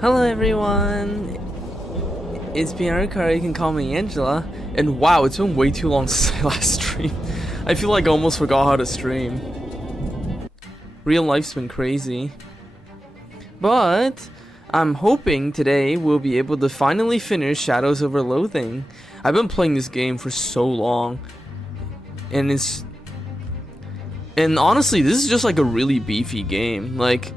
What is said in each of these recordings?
Hello everyone, it's Bianca, you can call me Angela, and wow, it's been way too long since I last streamed. I feel like I almost forgot how to stream. Real life's been crazy. But I'm hoping today we'll be able to finally finish Shadows over Loathing. I've been playing this game for so long, and honestly, this is just like a really beefy game. Like,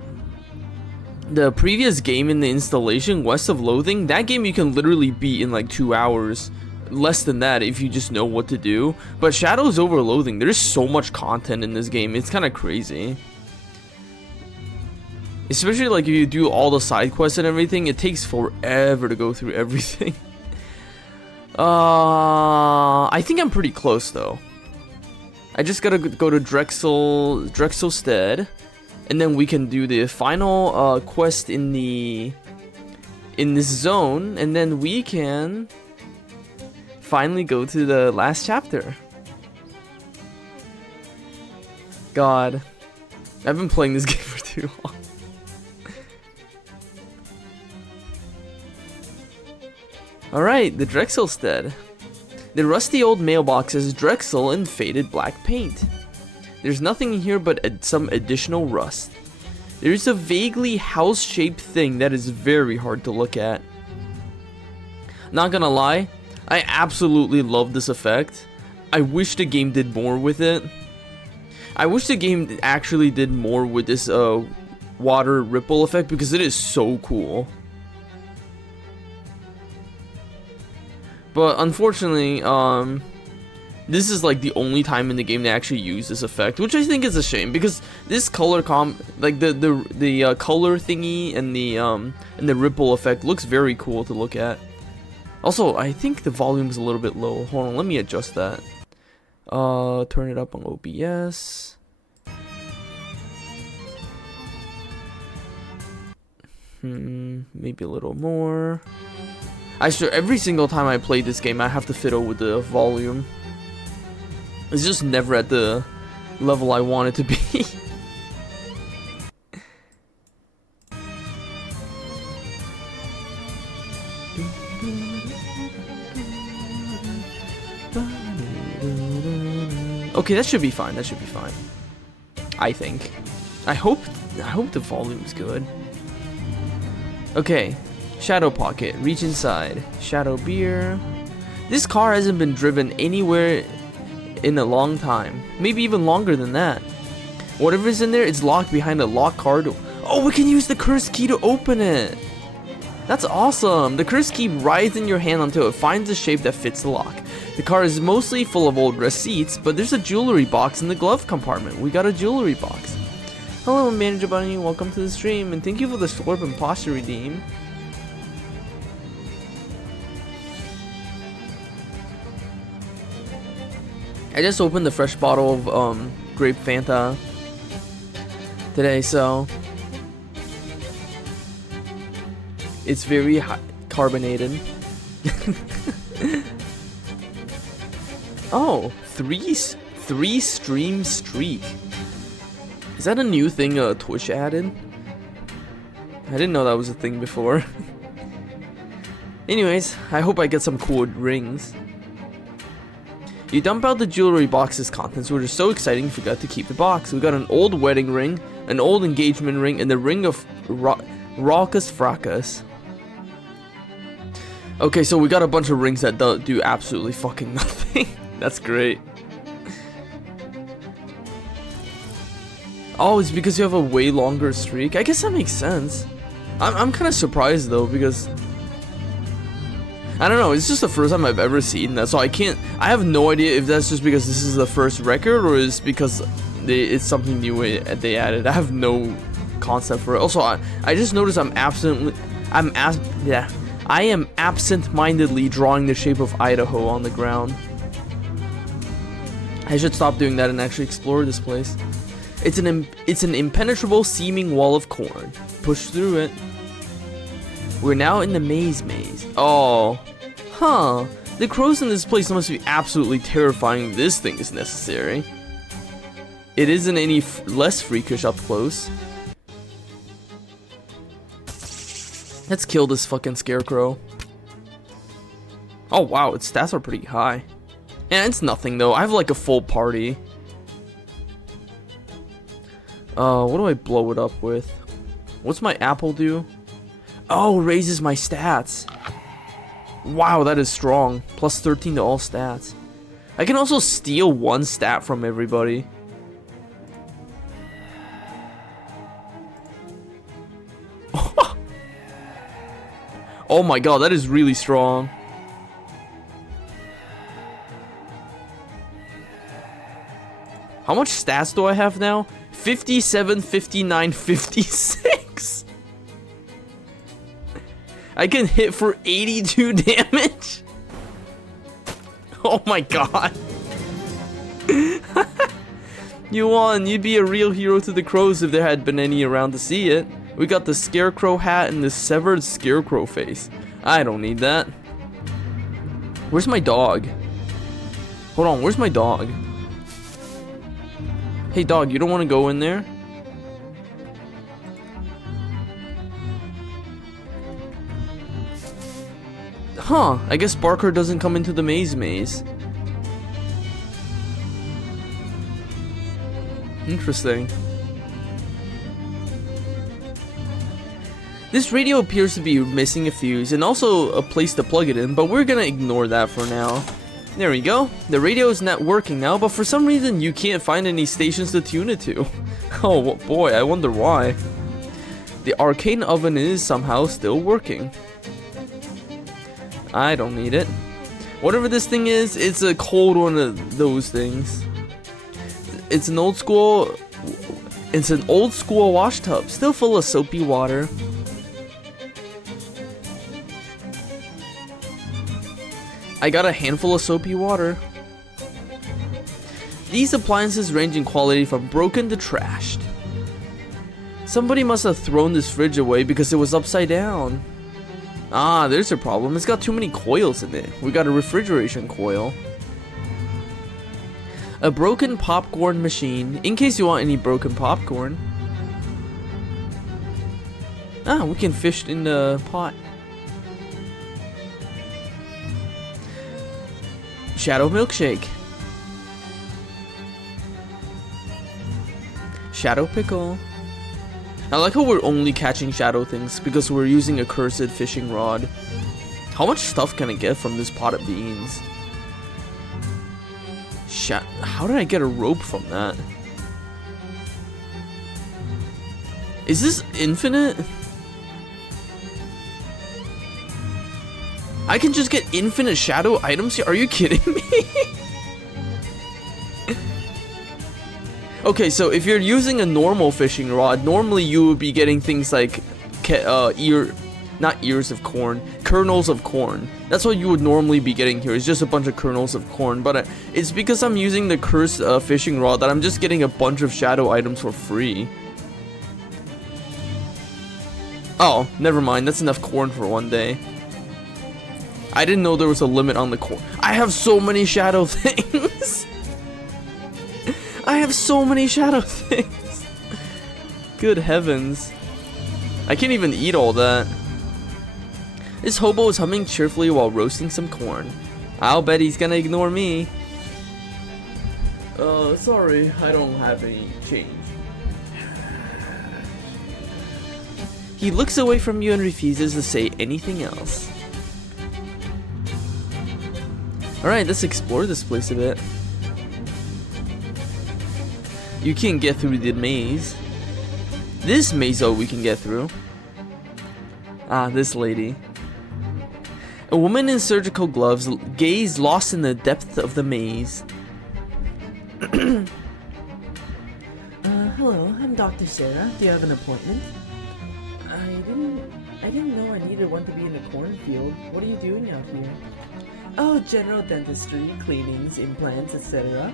the previous game in the installation, West of Loathing, that game you can literally beat in like 2 hours. Less than that if you just know what to do. But Shadows over Loathing, there's so much content in this game, it's kind of crazy. Especially like if you do all the side quests and everything, it takes forever to go through everything. I think I'm pretty close though. I just gotta go to Drexelstead. And then we can do the final quest in this zone, and then we can finally go to the last chapter. God, I've been playing this game for too long. Alright, the Drexelstead. The rusty old mailbox has Drexel in faded black paint. There's nothing in here but some additional rust. There's a vaguely house-shaped thing that is very hard to look at. Not gonna lie, I absolutely love this effect. I wish the game did more with it. I wish the game actually did more with this water ripple effect because it is so cool. But unfortunately, this is like the only time in the game they actually use this effect, which I think is a shame because this color like the color thingy and the ripple effect looks very cool to look at. Also, I think the volume's a little bit low. Hold on, let me adjust that. Turn it up on OBS. Maybe a little more. I swear, every single time I play this game, I have to fiddle with the volume. It's just never at the level I want it to be. Okay, that should be fine. That should be fine. I think. I hope the volume's good. Okay. Shadow Pocket. Reach inside. Shadow Beer. This car hasn't been driven anywhere in a long time, maybe even longer than that. Whatever's in there, it's locked behind a locked car door. Oh, we can use the cursed key to open it. That's awesome. The cursed key rides in your hand until it finds a shape that fits the lock. The car is mostly full of old receipts, but there's a jewelry box in the glove compartment. We got a jewelry box. Hello, Manager Bunny. Welcome to the stream, and thank you for the Slurp and Posture redeem. I just opened the fresh bottle of grape Fanta today, so it's very carbonated. Oh, three stream streak. Is that a new thing Twitch added? I didn't know that was a thing before. Anyways, I hope I get some cool rings. You dump out the jewelry box's contents, which is so exciting you forgot to keep the box. We got an old wedding ring, an old engagement ring, and the ring of Raucous Fracas. Okay, so we got a bunch of rings that do absolutely fucking nothing. That's great. Oh, it's because you have a way longer streak? I guess that makes sense. I'm kind of surprised though, because I don't know, it's just the first time I've ever seen that, so I have no idea if that's just because this is the first record or is because it's something new they added. I have no concept for it. Also, I just noticed I am absent-mindedly drawing the shape of Idaho on the ground. I should stop doing that and actually explore this place. It's an impenetrable seeming wall of corn. Push through it. We're now in the maze. Oh. Huh. The crows in this place must be absolutely terrifying if this thing is necessary. It isn't any less freakish up close. Let's kill this fucking scarecrow. Oh wow, its stats are pretty high. Yeah, it's nothing though. I have like a full party. What do I blow it up with? What's my apple do? Oh, raises my stats. Wow, that is strong. Plus 13 to all stats. I can also steal one stat from everybody. Oh my god, that is really strong. How much stats do I have now? 57, 59, 56. I can hit for 82 damage. Oh my god. You won. You'd be a real hero to the crows if there had been any around to see it. We got the scarecrow hat and the severed scarecrow face. I don't need that. Where's my dog? Hold on, where's my dog? Hey dog, you don't want to go in there? Huh, I guess Barker doesn't come into the maze. Interesting. This radio appears to be missing a fuse and also a place to plug it in, but we're gonna ignore that for now. There we go. The radio is not working now, but for some reason you can't find any stations to tune it to. Oh boy, I wonder why. The arcane oven is somehow still working. I don't need it. Whatever this thing is, it's a cold one of those things. It's an old school wash tub, still full of soapy water. I got a handful of soapy water. These appliances range in quality from broken to trashed. Somebody must have thrown this fridge away because it was upside down. Ah, there's a problem. It's got too many coils in it. We got a refrigeration coil. A broken popcorn machine, in case you want any broken popcorn. Ah, we can fish in the pot. Shadow milkshake. Shadow pickle. I like how we're only catching shadow things because we're using a cursed fishing rod. How much stuff can I get from this pot of beans? How did I get a rope from that? Is this infinite? I can just get infinite shadow items here? Are you kidding me? Okay, so if you're using a normal fishing rod, normally you would be getting things like not ears of corn, kernels of corn. That's what you would normally be getting here. It's just a bunch of kernels of corn. But it's because I'm using the cursed fishing rod that I'm just getting a bunch of shadow items for free. Oh, never mind. That's enough corn for one day. I didn't know there was a limit on the corn. I have so many shadow things. I have so many shadow things. Good heavens. I can't even eat all that. This hobo is humming cheerfully while roasting some corn. I'll bet he's gonna ignore me. Sorry, I don't have any change. He looks away from you and refuses to say anything else. Alright, let's explore this place a bit. You can't get through the maze. This maze, we can get through. Ah, this lady. A woman in surgical gloves, gaze lost in the depth of the maze. Hello, I'm Dr. Sarah. Do you have an appointment? I didn't know I needed one to be in a cornfield. What are you doing out here? Oh, general dentistry, cleanings, implants, etc.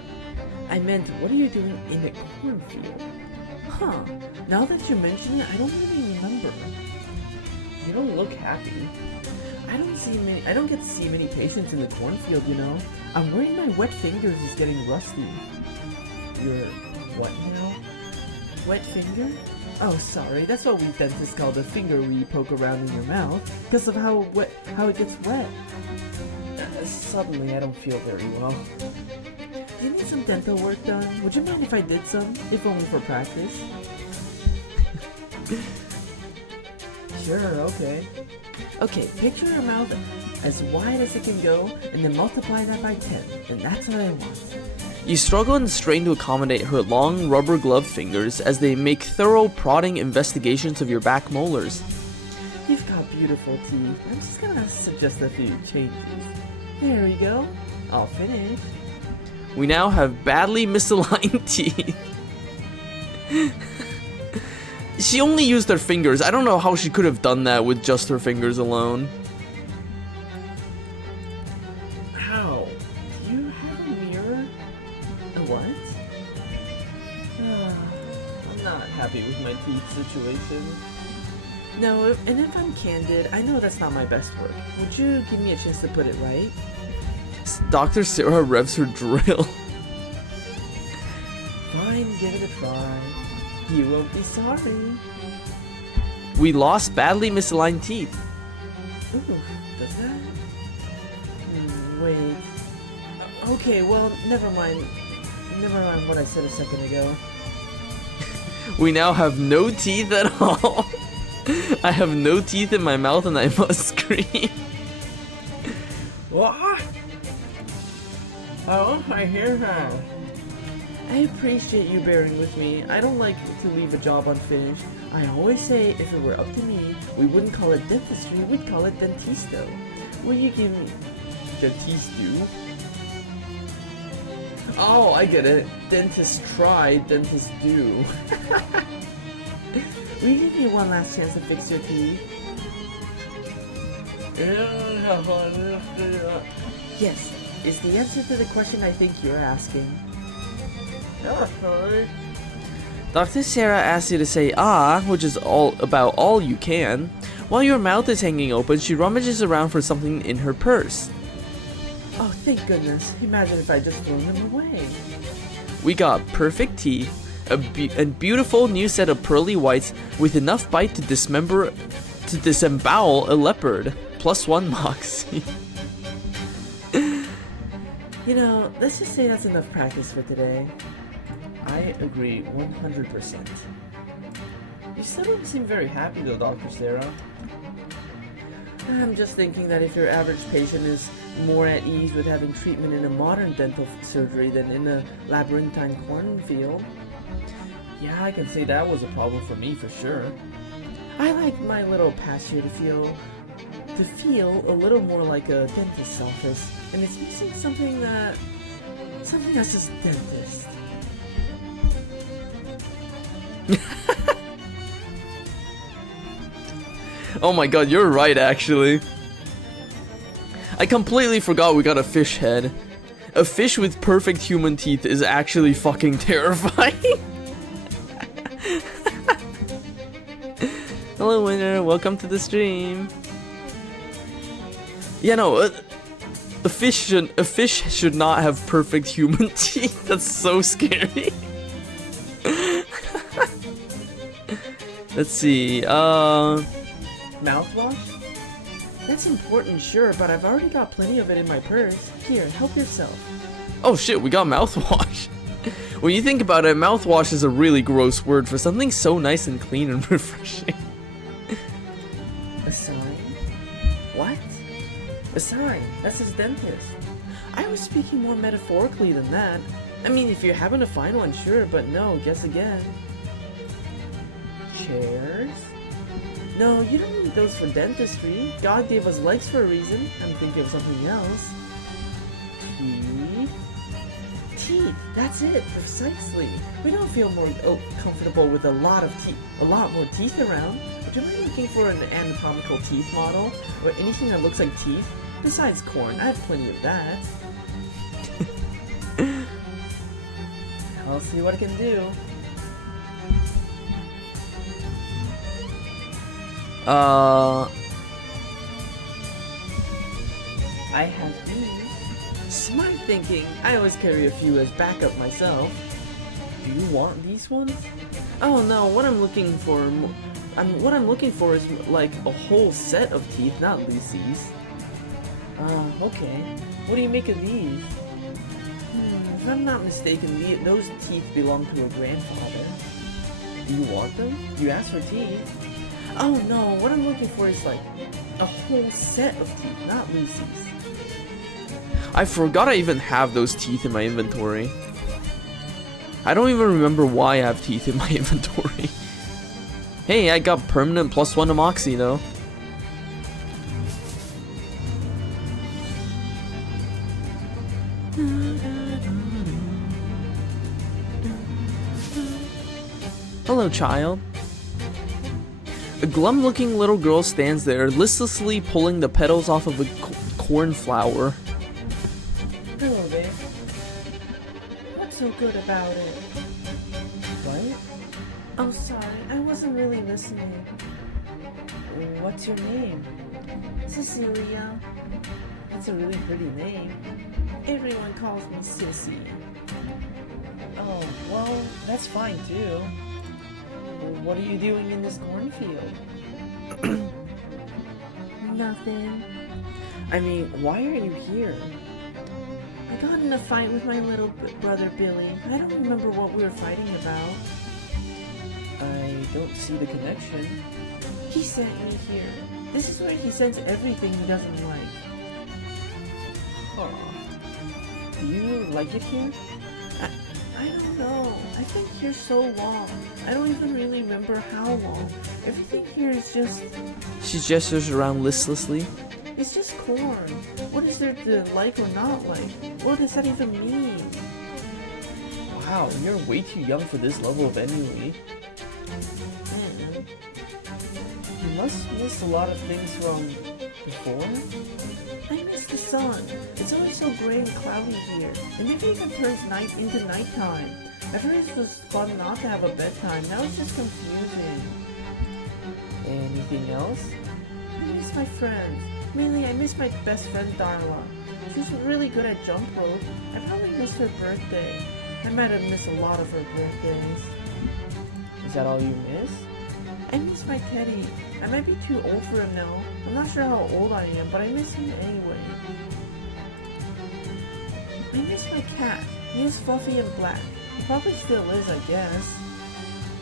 I meant, what are you doing in a cornfield? Huh, now that you mention it, I don't really remember. You don't look happy. I don't get to see many patients in the cornfield, you know. I'm worried my wet fingers is getting rusty. Your what now? Wet finger? Oh, sorry, that's what we dentists call the finger we poke around in your mouth, because of how it gets wet. Suddenly, I don't feel very well. Do you need some dental work done? Would you mind if I did some, if only for practice? Sure, okay. Okay, picture your mouth as wide as it can go, and then multiply that by 10, and that's what I want. You struggle and strain to accommodate her long, rubber-gloved fingers as they make thorough, prodding investigations of your back molars. You've got beautiful teeth. I'm just gonna suggest a few changes. There we go. All finished. We now have badly misaligned teeth. She only used her fingers. I don't know how she could have done that with just her fingers alone. How? Do you have a mirror? A what? I'm not happy with my teeth situation. No, and if I'm candid, I know that's not my best work. Would you give me a chance to put it right? Dr. Sarah revs her drill. Fine, give it a try. You won't be sorry. We lost badly misaligned teeth. Ooh, does that? Wait. Okay, well, never mind. Never mind what I said a second ago. We now have no teeth at all. I have no teeth in my mouth and I must scream. What? Oh, I hear that. I appreciate you bearing with me. I don't like to leave a job unfinished. I always say if it were up to me, we wouldn't call it dentistry, we'd call it dentisto. Will you give me... Dentisto? Oh, I get it. Dentist try, dentist do. Will you give me one last chance to fix your teeth? Yes, is the answer to the question I think you're asking. Dr. Sarah asks you to say ah, which is all about all you can. While your mouth is hanging open, she rummages around for something in her purse. Oh, thank goodness. Imagine if I just thrown them away. We got perfect teeth, a beautiful new set of pearly whites with enough bite to dismember, to disembowel a leopard. +1 moxie. You know, let's just say that's enough practice for today. I agree 100%. You still don't seem very happy though, Dr. Sarah. I'm just thinking that if your average patient is more at ease with having treatment in a modern dental surgery than in a labyrinthine cornfield, yeah, I can say that was a problem for me for sure. I like my little patch here to feel a little more like a dentist's office, and it's missing something that says dentist. Oh my god, you're right actually. I completely forgot we got a fish head. A fish with perfect human teeth is actually fucking terrifying. Hello winner, welcome to the stream. Yeah, no, a fish should not have perfect human teeth. That's so scary. Let's see. Mouthwash? That's important, sure, but I've already got plenty of it in my purse. Here, help yourself. Oh shit, we got mouthwash. When you think about it, mouthwash is a really gross word for something so nice and clean and refreshing. A sign? What? A sign. That's his dentist. I was speaking more metaphorically than that. I mean, if you happen to find one, sure, but no, guess again. Chairs? No, you don't need those for dentistry. God gave us legs for a reason. I'm thinking of something else. Teeth? Teeth, that's it, precisely. We don't feel more comfortable with a lot more teeth around. Would you mind looking for an anatomical teeth model? Or anything that looks like teeth? Besides corn, I have plenty of that. I'll see what I can do. I have these. Smart thinking. I always carry a few as backup myself. Do you want these ones? Oh no, what I'm looking for is like a whole set of teeth, not Lucy's. Okay. What do you make of these? If I'm not mistaken, those teeth belong to a grandfather. Do you want them? You asked for teeth. Oh no, what I'm looking for is like a whole set of teeth, not Lucy's. I forgot I even have those teeth in my inventory. I don't even remember why I have teeth in my inventory. Hey, I got permanent +1 to Moxie though. Hello, child. A glum-looking little girl stands there, listlessly pulling the petals off of a corn flower. Hello there. What's so good about it? What? Oh, sorry, I wasn't really listening. What's your name? Cecilia. That's a really pretty name. Everyone calls me Sissy. Oh, well, that's fine too. What are you doing in this cornfield? Nothing. I mean, why are you here? I got in a fight with my little brother Billy. I don't remember what we were fighting about. I don't see the connection. He sent me here. This is where he sends everything he doesn't like. Huh. Do you like it here? I don't know. I've been here so long. I don't even really remember how long. Everything here is just... She gestures around listlessly. It's just corn. What is there to like or not like? What does that even mean? Wow, you're way too young for this level of ennui. You must miss a lot of things from before? I miss the sun. It's always so gray and cloudy here. And it even turns night into nighttime. At first it was fun not to have a bedtime. Now it's just confusing. Anything else? I miss my friends. Mainly, I miss my best friend Darla. She was really good at jump rope. I probably missed her birthday. I might have missed a lot of her birthdays. Is that all you miss? I miss my Teddy. I might be too old for him now. I'm not sure how old I am, but I miss him anyway. I miss my cat. He is fluffy and black. He probably still is, I guess.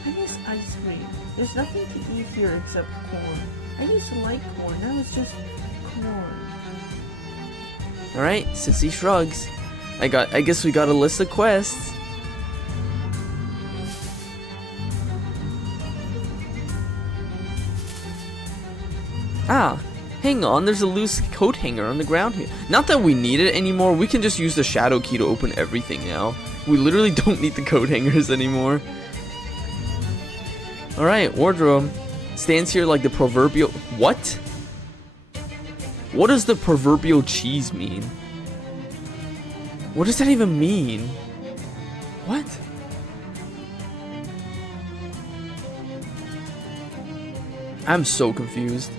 I miss ice cream. There's nothing to eat here except corn. I used to like corn. Now it's just corn. Alright, Sissy shrugs. I guess we got a list of quests. Ah, hang on, there's a loose coat hanger on the ground here. Not that we need it anymore, we can just use the shadow key to open everything now. We literally don't need the coat hangers anymore. Alright, wardrobe. Stands here like the proverbial... What? What does the proverbial cheese mean? What does that even mean? What? I'm so confused.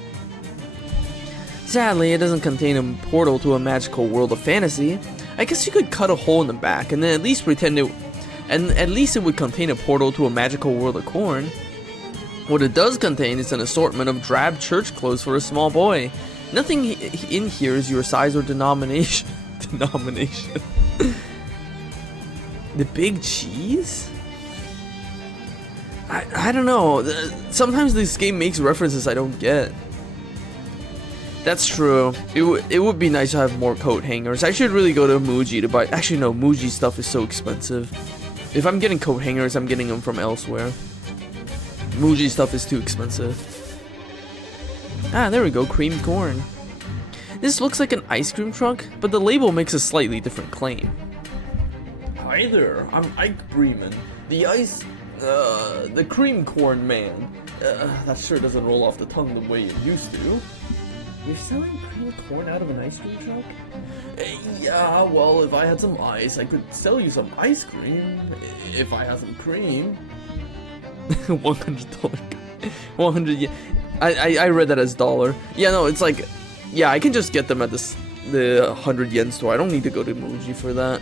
Sadly, it doesn't contain a portal to a magical world of fantasy. I guess you could cut a hole in the back and then at least pretend it... And at least it would contain a portal to a magical world of corn. What it does contain is an assortment of drab church clothes for a small boy. Nothing in here is your size or denomination. The big cheese? I don't know. Sometimes this game makes references I don't get. That's true. It would be nice to have more coat hangers. I should really go to Muji to buy... Actually, no. Muji stuff is so expensive. If I'm getting coat hangers, I'm getting them from elsewhere. Muji stuff is too expensive. Ah, there we go. Creamed corn. This looks like an ice cream truck, but the label makes a slightly different claim. Hi there, I'm Ike Bremen, the cream corn man. That sure doesn't roll off the tongue the way it used to. You're selling cream corn out of an ice cream truck? Yeah, well, if I had some ice, I could sell you some ice cream. If I had some cream. $100. 100, yeah. I read that as dollar. Yeah, no, it's like... Yeah, I can just get them at the 100 yen store. I don't need to go to Muji for that.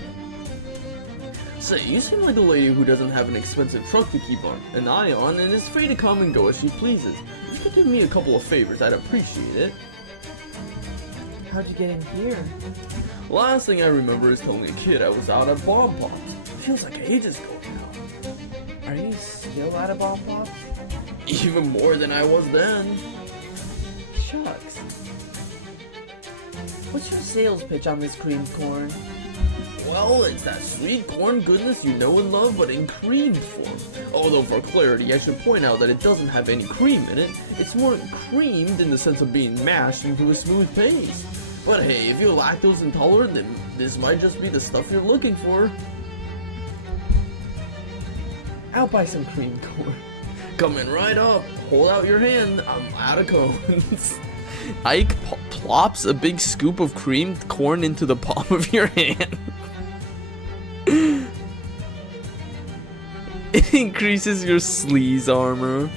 Say, you seem like a lady who doesn't have an expensive truck to keep an eye on and is free to come and go as she pleases. If you could do me a couple of favors, I'd appreciate it. How'd you get in here? Last thing I remember is telling a kid I was out at Bomb Pops. Feels like ages ago now. Are you still out of Bomb Pop? Even more than I was then. Shucks. What's your sales pitch on this cream corn? Well, it's that sweet corn goodness you know and love, but in creamed form. Although for clarity, I should point out that it doesn't have any cream in it. It's more creamed in the sense of being mashed into a smooth paste. But hey, if you're lactose intolerant, then this might just be the stuff you're looking for. I'll buy some cream corn. Coming right up. Hold out your hand. I'm out of cones. Ike plops a big scoop of creamed corn into the palm of your hand. It increases your sleaze armor.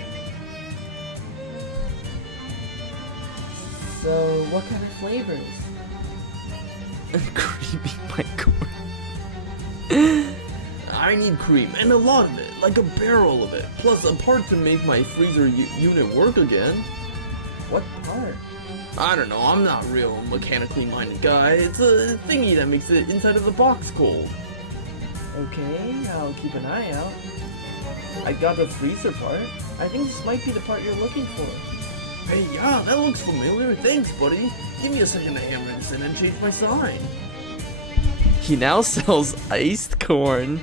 So, what kind of flavors? Creamy my corn. I need cream, and a lot of it, like a barrel of it, plus a part to make my freezer unit work again. What part? I don't know, I'm not real mechanically minded guy. It's a thingy that makes the inside of the box cold. Okay, I'll keep an eye out. I got the freezer part. I think this might be the part you're looking for. Hey, yeah, that looks familiar. Thanks, buddy. Give me a second to hammer this in and change my sign. He now sells iced corn.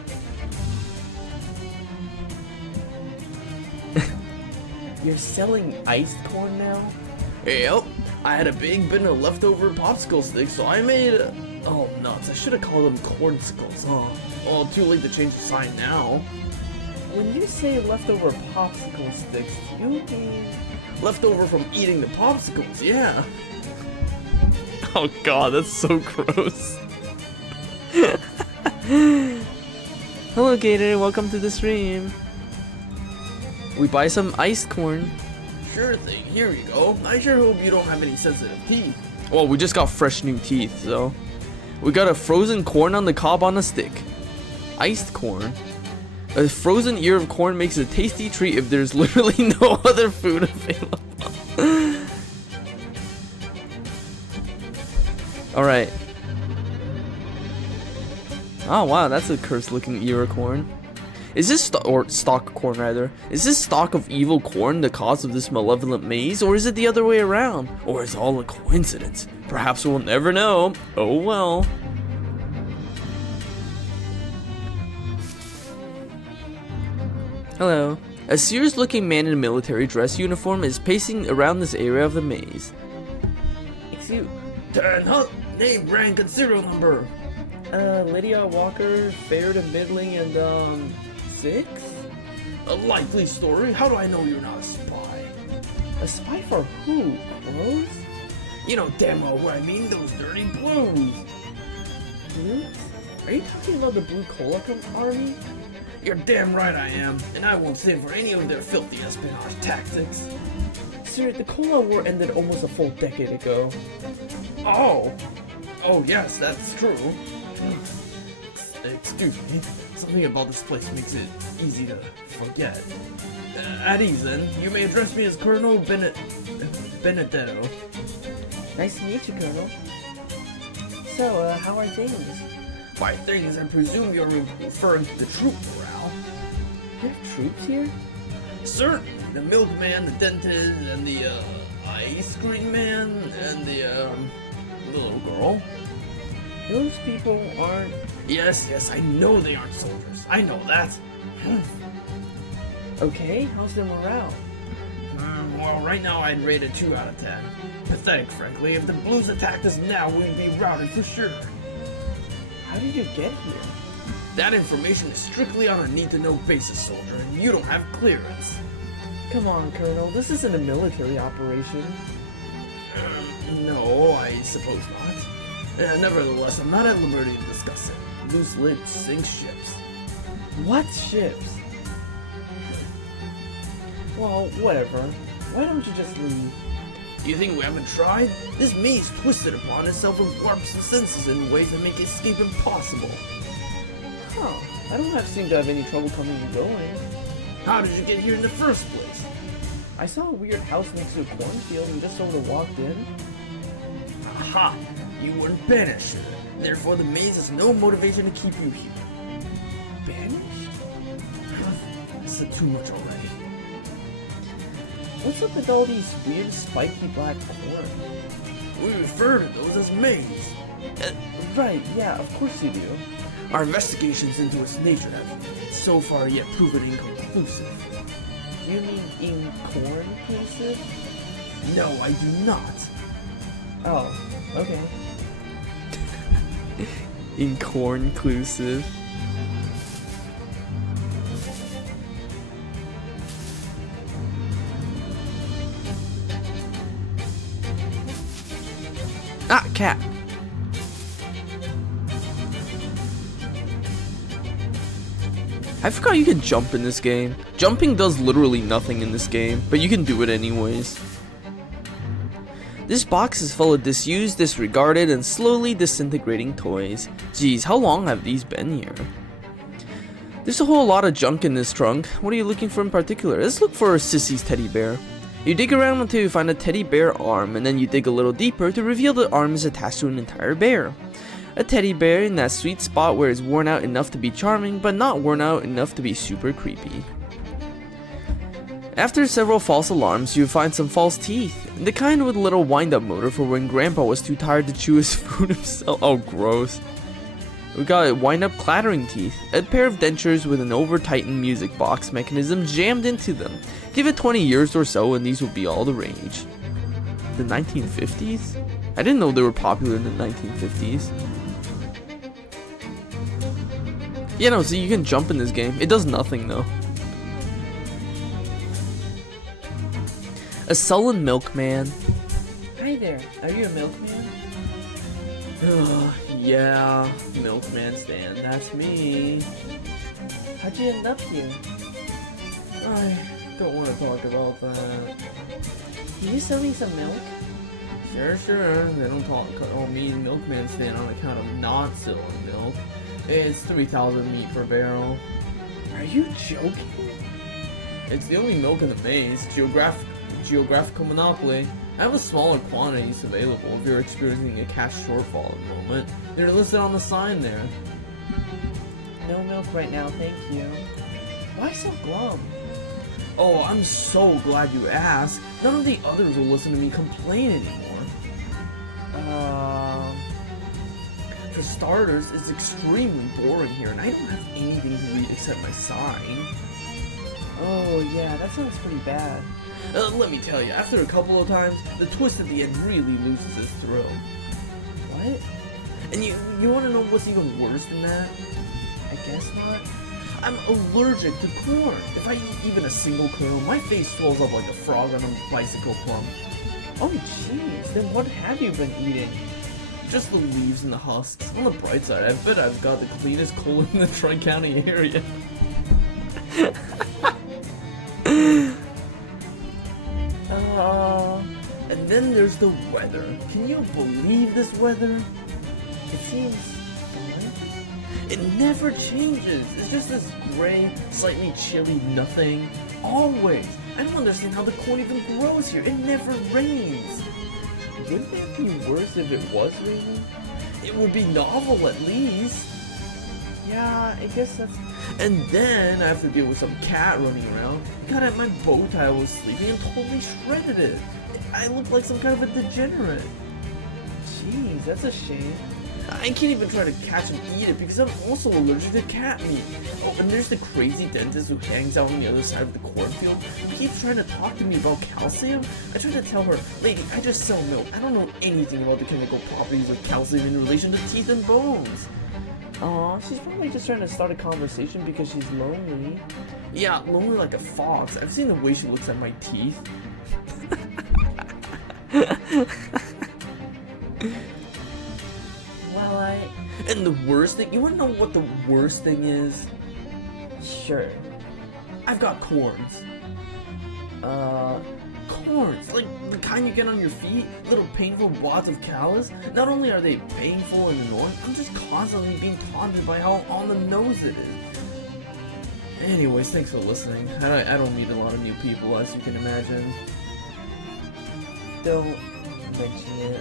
You're selling iced corn now? Yep. I had a big bin of leftover popsicle sticks, so I made... Oh, nuts. I should have called them cornsicles, huh? Well, too late to change the sign now. When you say leftover popsicle sticks, you mean... Leftover from eating the popsicles, yeah. Oh god, that's so gross. Hello Gator, welcome to the stream. We buy some iced corn. Sure thing, here you go. I sure hope you don't have any sensitive teeth. Well, we just got fresh new teeth, so. We got a frozen corn on the cob on a stick. Iced corn. A frozen ear of corn makes a tasty treat if there's literally no other food available. Alright. Oh wow, that's a cursed looking ear of corn. Is this stalk corn rather? Is this stalk of evil corn the cause of this malevolent maze, or is it the other way around? Or is it all a coincidence? Perhaps we'll never know. Oh well. Hello. A serious-looking man in a military dress uniform is pacing around this area of the maze. Excuse... Turn up! Name, rank, and serial number! Lydia Walker, fair to middling, and, 6? A likely story? How do I know you're not a spy? A spy for who? Crows? You know damn well what I mean, those dirty blues! Blues? Are you talking about the Blue Cola Army? You're damn right I am, and I won't stand for any of their filthy espionage tactics. Sir, the Cola War ended almost a full decade ago. Oh! Oh yes, that's true. Excuse me, something about this place makes it easy to forget. At ease then, you may address me as Colonel Benedetto. Nice to meet you, Colonel. So, how are things? By things, I presume you're referring to the troop morale. You have troops here? Certainly. The milkman, the dentist, and the, ice cream man, and the, little girl. Those people aren't... Yes, I know they aren't soldiers. I know that. Okay, how's their morale? Well, right now I'd rate a 2 out of 10. Pathetic, frankly. If the Blues attacked us now, we'd be routed for sure. How did you get here? That information is strictly on a need-to-know basis, soldier, and you don't have clearance. Come on, Colonel. This isn't a military operation. No, I suppose not. Nevertheless, I'm not at liberty to discuss it. Loose lips sink ships. What ships? Well, whatever. Why don't you just leave? Do you think we haven't tried? This maze twisted upon itself and warps the senses in ways that make escape impossible. Huh. I don't seem to have any trouble coming and going. How did you get here in the first place? I saw a weird house next to a cornfield and just sort of walked in. Aha! You weren't banished. Therefore, the maze has no motivation to keep you here. Banished? This is too much already. What's up with all these weird spiky black corn? We refer to those as maze. Right, yeah, of course you do. Our investigations into its nature have so far yet proven inconclusive. You mean inconclusive? No, I do not. Oh, okay. Inconclusive. Ah, cat. I forgot you can jump in this game. Jumping does literally nothing in this game, but you can do it anyways. This box is full of disused, disregarded, and slowly disintegrating toys. Geez, how long have these been here? There's a whole lot of junk in this trunk. What are you looking for in particular? Let's look for Sissy's teddy bear. You dig around until you find a teddy bear arm, and then you dig a little deeper to reveal the arm is attached to an entire bear. A teddy bear in that sweet spot where it's worn out enough to be charming, but not worn out enough to be super creepy. After several false alarms, you find some false teeth, the kind with a little wind-up motor for when Grandpa was too tired to chew his food himself. Oh, gross. We got wind-up clattering teeth, a pair of dentures with an over-tightened music box mechanism jammed into them. Give it 20 years or so and these will be all the rage. The 1950s? I didn't know they were popular in the 1950s. Yeah, no, so you can jump in this game. It does nothing though. A sullen milkman. Hi there, are you a milkman? Yeah, milkman stand, that's me. How'd you end up here? I don't want to talk about that. Can you sell me some milk? Sure. They don't call me milkman stand on account of not selling milk. It's 3,000 meat per barrel. Are you joking? It's the only milk in the maze. Geographical monopoly. I have a smaller quantities available if you're experiencing a cash shortfall at the moment. They're listed on the sign there. No milk right now, thank you. Why so glum? Oh, I'm so glad you asked. None of the others will listen to me complain anymore. For starters, it's extremely boring here, and I don't have anything to read except my sign. Oh yeah, that sounds pretty bad. Let me tell you, after a couple of times, the twist at the end really loses its thrill. What? And you want to know what's even worse than that? I guess not. I'm allergic to corn. If I eat even a single kernel, my face swells up like a frog on a bicycle plum. Oh jeez, then what have you been eating? Just the leaves and the husks. On the bright side, I bet I've got the cleanest colon in the Tri-County area. And then there's the weather. Can you believe this weather? It seems fine. It never changes. It's just this gray, slightly chilly nothing. Always. I don't understand how the corn even grows here. It never rains. Wouldn't it be worse if it was raining? It would be novel at least. Yeah, I guess that's... And then I have to deal with some cat running around. Got at my bow tie while I was sleeping and totally shredded it. I look like some kind of a degenerate. Jeez, that's a shame. I can't even try to catch and eat it because I'm also allergic to cat meat. Oh, and there's the crazy dentist who hangs out on the other side of the cornfield. He keeps trying to talk to me about calcium. I try to tell her, lady, I just sell milk. I don't know anything about the chemical properties of calcium in relation to teeth and bones. Aw, she's probably just trying to start a conversation because she's lonely. Yeah, lonely like a fox. I've seen the way she looks at my teeth. Well, And the worst thing, you wanna know what the worst thing is? Sure. I've got corns. corns, like the kind you get on your feet, little painful wads of callus. Not only are they painful and annoying, I'm just constantly being taunted by how on the nose it is. Anyways, thanks for listening. I don't meet a lot of new people, as you can imagine. Don't mention it.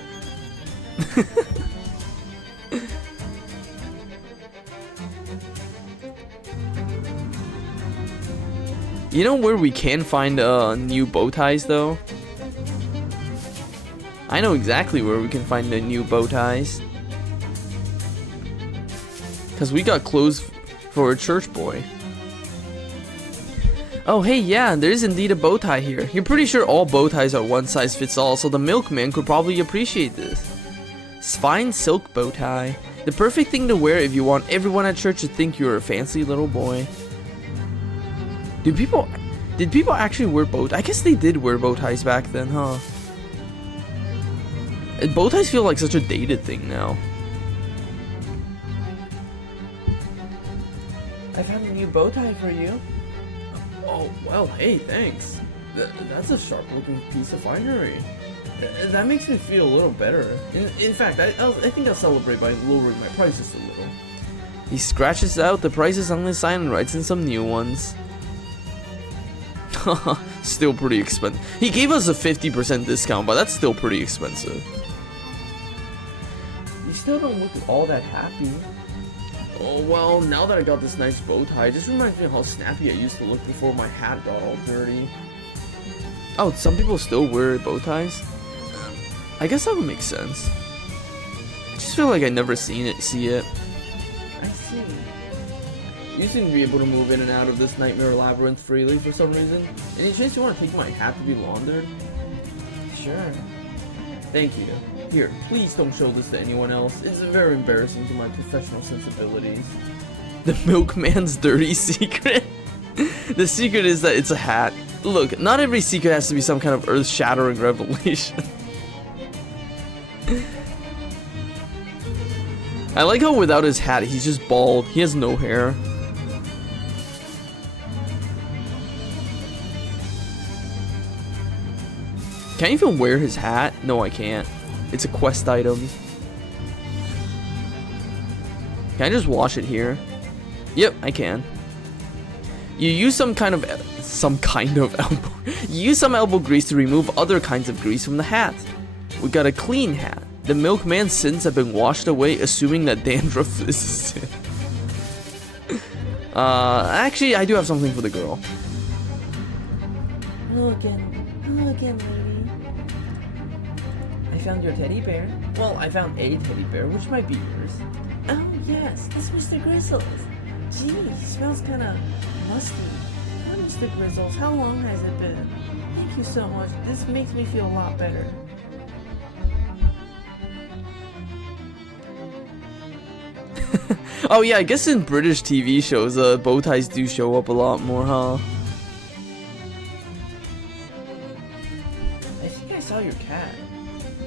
You know where we can find new bow ties though? I know exactly where we can find the new bow ties. Cause we got clothes for a church boy. Oh hey, yeah, there is indeed a bow tie here. You're pretty sure all bow ties are one size fits all, so the milkman could probably appreciate this. Fine silk bow tie. The perfect thing to wear if you want everyone at church to think you're a fancy little boy. Did people actually wear bow ties? I guess they did wear bow ties back then, huh? Bow ties feel like such a dated thing now. I found a new bow tie for you. Oh, well, hey, thanks. That's a sharp-looking piece of finery. That makes me feel a little better. In fact, I think I'll celebrate by lowering my prices a little. He scratches out the prices on his sign and writes in some new ones. Still pretty expensive. He gave us a 50% discount, but that's still pretty expensive. You still don't look all that happy. Oh, well, now that I got this nice bow tie, it just reminds me of how snappy I used to look before my hat got all dirty. Oh, some people still wear bow ties? I guess that would make sense. I just feel like I never see it. I see. You seem to be able to move in and out of this nightmare labyrinth freely for some reason. Any chance you want to take my hat to be laundered? Sure. Thank you. Here, please don't show this to anyone else. It's very embarrassing to my professional sensibilities. The milkman's dirty secret? The secret is that it's a hat. Look, not every secret has to be some kind of earth-shattering revelation. I like how without his hat, he's just bald. He has no hair. Can I even wear his hat? No, I can't. It's a quest item. Can I just wash it here? Yep, I can. You use some kind of elbow. You use some elbow grease to remove other kinds of grease from the hat. We got a clean hat. The milkman's sins have been washed away, assuming that dandruff is a sin. Actually, I do have something for the girl. Hello again, lady. I found your teddy bear. Well, I found a teddy bear, which might be yours. Oh yes, it's Mr. Grizzles. Gee, he smells kinda musty. Oh, Mr. Grizzles, how long has it been? Thank you so much. This makes me feel a lot better. Oh yeah, I guess in British TV shows, bow ties do show up a lot more, huh? I think I saw your cat.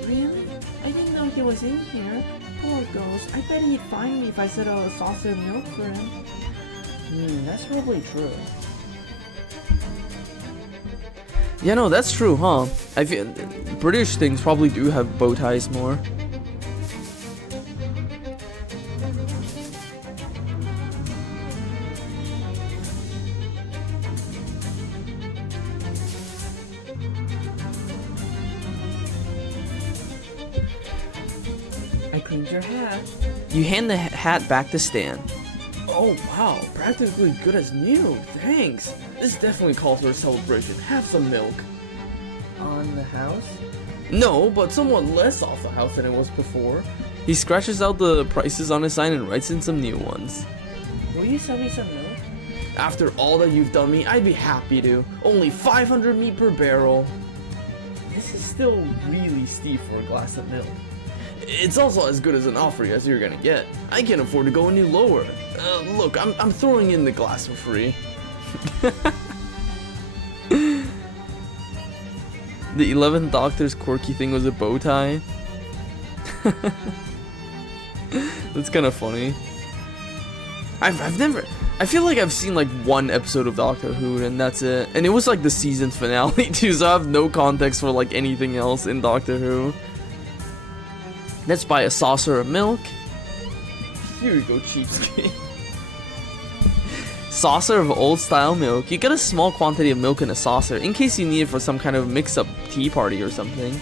Really? I didn't know he was in here. Poor ghost. I bet he'd find me if I set a saucer of milk for him. That's probably true. Yeah, no, that's true, huh? I feel British things probably do have bow ties more. I cleaned your hat. You hand the hat back to Stan. Oh wow, practically good as new. Thanks. This definitely calls for a celebration. Have some milk. On the house? No, but somewhat less off the house than it was before. He scratches out the prices on his sign and writes in some new ones. Will you sell me some milk? After all that you've done me, I'd be happy to. Only 500 meat per barrel. This is still really steep for a glass of milk. It's also as good as an offer as you're gonna get. I can't afford to go any lower. Look, I'm throwing in the glass for free. The 11th Doctor's quirky thing was a bow tie. That's kind of funny. I've never I feel like I've seen like one episode of Doctor Who and that's it. And it was like the season finale too, so I have no context for like anything else in Doctor Who. Let's buy a saucer of milk. Here you go, cheapskate. Saucer of old style milk. You get a small quantity of milk in a saucer in case you need it for some kind of mix up tea party or something.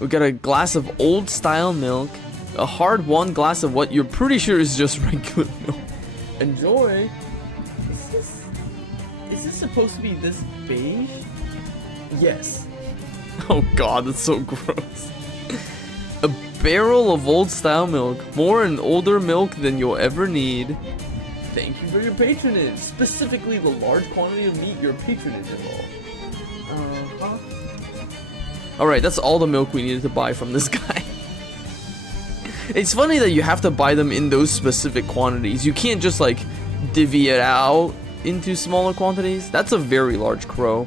We got a glass of old style milk. A hard one glass of what you're pretty sure is just regular milk. Enjoy. Is this supposed to be this beige? Yes. Oh god, that's so gross. A barrel of old style milk. More and older milk than you'll ever need. Thank you for your patronage. Specifically the large quantity of meat your patronage involved. Alright, that's all the milk we needed to buy from this guy. It's funny that you have to buy them in those specific quantities. You can't just like divvy it out into smaller quantities. That's a very large crow.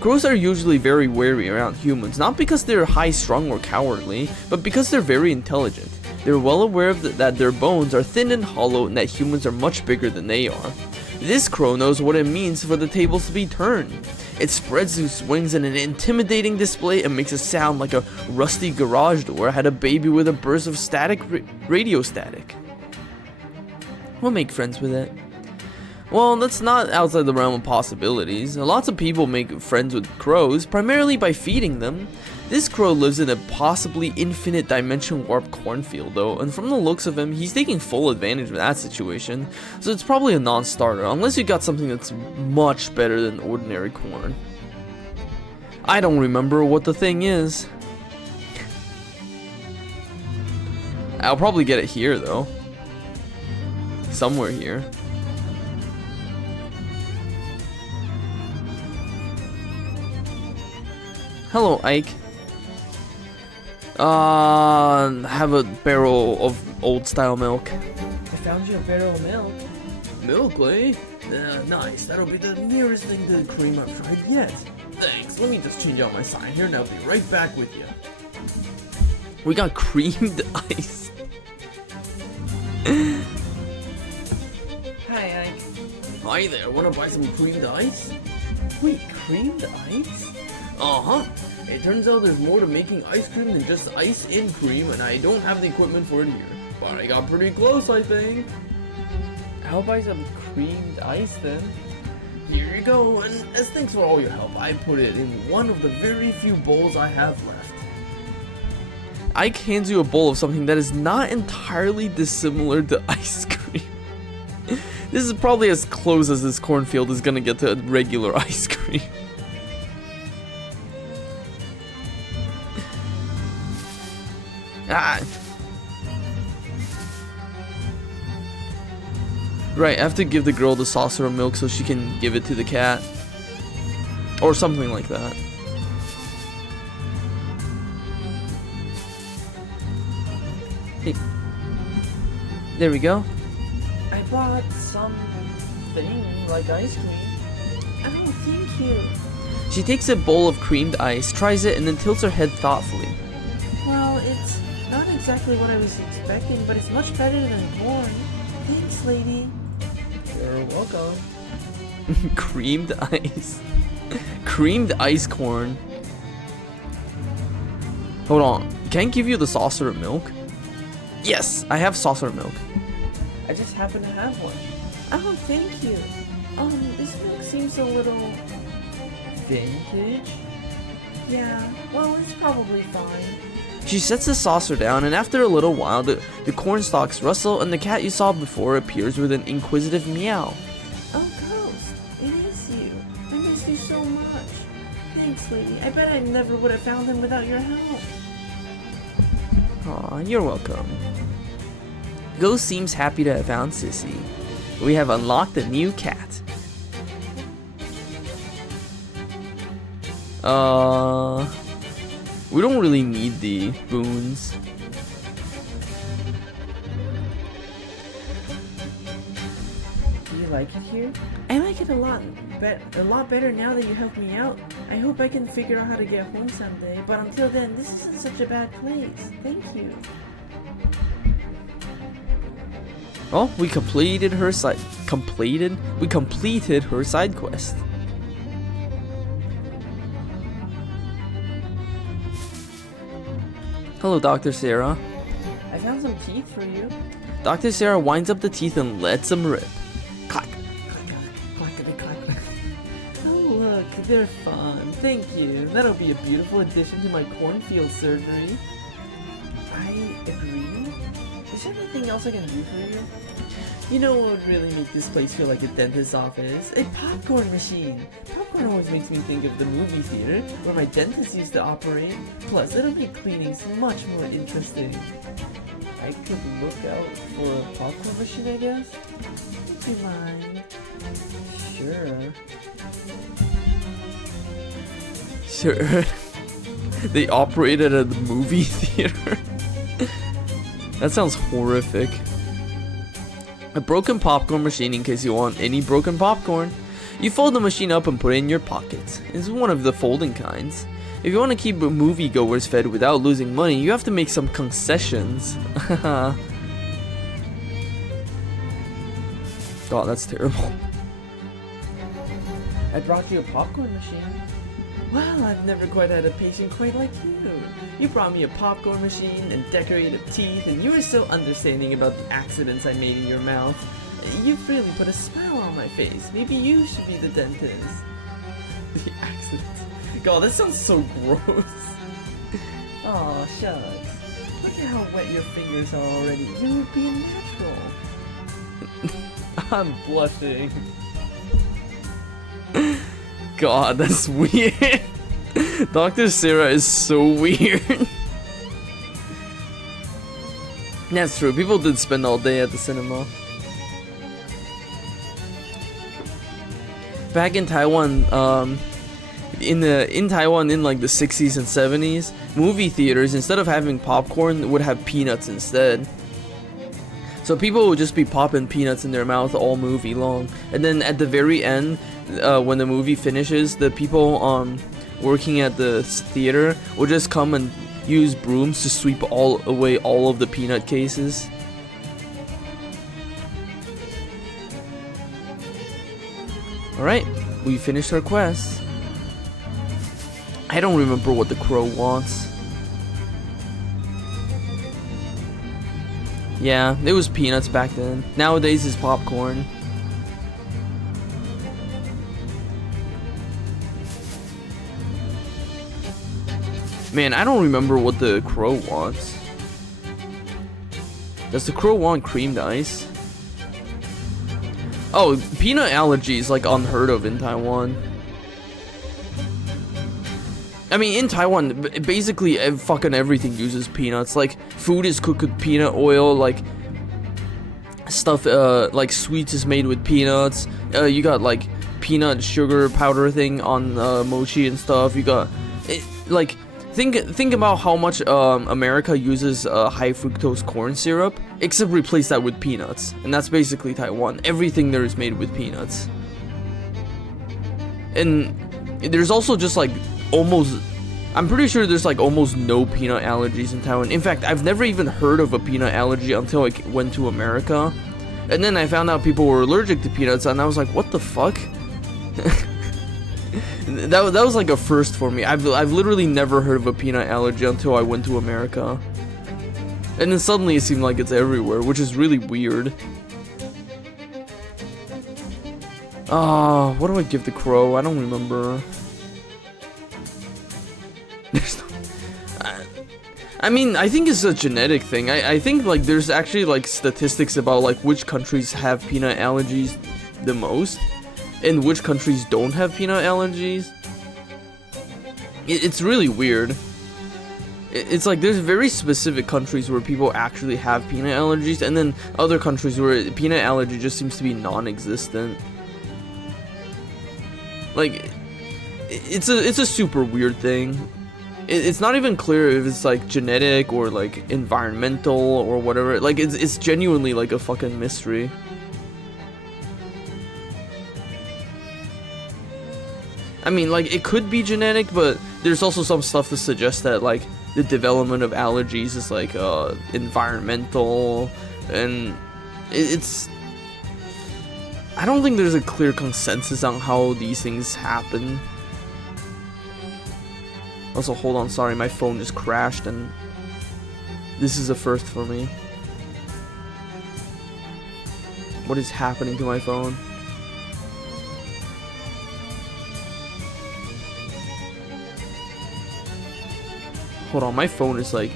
Crows are usually very wary around humans, not because they're high-strung or cowardly, but because they're very intelligent. They're well aware of that their bones are thin and hollow and that humans are much bigger than they are. This crow knows what it means for the tables to be turned. It spreads its wings in an intimidating display and makes a sound like a rusty garage door had a baby with a burst of static radio static. We'll make friends with it. Well, that's not outside the realm of possibilities. Lots of people make friends with crows, primarily by feeding them. This crow lives in a possibly infinite dimension warp cornfield though, and from the looks of him, he's taking full advantage of that situation, so it's probably a non-starter, unless you got something that's much better than ordinary corn. I don't remember what the thing is. I'll probably get it here though. Somewhere here. Hello, Ike. Have a barrel of old style milk. I found you a barrel of milk. Milk, eh? Nice. That'll be the nearest thing to cream I've tried yet. Thanks. Let me just change out my sign here and I'll be right back with you. We got creamed ice. Hi, Ike. Hi there. Wanna buy some creamed ice? Wait, creamed ice? Uh-huh. It turns out there's more to making ice cream than just ice and cream, and I don't have the equipment for it here. But I got pretty close, I think. I'll buy some creamed ice then. Here you go, and as thanks for all your help, I put it in one of the very few bowls I have left. Ike hands you a bowl of something that is not entirely dissimilar to ice cream. This is probably as close as this cornfield is gonna get to regular ice cream. Ah. Right, I have to give the girl the saucer of milk so she can give it to the cat. Or something like that. Hey. There we go. I bought something like ice cream. Oh, thank you. She takes a bowl of creamed ice, tries it, and then tilts her head thoughtfully. Well, it's not exactly what I was expecting, but it's much better than corn. Thanks, lady. You're welcome. Creamed ice. Creamed ice corn. Hold on. Can I give you the saucer of milk? Yes, I have saucer of milk. I just happen to have one. Oh, thank you. This milk seems a little vintage. Yeah, well, it's probably fine. She sets the saucer down, and after a little while, the corn stalks rustle, and the cat you saw before appears with an inquisitive meow. Oh, Ghost, it is you. I miss you so much. Thanks, lady. I bet I never would have found him without your help. Aw, you're welcome. Ghost seems happy to have found Sissy. We have unlocked a new cat. We don't really need the boons. Do you like it here? I like it a lot better now that you helped me out. I hope I can figure out how to get home someday, but until then, this isn't such a bad place. Thank you. Oh, we completed her side. We completed her side quest. Hello, Dr. Sarah. I found some teeth for you. Dr. Sarah winds up the teeth and lets them rip. Clack. Clack. Oh look, they're fun. Thank you. That'll be a beautiful addition to my cornfield surgery. I agree. Is there anything else I can do for you? You know what would really make this place feel like a dentist's office? A popcorn machine! Popcorn always makes me think of the movie theater, where my dentist used to operate. Plus, it'll make cleanings much more interesting. I could look out for a popcorn machine, I guess? Do you mind? Sure. They operated at the movie theater. That sounds horrific. A broken popcorn machine in case you want any broken popcorn. You fold the machine up and put it in your pocket. It's one of the folding kinds. If you want to keep moviegoers fed without losing money, you have to make some concessions. God, that's terrible. I brought you a popcorn machine. Well, I've never quite had a patient quite like you. You brought me a popcorn machine and decorated teeth, and you were so understanding about the accidents I made in your mouth. You've really put a smile on my face. Maybe you should be the dentist. The accidents. God, that sounds so gross. Aw, shucks. Look at how wet your fingers are already. You would be a natural. I'm blushing. God, that's weird. Dr. Sarah is so weird. That's true. People did spend all day at the cinema. Back in Taiwan, in Taiwan in like the 60s and 70s, movie theaters, instead of having popcorn, would have peanuts instead. So people would just be popping peanuts in their mouth all movie long, and then at the very end, when the movie finishes, the people working at the theater will just come and use brooms to sweep away all of the peanut cases. Alright, we finished our quest. I don't remember what the crow wants. Yeah, it was peanuts back then. Nowadays it's popcorn. Man, I don't remember what the crow wants. Does the crow want creamed ice? Oh, peanut allergy is like unheard of in Taiwan. I mean, in Taiwan, basically fucking everything uses peanuts. Like, food is cooked with peanut oil, like, stuff, like, sweets is made with peanuts. You got, like, peanut sugar powder thing on, mochi and stuff. You got, like, think about how much, America uses, high fructose corn syrup, except replace that with peanuts. And that's basically Taiwan. Everything there is made with peanuts. And there's also just, like, I'm pretty sure there's like almost no peanut allergies in Taiwan. In fact, I've never even heard of a peanut allergy until I went to America. And then I found out people were allergic to peanuts, and I was like, what the fuck? that was like a first for me. I've literally never heard of a peanut allergy until I went to America. And then suddenly it seemed like it's everywhere, which is really weird. What do I give the crow? I don't remember. I mean, I think it's a genetic thing. I think like there's actually like statistics about like which countries have peanut allergies the most and which countries don't have peanut allergies. It's really weird. It's like there's very specific countries where people actually have peanut allergies, and then other countries where peanut allergy just seems to be non-existent. Like, it's a super weird thing. It's not even clear if it's like genetic or like environmental or whatever. Like it's genuinely like a fucking mystery. I mean, like it could be genetic, but there's also some stuff to suggest that like the development of allergies is like environmental, and It's... I don't think there's a clear consensus on how these things happen. Also, hold on, sorry, my phone just crashed and this is a first for me. What is happening to my phone? Hold on, my phone is like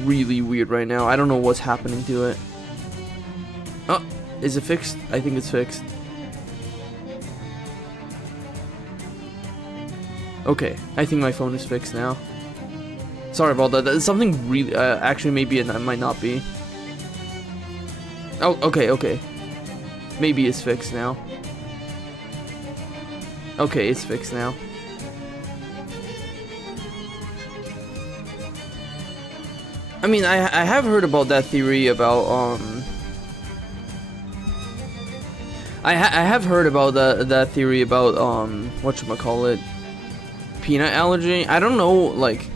really weird right now. I don't know what's happening to it. Oh, is it fixed? I think it's fixed. Okay, I think my phone is fixed now. Sorry about that. That's something really... actually, maybe it might not be. Oh, okay. Maybe it's fixed now. Okay, it's fixed now. I mean, I have heard about that theory about, I have heard about that theory about, whatchamacallit, peanut allergy. I don't know, like,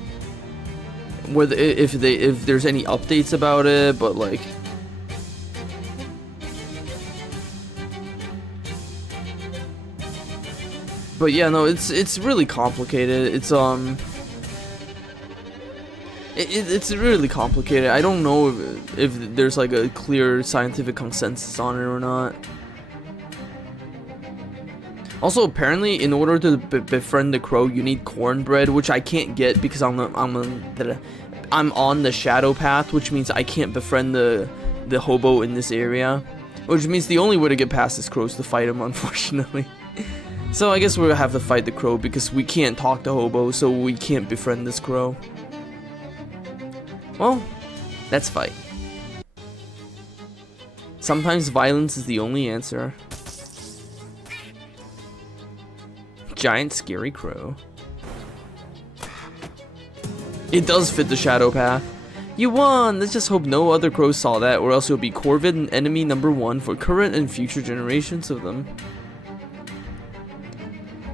whether if there's any updates about it, but like, but yeah, no, it's really complicated. It's really complicated. I don't know if there's like a clear scientific consensus on it or not. Also, apparently, in order to befriend the crow, you need cornbread, which I can't get because I'm on the shadow path, which means I can't befriend the hobo in this area, which means the only way to get past this crow is to fight him, unfortunately. So I guess we'll have to fight the crow because we can't talk to hobo, so we can't befriend this crow. Well, let's fight. Sometimes violence is the only answer. Giant scary crow. It does fit the shadow path. You won! Let's just hope no other crows saw that, or else you'll be Corvid and enemy #1 for current and future generations of them.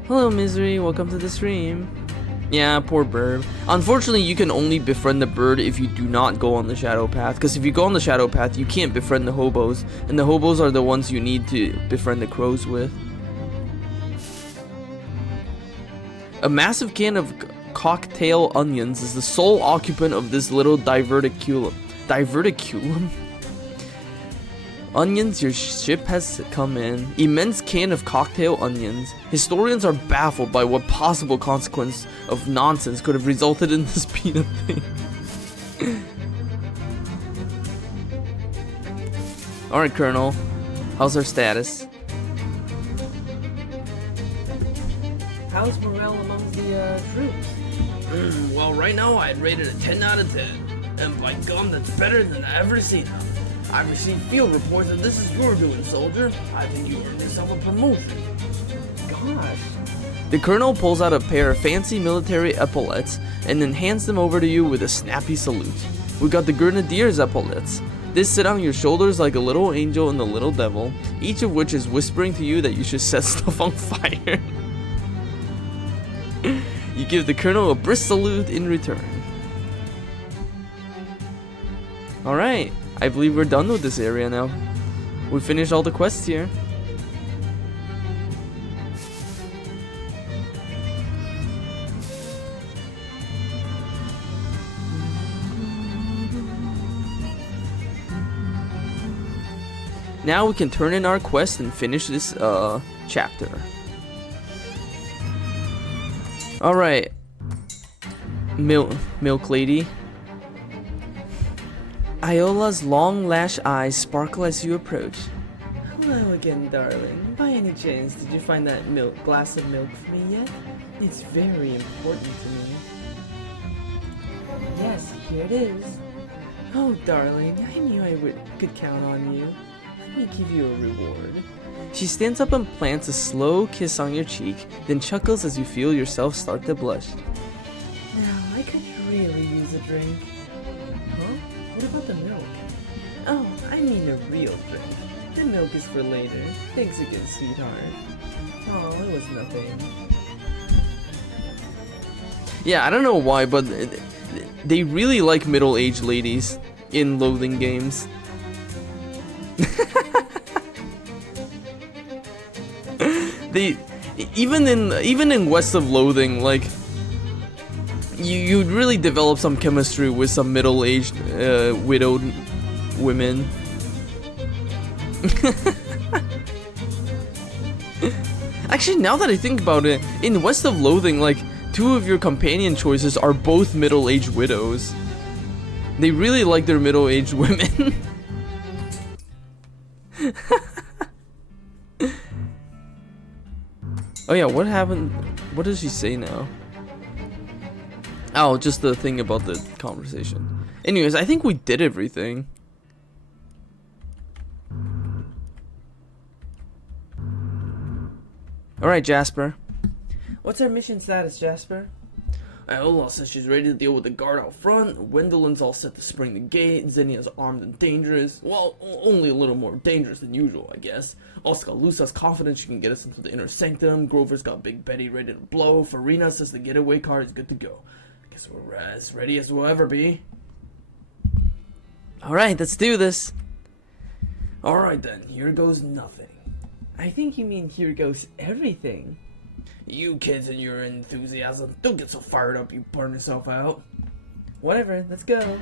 Hello, Misery. Welcome to the stream. Yeah, poor bird. Unfortunately, you can only befriend the bird if you do not go on the shadow path. Because if you go on the shadow path, you can't befriend the hobos. And the hobos are the ones you need to befriend the crows with. A massive can of cocktail onions is the sole occupant of this little diverticulum. Diverticulum? Onions, your ship has come in. Immense can of cocktail onions. Historians are baffled by what possible consequence of nonsense could have resulted in this peanut thing. Alright, Colonel. How's our status? How's morale among the troops? Well, right now I'd rate it a 10 out of 10. And by gum, that's better than I've ever seen them. I've received field reports that this is your doing, soldier. I think you earned yourself a promotion. Gosh. The Colonel pulls out a pair of fancy military epaulets and then hands them over to you with a snappy salute. We got the Grenadier's epaulets. This sit on your shoulders like a little angel and a little devil, each of which is whispering to you that you should set stuff on fire. You give the Colonel a brisk salute in return. Alright, I believe we're done with this area now. We finished all the quests here. Now we can turn in our quest and finish this chapter. Alright. Milk Lady. Iola's long lash eyes sparkle as you approach. Hello again, darling. By any chance, did you find that glass of milk for me yet? It's very important to me. Yes, here it is. Oh, darling, I knew could count on you. Let me give you a reward. She stands up and plants a slow kiss on your cheek, then chuckles as you feel yourself start to blush. Now, I could really use a drink. Huh? What about the milk? Oh, I mean a real drink. The milk is for later. Thanks again, sweetheart. Oh, it was nothing. Yeah, I don't know why, but they really like middle-aged ladies in Loathing games. They even in West of Loathing, like you'd really develop some chemistry with some middle-aged widowed women. Actually, now that I think about it, in West of Loathing, like, 2 of your companion choices are both middle-aged widows. They really like their middle-aged women. Oh yeah, what happened? What does she say now? Oh, just the thing about the conversation. Anyways, I think we did everything. Alright, Jasper. What's our mission status, Jasper? Iola says she's ready to deal with the guard out front. Wendelin's all set to spring the gate. Xenia's armed and dangerous. Well, only a little more dangerous than usual, I guess. Oscalusa's confident she can get us into the inner sanctum. Grover's got Big Betty ready to blow. Farina says the getaway car is good to go. I guess we're as ready as we'll ever be. Alright, let's do this. Alright then, here goes nothing. I think you mean here goes everything. You kids and your enthusiasm. Don't get so fired up you burn yourself out. Whatever, let's go.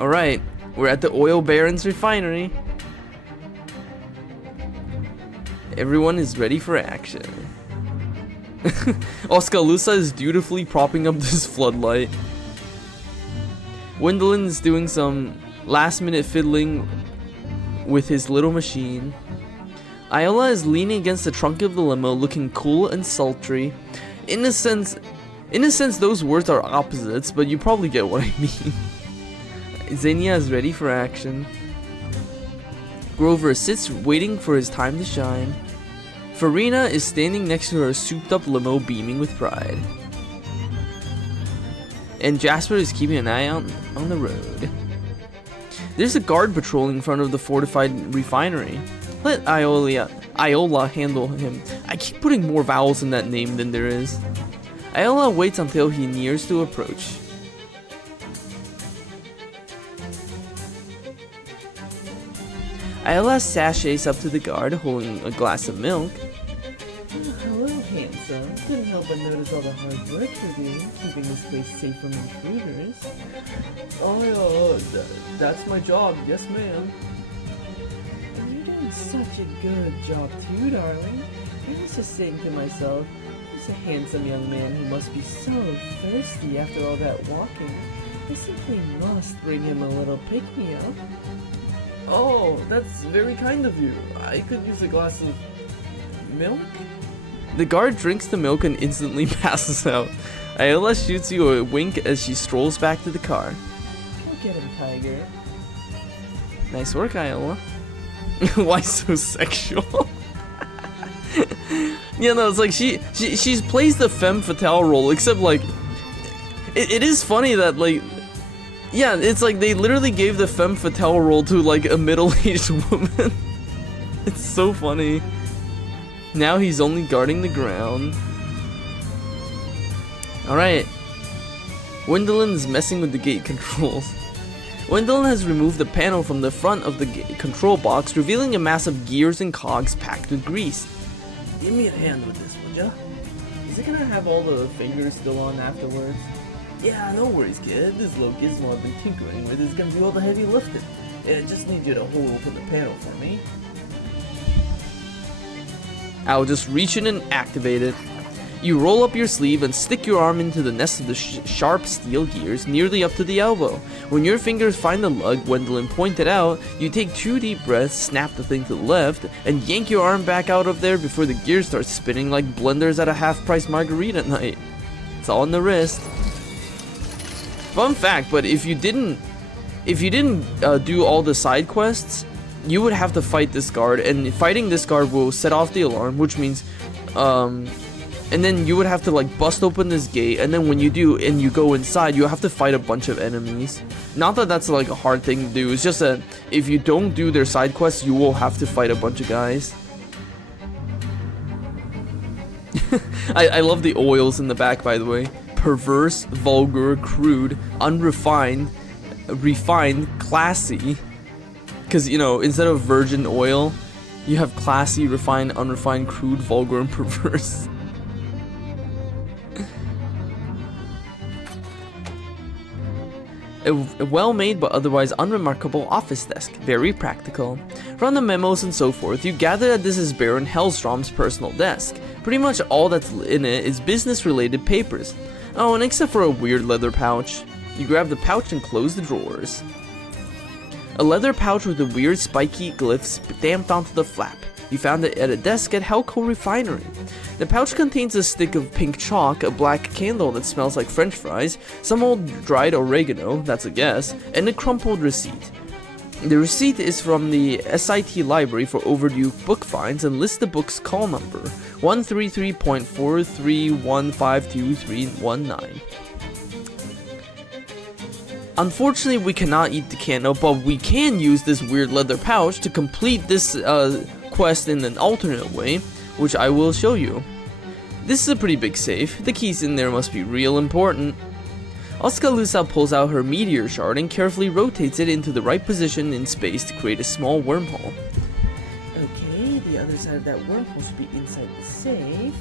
Alright, we're at the Oil Baron's refinery. Everyone is ready for action. Oscalusa is dutifully propping up this floodlight. Wendelin is doing some last-minute fiddling with his little machine. Iola is leaning against the trunk of the limo, looking cool and sultry. In a sense, those words are opposites, but you probably get what I mean. Xenia is ready for action. Grover sits waiting for his time to shine. Farina is standing next to her souped-up limo, beaming with pride. And Jasper is keeping an eye out on the road. There's a guard patrolling in front of the fortified refinery. Let Iola handle him. I keep putting more vowels in that name than there is. Iola waits until he nears to approach. Iola sashays up to the guard, holding a glass of milk. Hello, handsome. Couldn't help but notice all the hard work you're doing, keeping this place safe from intruders. Oh yeah, that's my job. Yes, ma'am. You're doing such a good job too, darling. I was just saying to myself, he's a handsome young man who must be so thirsty after all that walking. I simply must bring him a little pick-me-up. Oh, that's very kind of you. I could use a glass of milk. The guard drinks the milk and instantly passes out. Iola shoots you a wink as she strolls back to the car. Go get him, Tiger. Nice work, Iola. Why so sexual? Yeah, no, it's like she plays the femme fatale role, except like it is funny that like, yeah, it's like they literally gave the femme fatale role to like a middle-aged woman. It's so funny. Now he's only guarding the ground. Alright. Wendelin's messing with the gate controls. Wendelin has removed the panel from the front of the control box, revealing a mass of gears and cogs packed with grease. Give me a hand with this, would ya? Is it gonna have all the fingers still on afterwards? Yeah, no worries, kid. This little gizmo I've been tinkering with is gonna do all the heavy lifting. I just need you to hold open the panel for me. I'll just reach in and activate it. You roll up your sleeve and stick your arm into the nest of the sharp steel gears nearly up to the elbow. When your fingers find the lug Wendelin pointed out, you take 2 deep breaths, snap the thing to the left, and yank your arm back out of there before the gears start spinning like blenders at a half-price margarita night. It's all in the wrist. Fun fact, but if you didn't do all the side quests, you would have to fight this guard, and fighting this guard will set off the alarm, which means, and then you would have to like bust open this gate, and then when you do and you go inside, you have to fight a bunch of enemies. Not that that's like a hard thing to do, it's just that if you don't do their side quests, you will have to fight a bunch of guys. I love the oils in the back, by the way. Perverse, vulgar, crude, unrefined, refined, classy. Because, you know, instead of virgin oil, you have classy, refined, unrefined, crude, vulgar, and perverse. A well-made but otherwise unremarkable office desk, very practical. From the memos and so forth, you gather that this is Baron Hellstrom's personal desk. Pretty much all that's in it is business-related papers. Oh, and except for a weird leather pouch. You grab the pouch and close the drawers. A leather pouch with the weird spiky glyphs stamped onto the flap. You found it at a desk at Helco Refinery. The pouch contains a stick of pink chalk, a black candle that smells like french fries, some old dried oregano, that's a guess, and a crumpled receipt. The receipt is from the SIT library for overdue book finds and lists the book's call number, 133.43152319. Unfortunately, we cannot eat the candle, but we can use this weird leather pouch to complete this quest in an alternate way, which I will show you. This is a pretty big safe. The keys in there must be real important. Oskaloosa pulls out her meteor shard and carefully rotates it into the right position in space to create a small wormhole. Okay, the other side of that wormhole should be inside the safe.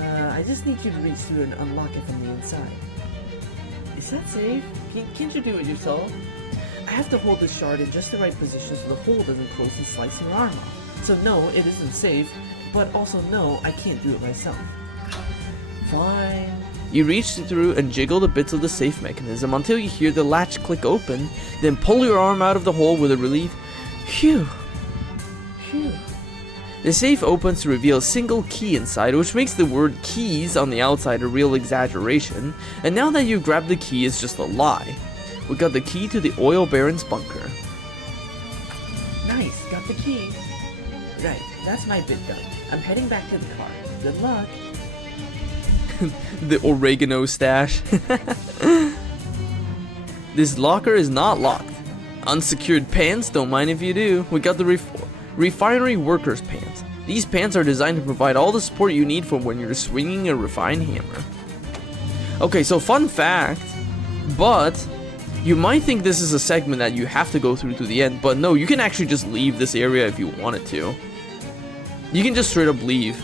I just need you to reach through and unlock it from the inside. Is that safe? Can't you do it yourself? I have to hold the shard in just the right position so the hole doesn't close and slice your arm off. So no, it isn't safe, but also no, I can't do it myself. Fine. You reach through and jiggle the bits of the safe mechanism until you hear the latch click open, then pull your arm out of the hole with a relief. Phew. Phew. The safe opens to reveal a single key inside, which makes the word keys on the outside a real exaggeration, and now that you grab the key, it's just a lie. We got the key to the oil baron's bunker. Nice, got the key. Right, that's my bit done. I'm heading back to the car. Good luck. The oregano stash. This locker is not locked. Unsecured pants, don't mind if you do. We got the refinery workers pants. These pants are designed to provide all the support you need for when you're swinging a refined hammer. Okay, so fun fact, but you might think this is a segment that you have to go through to the end, but no, you can actually just leave this area if you wanted to. You can just straight up leave.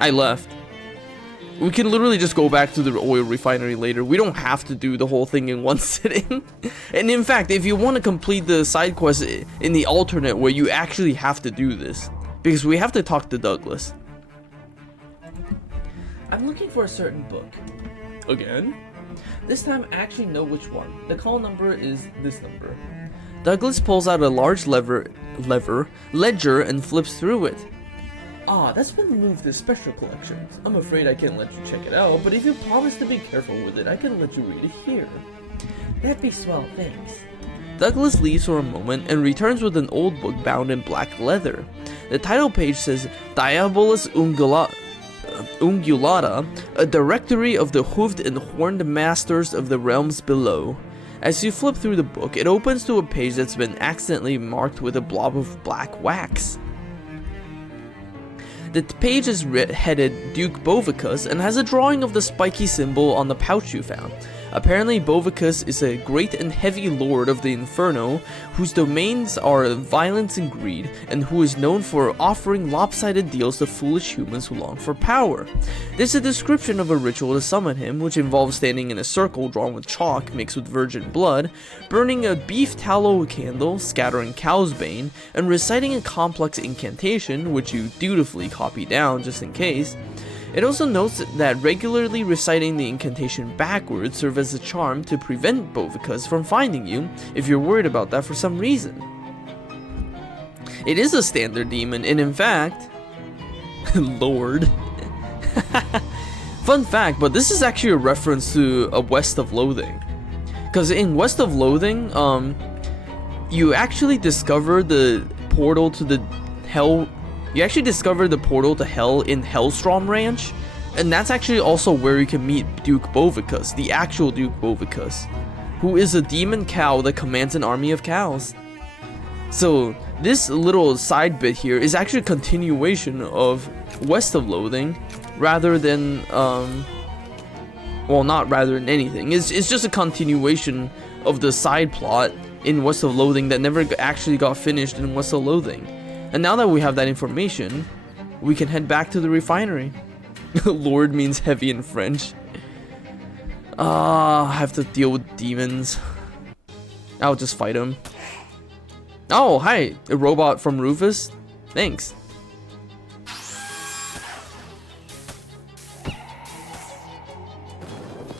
I left. We can literally just go back to the oil refinery later. We don't have to do the whole thing in one sitting. And in fact, if you want to complete the side quest in the alternate way, you actually have to do this. Because we have to talk to Douglas. I'm looking for a certain book. Again? This time I actually know which one. The call number is this number. Douglas pulls out a large ledger and flips through it. Ah, that's been moved to special collections. I'm afraid I can't let you check it out, but if you promise to be careful with it, I can let you read it here. That'd be swell, thanks. Douglas leaves for a moment and returns with an old book bound in black leather. The title page says Diabolus Ungulata, a directory of the hoofed and horned masters of the realms below. As you flip through the book, it opens to a page that's been accidentally marked with a blob of black wax. The page is headed Duke Bovicus and has a drawing of the spiky symbol on the pouch you found. Apparently Bovicus is a great and heavy lord of the Inferno whose domains are violence and greed, and who is known for offering lopsided deals to foolish humans who long for power. There's a description of a ritual to summon him, which involves standing in a circle drawn with chalk mixed with virgin blood, burning a beef tallow candle, scattering cow's bane, and reciting a complex incantation, which you dutifully copy down just in case. It also notes that regularly reciting the incantation backwards serves as a charm to prevent Bovicus from finding you if you're worried about that for some reason. It is a standard demon, and in fact, Lord. Fun fact, but this is actually a reference to a West of Loathing. Because in West of Loathing, you actually discover the portal to the hell. You actually discover the portal to hell in Hellstrom Ranch, and that's actually also where you can meet Duke Bovicus, the actual Duke Bovicus, who is a demon cow that commands an army of cows. So this little side bit here is actually a continuation of West of Loathing, rather than Well, not rather than anything. It's just a continuation of the side plot in What's the Loathing that never actually got finished in What's the Loathing. And now that we have that information, we can head back to the refinery. Lord means heavy in French. I have to deal with demons. I'll just fight him. Oh, hi, a robot from Rufus. Thanks.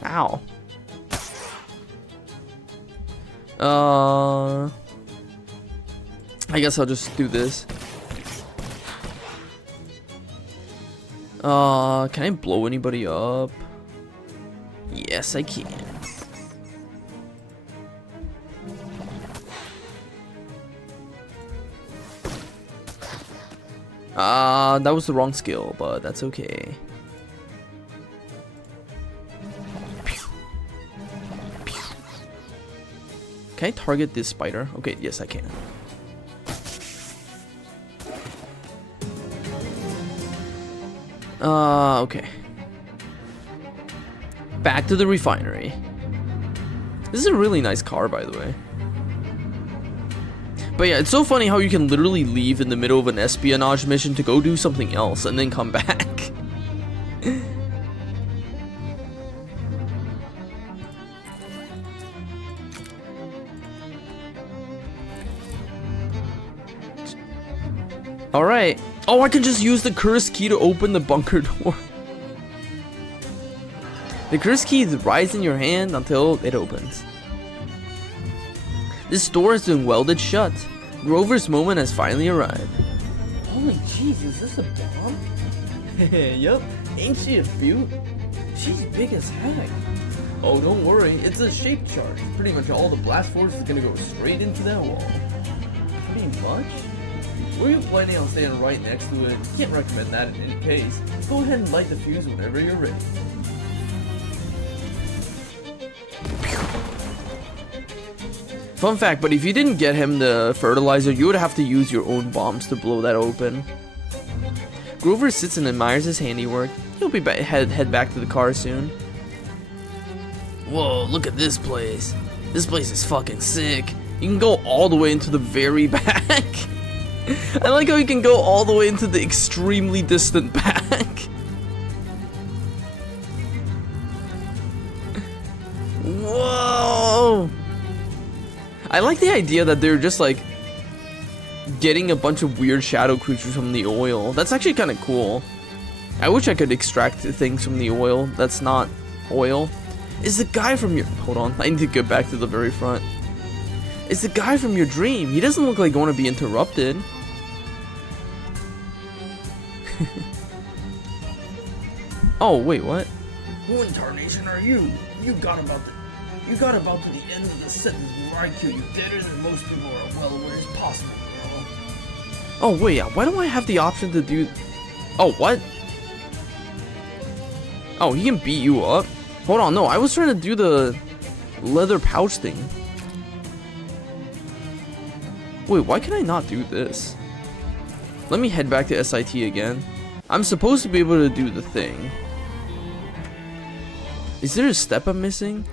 Ow. I guess I'll just do this. Can I blow anybody up? Yes, I can. That was the wrong skill, but that's okay. Can I target this spider? Okay, yes I can. Okay. Back to the refinery. This is a really nice car, by the way. But yeah, it's so funny how you can literally leave in the middle of an espionage mission to go do something else and then come back. Alright. Oh, I can just use the cursed key to open the bunker door. The cursed key rides in your hand until it opens. This door has been welded shut. Grover's moment has finally arrived. Holy jeez, is this a bomb? Yup, ain't she a beaut? She's big as heck. Oh, don't worry, it's a shape charge. Pretty much all the blast force is gonna go straight into that wall. Pretty much? Were you planning on staying right next to it? Can't recommend that in any case. Go ahead and light the fuse whenever you're ready. Fun fact, but if you didn't get him the fertilizer, you would have to use your own bombs to blow that open. Grover sits and admires his handiwork. He'll be head back to the car soon. Whoa, look at this place. This place is fucking sick. You can go all the way into the very back. I like how you can go all the way into the extremely distant back. Whoa! I like the idea that they're just like getting a bunch of weird shadow creatures from the oil. That's actually kind of cool. I wish I could extract things from the oil that's not oil. Is the guy from your... Hold on, I need to get back to the very front. It's the guy from your dream. He doesn't look like going to be interrupted. Oh, wait, what? Who in tarnation are you? You got about to the end of the sentence where I kill you deader than most people are well aware is possible, bro. Oh, wait, why don't I have the option to do... Oh, what? Oh, he can beat you up? Hold on, no, I was trying to do the leather pouch thing. Wait, why can I not do this? Let me head back to SIT again. I'm supposed to be able to do the thing. Is there a step I'm missing?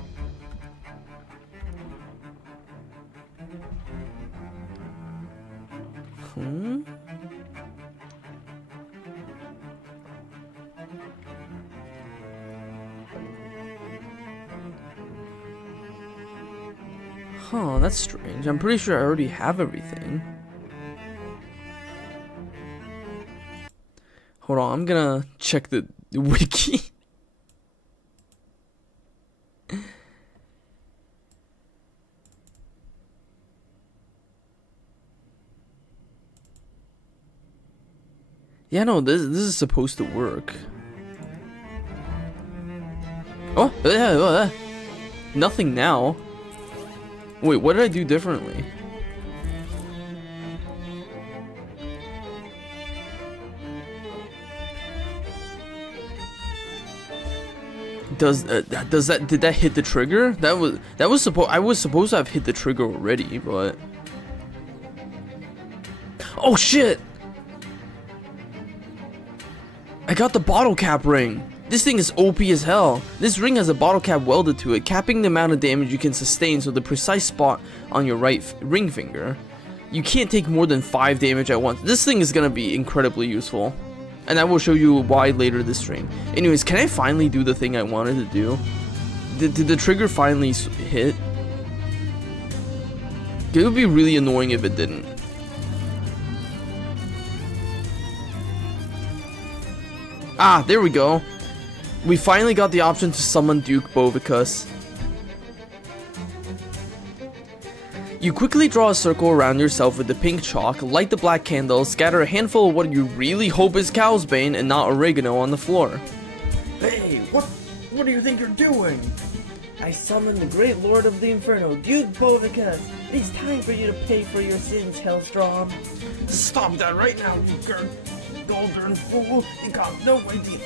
Huh, that's strange. I'm pretty sure I already have everything. Hold on, I'm gonna check the wiki. Yeah, no, this is supposed to work. Oh, nothing now. Wait, what did I do differently? Did that hit the trigger? I was supposed to have hit the trigger already, but oh shit! I got the bottle cap ring. This thing is OP as hell. This ring has a bottle cap welded to it, capping the amount of damage you can sustain to the precise spot on your right ring finger. You can't take more than 5 damage at once. This thing is gonna be incredibly useful. And I will show you why later this stream. Anyways, can I finally do the thing I wanted to do? Did the trigger finally hit? It would be really annoying if it didn't. Ah, there we go. We finally got the option to summon Duke Bovicus. You quickly draw a circle around yourself with the pink chalk, light the black candle, scatter a handful of what you really hope is cow's bane and not oregano on the floor. Hey, what do you think you're doing? I summon the great lord of the inferno, Duke Bovicus. It is time for you to pay for your sins, Hellstrom. Stop that right now, you golden fool! You got no idea.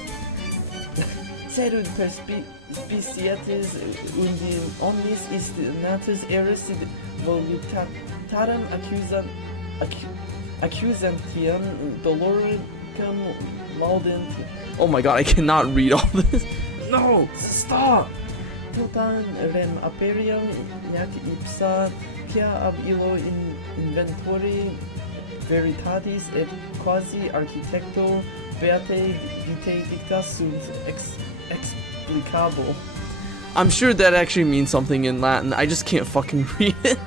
Serud perspiciatis undi omnis ist natus eris voluntatem accusantiam doloricum laudent. Oh my god, I cannot read all this. No, stop! Totan rem aperium nec ipsa quia ab illo inventori veritatis et quasi architecto beate vitae dicta sunt explicable. I'm sure that actually means something in Latin. I just can't fucking read it.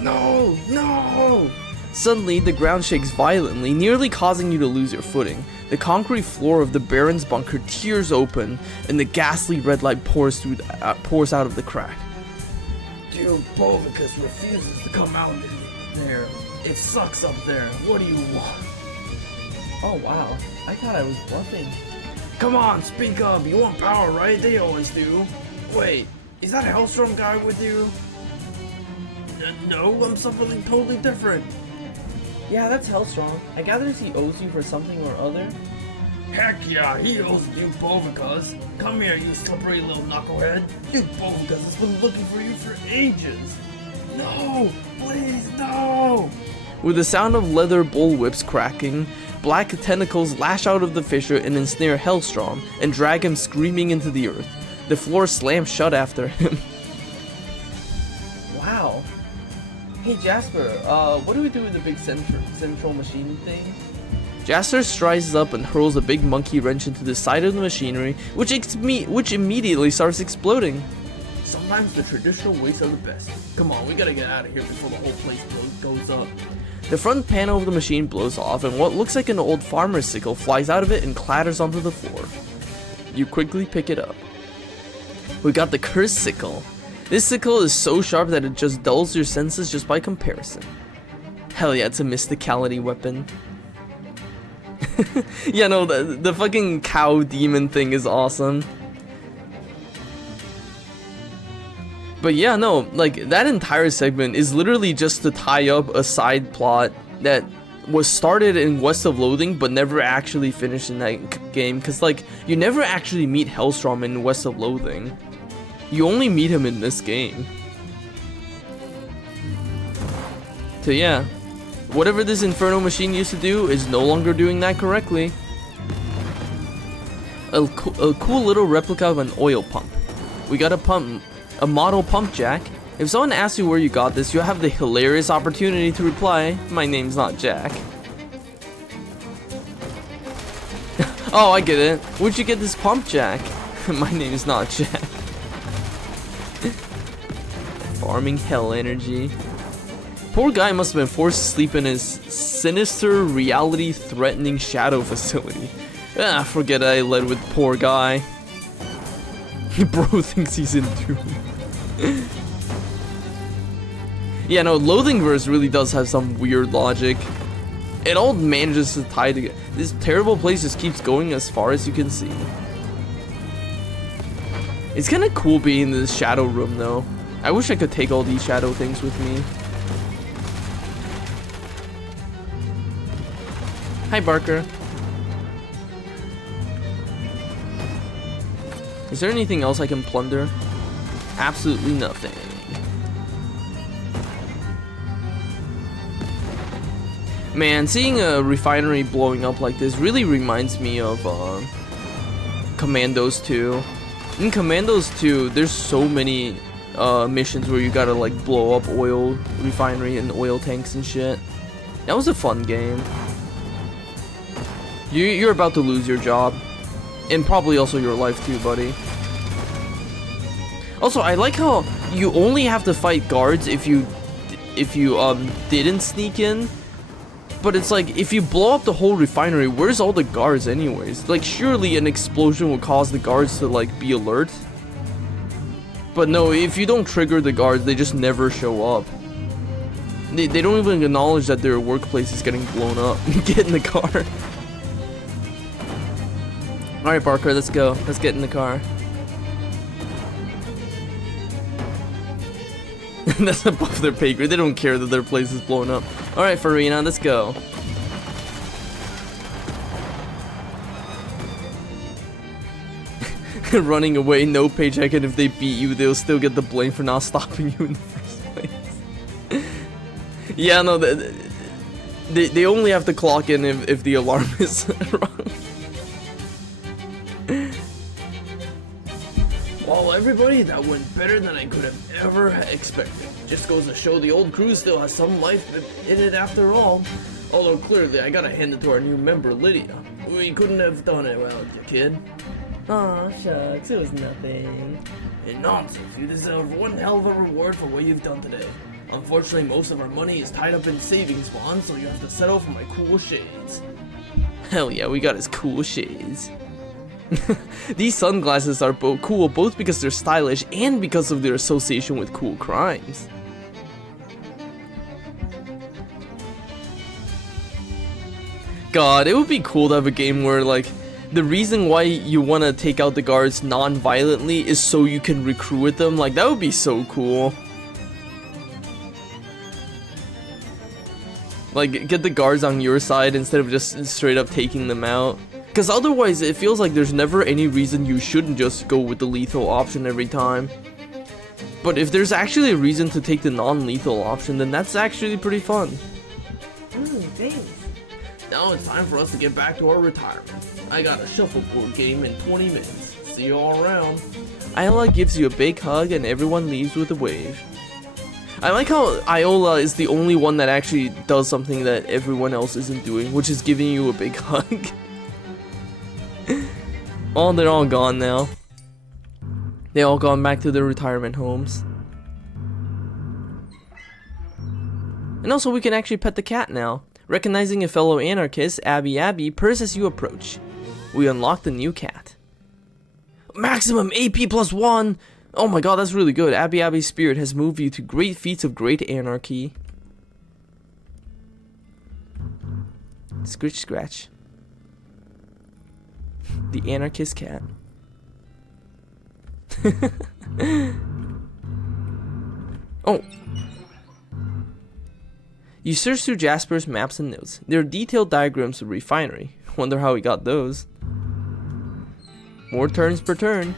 No, no! Suddenly, the ground shakes violently, nearly causing you to lose your footing. The concrete floor of the Baron's bunker tears open, and the ghastly red light pours out of the crack. Duke Bovicus refuses to come out there. It sucks up there. What do you want? Oh wow, I thought I was bluffing. Come on, speak up. You want power, right? They always do. Wait, is that Hellstrom guy with you? No, I'm something totally different. Yeah, that's Hellstrom. I gather he owes you for something or other. Heck yeah, he owes Duke Bovicus. Come here, you slippery little knucklehead. Duke Bovicus has been looking for you for ages. No, please, no! With the sound of leather bullwhips cracking, black tentacles lash out of the fissure and ensnare Hellstrom and drag him screaming into the earth. The floor slams shut after him. Wow. Hey Jasper, what do we do with the big central machine thing? Jasper strides up and hurls a big monkey wrench into the side of the machinery, which immediately starts exploding. Sometimes the traditional ways are the best. Come on, we gotta get out of here before the whole place goes up. The front panel of the machine blows off, and what looks like an old farmer's sickle flies out of it and clatters onto the floor. You quickly pick it up. We got the cursed sickle. This sickle is so sharp that it just dulls your senses just by comparison. Hell yeah, it's a mysticality weapon. Yeah, no, the fucking cow demon thing is awesome. But yeah, no, like, that entire segment is literally just to tie up a side plot that was started in West of Loathing but never actually finished in that game, because, like, you never actually meet Hellstrom in West of Loathing. You only meet him in this game. So yeah, whatever this Inferno machine used to do is no longer doing that correctly. A cool little replica of an oil pump. We got a model pump jack. If someone asks you where you got this, you have the hilarious opportunity to reply, "My name's not Jack." Oh, I get it. Where'd you get this pump jack? My name is not Jack. Farming hell energy. Poor guy must have been forced to sleep in his sinister, reality-threatening shadow facility. Ah, forget I led with poor guy. Bro thinks he's in Doom. Yeah, no, Loathingverse really does have some weird logic. It all manages to tie together. This terrible place just keeps going as far as you can see. It's kind of cool being in this shadow room, though. I wish I could take all these shadow things with me. Hi, Barker. Is there anything else I can plunder? Absolutely nothing. Man, seeing a refinery blowing up like this really reminds me of Commandos 2. In Commandos 2, there's so many missions where you gotta like blow up oil refinery and oil tanks and shit. That was a fun game. You're about to lose your job. And probably also your life too, buddy. Also, I like how you only have to fight guards if you didn't sneak in. But it's like, if you blow up the whole refinery, where's all the guards anyways? Like, surely an explosion would cause the guards to, like, be alert. But no, if you don't trigger the guards, they just never show up. They don't even acknowledge that their workplace is getting blown up. Get in the car. Alright, Barker, let's go. Let's get in the car. That's above their pay grade. They don't care that their place is blown up. Alright, Farina, let's go. Running away, no paycheck, and if they beat you, they'll still get the blame for not stopping you in the first place. Yeah, no, they only have to clock in if the alarm is wrong. Well, everybody, that went better than I could have ever expected. Just goes to show the old crew still has some life in it after all. Although clearly, I gotta hand it to our new member, Lydia. We couldn't have done it without you, kid. Aw, shucks, it was nothing. And nonsense, you deserve one hell of a reward for what you've done today. Unfortunately, most of our money is tied up in savings bonds, so you have to settle for my cool shades. Hell yeah, we got his cool shades. These sunglasses are cool both because they're stylish and because of their association with cool crimes. God, it would be cool to have a game where, like, the reason why you want to take out the guards non-violently is so you can recruit them. Like, that would be so cool. Like, get the guards on your side instead of just straight up taking them out. Because otherwise, it feels like there's never any reason you shouldn't just go with the lethal option every time. But if there's actually a reason to take the non-lethal option, then that's actually pretty fun. Thanks. Now it's time for us to get back to our retirement. I got a shuffleboard game in 20 minutes. See you all around. Iola gives you a big hug and everyone leaves with a wave. I like how Iola is the only one that actually does something that everyone else isn't doing, which is giving you a big hug. Oh, they're all gone now. They all gone back to their retirement homes. And also we can actually pet the cat now. Recognizing a fellow anarchist, Abby purrs as you approach. We unlock the new cat. Maximum AP +1! Oh my god, that's really good. Abby's spirit has moved you to great feats of great anarchy. Scritch scratch. The anarchist cat. Oh. You search through Jasper's maps and notes. There are detailed diagrams of refinery. Wonder how he got those. More turns per turn.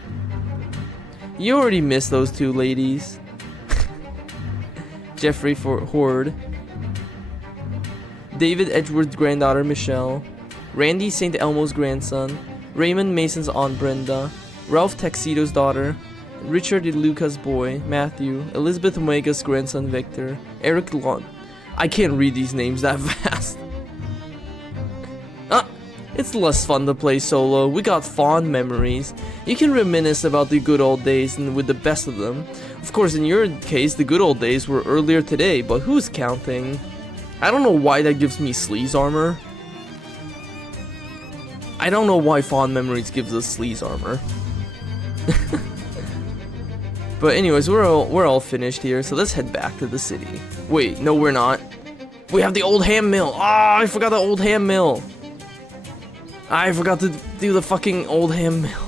You already missed those two ladies. Jeffrey Horde. David Edgeworth's granddaughter Michelle. Randy St. Elmo's grandson. Raymond Mason's aunt Brenda. Ralph Tuxedo's daughter. Richard DeLuca's boy Matthew. Elizabeth Omega's grandson Victor. Eric Lund. I can't read these names that fast. It's less fun to play solo. We got fond memories. You can reminisce about the good old days and with the best of them. Of course, in your case, the good old days were earlier today, but who's counting? I don't know why that gives me sleaze armor. I don't know why fond memories gives us sleaze armor. But anyways, we're all finished here, so let's head back to the city. Wait, no we're not. We have the old ham mill. Ah, I forgot the old ham mill. I forgot to do the fucking old ham mill.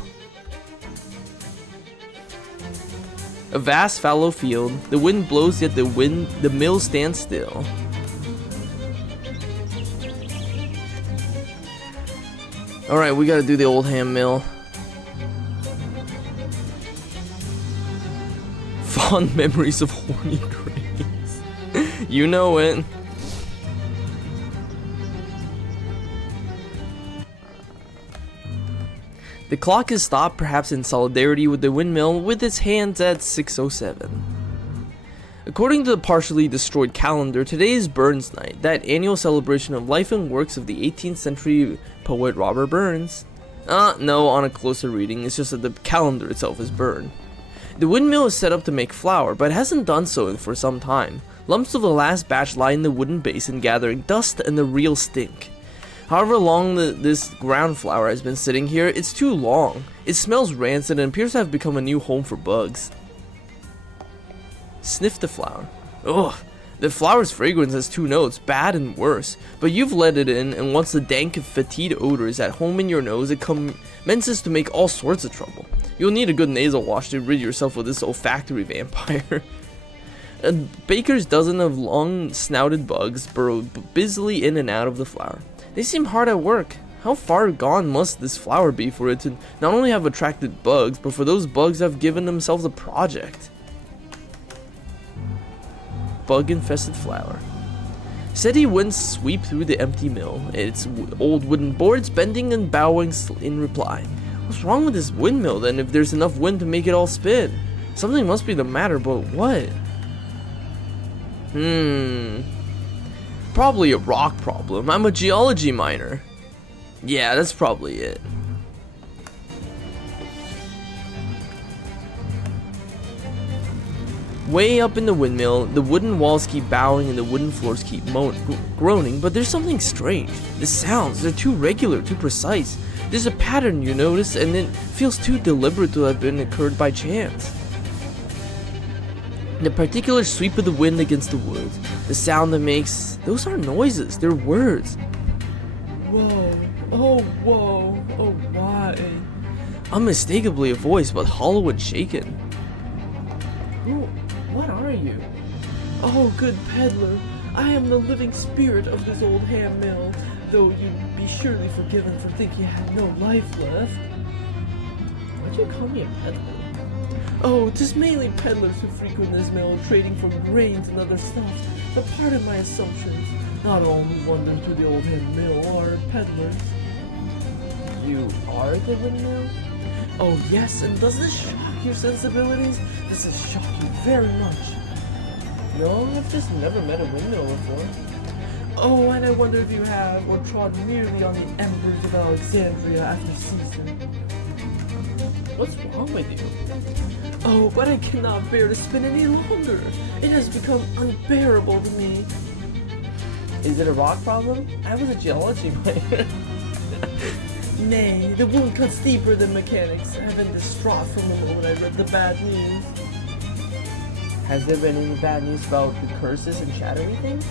A vast fallow field. The wind blows, yet the mill stands still. Alright, we gotta do the old ham mill. Fond memories of horny graves. You know it. The clock is stopped, perhaps in solidarity with the windmill, with its hands at 6:07. According to the partially destroyed calendar, today is Burns Night, that annual celebration of life and works of the 18th century poet Robert Burns. No, on a closer reading, it's just that the calendar itself is burned. The windmill is set up to make flour, but it hasn't done so for some time. Lumps of the last batch lie in the wooden basin, gathering dust and the real stink. However long this ground flour has been sitting here, it's too long. It smells rancid and appears to have become a new home for bugs. Sniff the flour. Ugh. The flour's fragrance has two notes, bad and worse, but you've let it in, and once the dank and fetid odor is at home in your nose, it commences to make all sorts of trouble. You'll need a good nasal wash to rid yourself of this olfactory vampire. A baker's dozen of long-snouted bugs burrow busily in and out of the flour. They seem hard at work. How far gone must this flour be for it to not only have attracted bugs, but for those bugs to have given themselves a project? Bug-infested flour. Steady winds sweep through the empty mill, its old wooden boards bending and bowing in reply. What's wrong with this windmill then if there's enough wind to make it all spin? Something must be the matter, but what? Probably a rock problem. I'm a geology minor. Yeah, that's probably it. Way up in the windmill, the wooden walls keep bowing and the wooden floors keep groaning, but there's something strange. The sounds, they're too regular, too precise. There's a pattern you notice, and it feels too deliberate to have been occurred by chance. The particular sweep of the wind against the woods, the sound that makes, those aren't noises, they're words. Whoa, oh why? Unmistakably a voice, but hollow and shaken. What are you? Oh, good peddler, I am the living spirit of this old ham mill, though you'd be surely forgiven for thinking you had no life left. Why'd you call me a peddler? Oh, 'tis mainly peddlers who frequent this mill, trading for grains and other stuffs, but pardon my assumptions. Not all who wander to the old ham mill are peddlers. You are the windmill? Oh yes, and does this shock your sensibilities? This has shocked you very much. No, I've just never met a windmill before. Oh, and I wonder if you have, or trod merely on the embers of Alexandria after Caesar. What's wrong with you? Oh, but I cannot bear to spin any longer. It has become unbearable to me. Is it a rock problem? I was a geology minor. Nay, the wound cuts deeper than mechanics. I've been distraught from the moment I read the bad news. Has there been any bad news about the curses and shadowy things?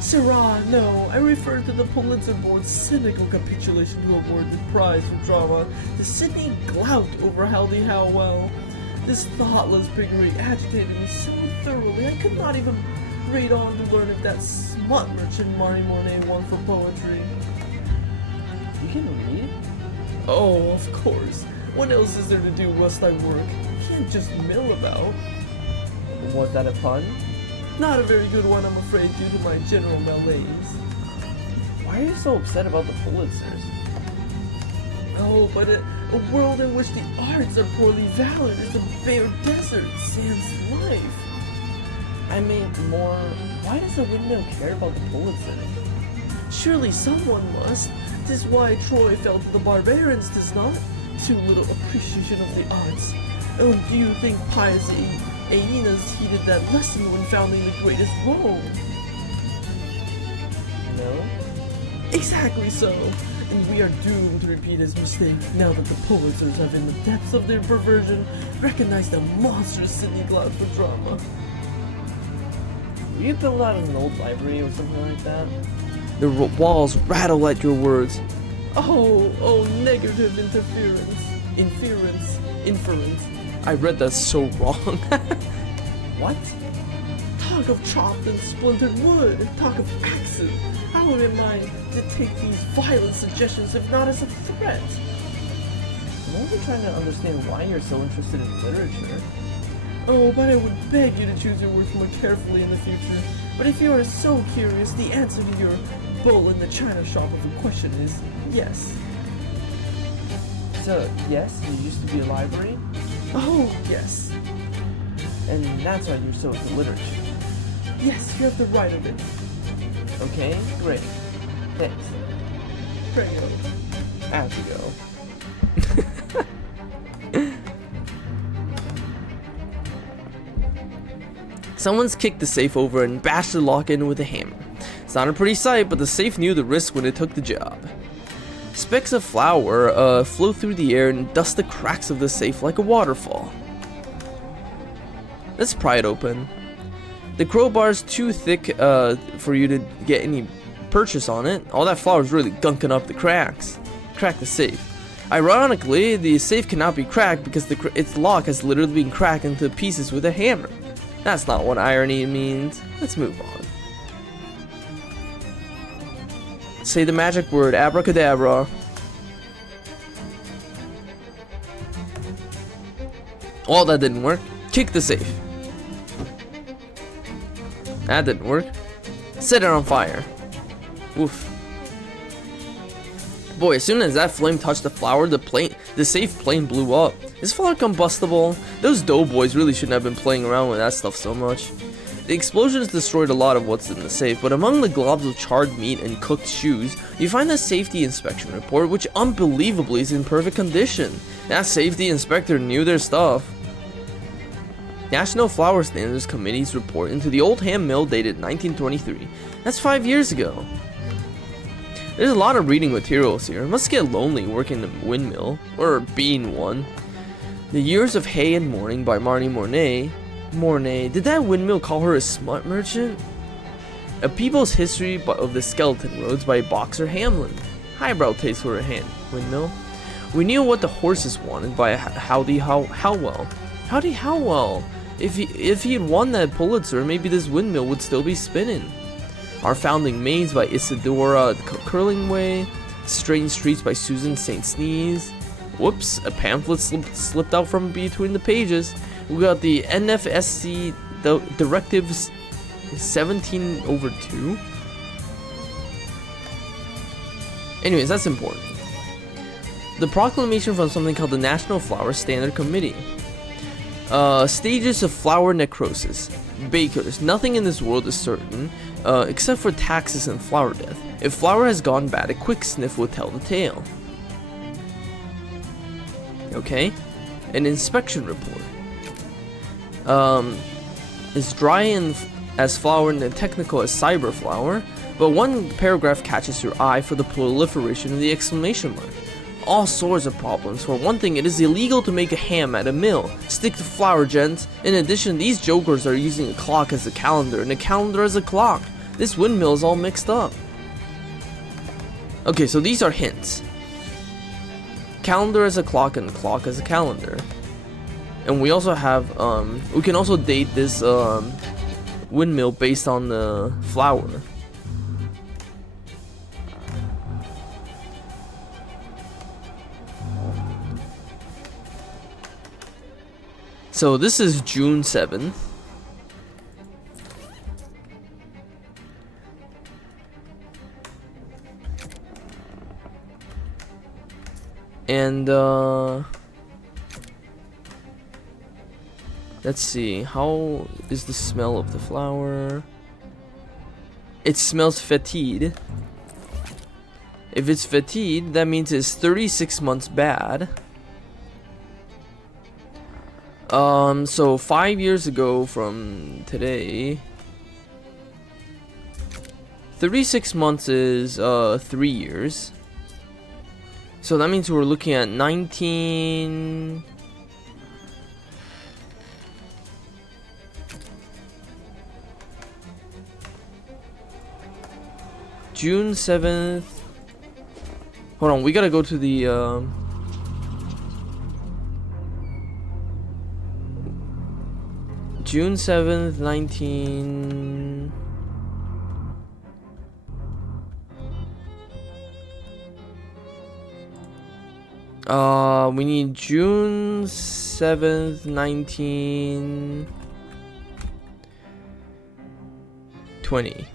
Sirrah, no. I refer to the Pulitzer Board's cynical capitulation to award the prize for drama to Sidney Glout over Haldie Howell. This thoughtless piggery agitated me so thoroughly I could not even read on to learn if that smut merchant Marie Monet won for poetry. You can read? Oh, of course. What else is there to do whilst I work? You can't just mill about. Was that a pun? Not a very good one, I'm afraid, due to my general malaise. Why are you so upset about the Pulitzers? Oh, but a world in which the arts are poorly valued is a bare desert, sans life. I mean, more, why does the windmill care about the Pulitzer? Surely someone must. 'Tis why Troy fell to the barbarians, 'tis not? Too little appreciation of the arts. Oh, do you think pious Aeneas heeded that lesson when founding the greatest Rome? No? Exactly so. And we are doomed to repeat his mistake now that the Pulitzers have, in the depths of their perversion, recognized the monstrous Sidney Glout for drama. Were you built out of an old library or something like that? The walls rattle at your words. Oh, negative inference. I read that so wrong. What? Talk of chopped and splintered wood. Talk of axes. How am I to take these violent suggestions if not as a threat? I'm only trying to understand why you're so interested in literature. Oh, but I would beg you to choose your words more carefully in the future. But if you are so curious, the answer to your bull in the china shop of a question is yes. So, yes, you used to be a library? Oh, yes. And that's why you're so into literature. Yes, you have the right of it. Okay, great. Thanks. Prego. As you go. Someone's kicked the safe over and bashed the lock in with a hammer. It's not a pretty sight, but the safe knew the risk when it took the job. Specks of flour float through the air and dust the cracks of the safe like a waterfall. Let's pry it open. The crowbar's too thick for you to get any purchase on it. All that flour is really gunking up the cracks. Crack the safe. Ironically, the safe cannot be cracked because its lock has literally been cracked into pieces with a hammer. That's not what irony means. Let's move on. Say the magic word, abracadabra. Oh, that didn't work. Kick the safe. That didn't work. Set it on fire. Oof. Boy, as soon as that flame touched the flour, the safe plane blew up. Is flour combustible? Those doughboys really shouldn't have been playing around with that stuff so much. The explosions destroyed a lot of what's in the safe, but among the globs of charred meat and cooked shoes, you find the safety inspection report, which unbelievably is in perfect condition. That safety inspector knew their stuff. National Flour Standards Committee's report into the old ham mill dated 1923. That's 5 years ago. There's a lot of reading materials here. It must get lonely working in a windmill, or being one. The Years of Hay and Mourning by Marnie Mornay. Mornay, did that windmill call her a smut merchant? A People's History of the Skeleton Roads by Boxer Hamlin. Highbrow taste for a windmill. We Knew What the Horses Wanted by Howdy Howell. Howdy Howell. If he had won that Pulitzer, maybe this windmill would still be spinning. Our Founding Maids by Isadora Curlingway. Strange Streets by Susan St. Sneeze. Whoops, a pamphlet slipped out from between the pages. We got the NFSC Directives 17/2. Anyways, that's important. The proclamation from something called the National Flour Standard Committee. Stages of flour necrosis. Bakers, nothing in this world is certain, except for taxes and flour death. If flour has gone bad, a quick sniff will tell the tale. Okay, an inspection report. Is dry and as flour and technical as cyber flour, but one paragraph catches your eye for the proliferation of the exclamation mark. All sorts of problems. For one thing, it is illegal to make a ham at a mill. Stick to flour, gents. In addition, these jokers are using a clock as a calendar and a calendar as a clock. This windmill is all mixed up. Okay, so these are hints. Calendar as a clock and clock as a calendar. And we also have, we can also date this windmill based on the flour. So this is June 7th. And let's see, how is the smell of the flour? It smells fetid. If it's fetid, that means it's 36 months bad. So 5 years ago from today, 36 months is 3 years. So that means we're looking at 19. June 7th. Hold on, we gotta go to the June 7th, 19. We need June 7th, 1920.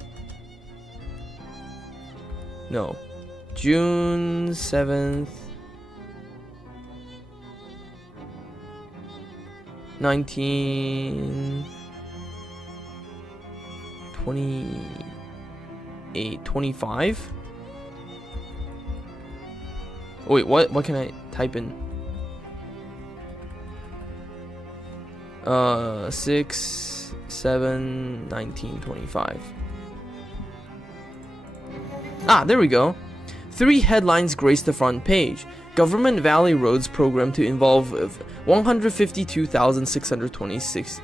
No. June 7th. 19, 28, 25. Oh, wait, what can I type in? 6, 7, 19, 25. Ah, there we go. 3 headlines grace the front page. Government Valley Roads program to involve 152,626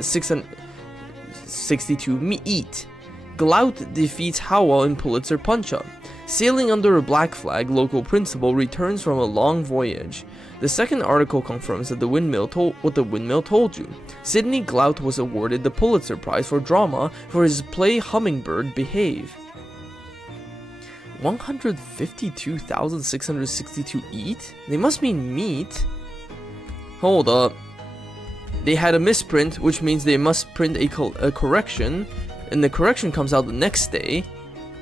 662 meet. Glout defeats Howell in Pulitzer punch-up. Sailing under a black flag, local principal returns from a long voyage. The second article confirms that the windmill told what the windmill told you. Sidney Glout was awarded the Pulitzer Prize for drama for his play Hummingbird Behave. 152,662 eat? They must mean meat. Hold up. They had a misprint, which means they must print a correction, and the correction comes out the next day,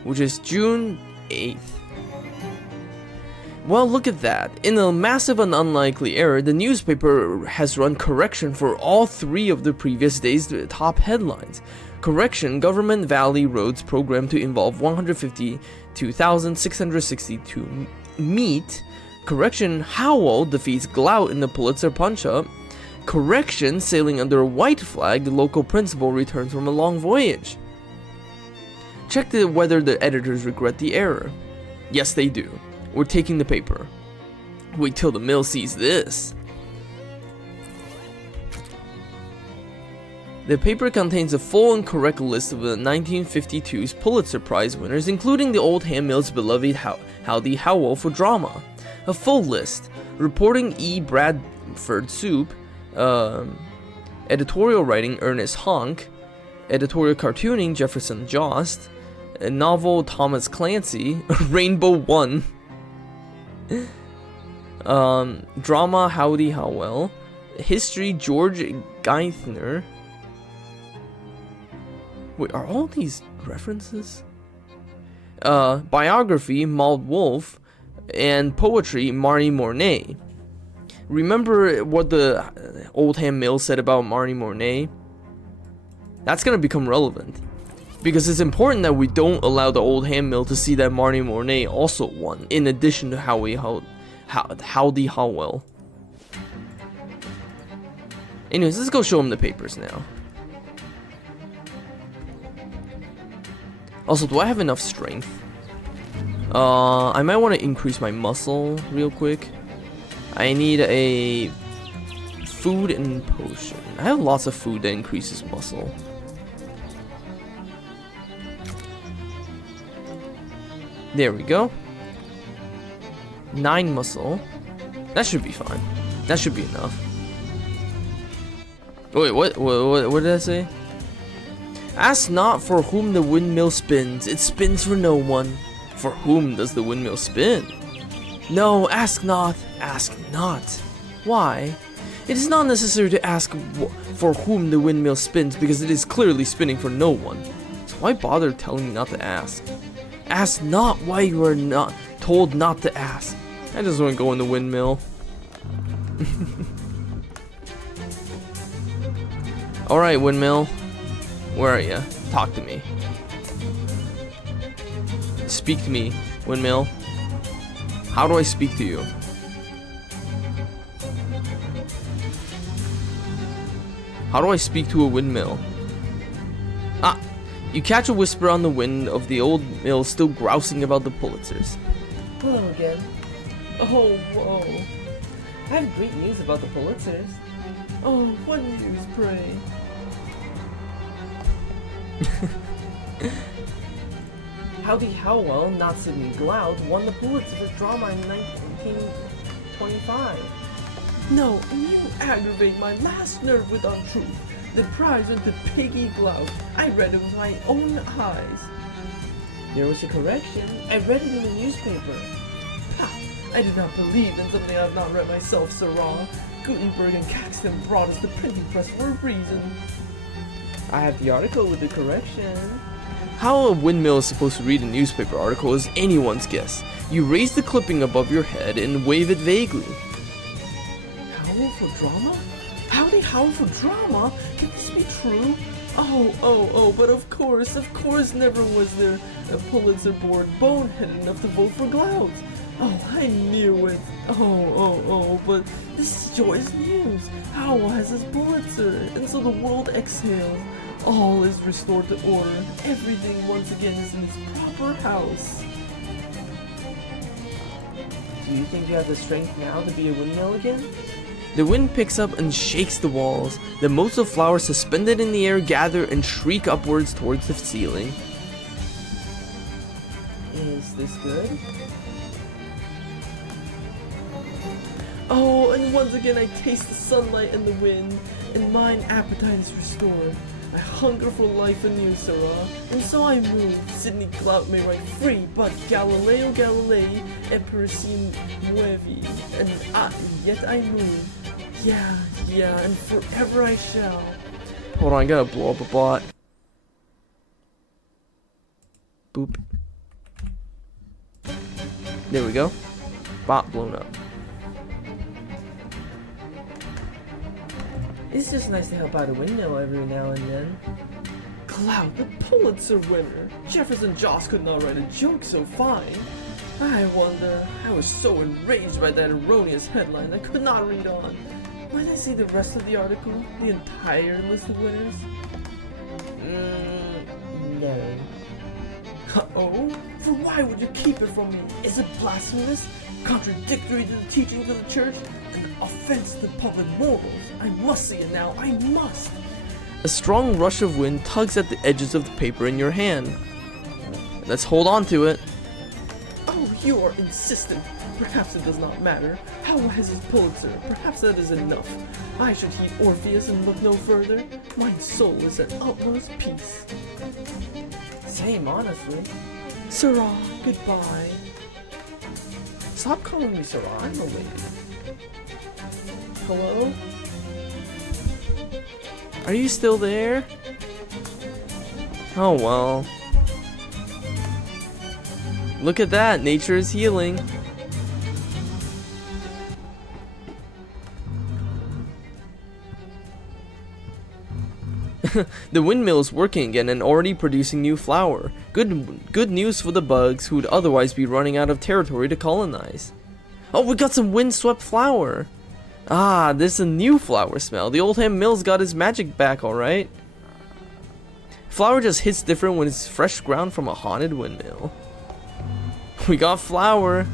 which is June 8th. Well, look at that. In a massive and unlikely error, the newspaper has run correction for all 3 of the previous day's top headlines. Correction, Government Valley Roads program to involve 152,662 meet. Correction, Howell defeats Glout in the Pulitzer punch-up. Correction, sailing under a white flag, the local principal returns from a long voyage. Check whether the editors regret the error. Yes, they do. We're taking the paper. Wait till the mill sees this. The paper contains a full and correct list of the 1952's Pulitzer Prize winners, including the Oldham Mill's beloved Howdy Howell for drama. A full list, reporting E. Bradford Soup, editorial writing Ernest Honk, editorial cartooning Jefferson Jost, a novel Thomas Clancy, Rainbow One, drama Howdy Howell, history George Geithner. Wait, are all these references? Biography Maud Wolfe, and poetry Marnie Mornay. Remember what the Oldham Mill said about Marnie Mornay? That's gonna become relevant, because it's important that we don't allow the Oldham Mill to see that Marnie Mornay also won, in addition to Howdy Howell. Anyways, let's go show him the papers now. Also, do I have enough strength? I might want to increase my muscle real quick. I need a food and potion. I have lots of food that increases muscle. There we go. 9 muscle. That should be fine. That should be enough. Wait, what did I say? Ask not for whom the windmill spins. It spins for no one. For whom does the windmill spin? No, ask not. Ask not. Why? It is not necessary to ask for whom the windmill spins, because it is clearly spinning for no one. So why bother telling me not to ask? Ask not why you are not told not to ask. I just want to go in the windmill. Alright, windmill. Where are you? Talk to me. Speak to me, windmill. How do I speak to you? How do I speak to a windmill? Ah! You catch a whisper on the wind of the old mill still grousing about the Pulitzers. Hello again. Oh, whoa. I have great news about the Pulitzers. Oh, what news, pray? Howdy Howell, not Sidney Glout, won the Pulitzer for drama in 1925. No, you aggravate my last nerve with untruth. The prize went to Piggy Glout. I read it with my own eyes. There was a correction. I read it in the newspaper. Ha! I do not believe in something I have not read myself, Sirrah. Gutenberg and Caxton brought us the printing press for a reason. I have the article with the correction. How a windmill is supposed to read a newspaper article is anyone's guess. You raise the clipping above your head and wave it vaguely. Howl for drama? How really powerful drama? Can this be true? Oh, but of course, never was there a Pulitzer board boneheaded enough to vote for Glaubt. Oh, I knew it. But this is joyous news. Howell has his Pulitzer, and so the world exhales. All is restored to order. Everything once again is in its proper house. Do you think you have the strength now to be a windmill again? The wind picks up and shakes the walls. The motes of flowers suspended in the air gather and shriek upwards towards the ceiling. Is this good? Oh, and once again I taste the sunlight and the wind, and mine appetite is restored. I hunger for life anew, Sarah, and so I move. Sidney Glaubt may write free, but Galileo Galilei et Persim Nuevi, and yet I move. Yeah, and forever I shall. Hold on, I gotta blow up a bot. Boop. There we go. Bot blown up. It's just nice to help out a windmill every now and then. Glaubt, the Pulitzer winner. Jefferson Joss could not write a joke so fine. I wonder, I was so enraged by that erroneous headline I could not read on. Might I see the rest of the article? The entire list of winners? No. Oh? For why would you keep it from me? Is it blasphemous? Contradictory to the teachings of the church? An offense to public morals? I must see it now, I must! A strong rush of wind tugs at the edges of the paper in your hand. Let's hold on to it. Oh, you are insistent. Perhaps it does not matter. How has his Pulitzer? Perhaps that is enough. I should heed Orpheus and look no further. My soul is at utmost peace. Same, honestly. Sirrah, goodbye. Stop calling me Sarah, I'm a lady. Hello? Are you still there? Oh well. Look at that, nature is healing. The windmill is working again and already producing new flour. Good news for the bugs who would otherwise be running out of territory to colonize. Oh, we got some windswept flour. Ah, this is a new flour smell. The Oldham Mill's got his magic back, alright. Flour just hits different when it's fresh ground from a haunted windmill. We got flour.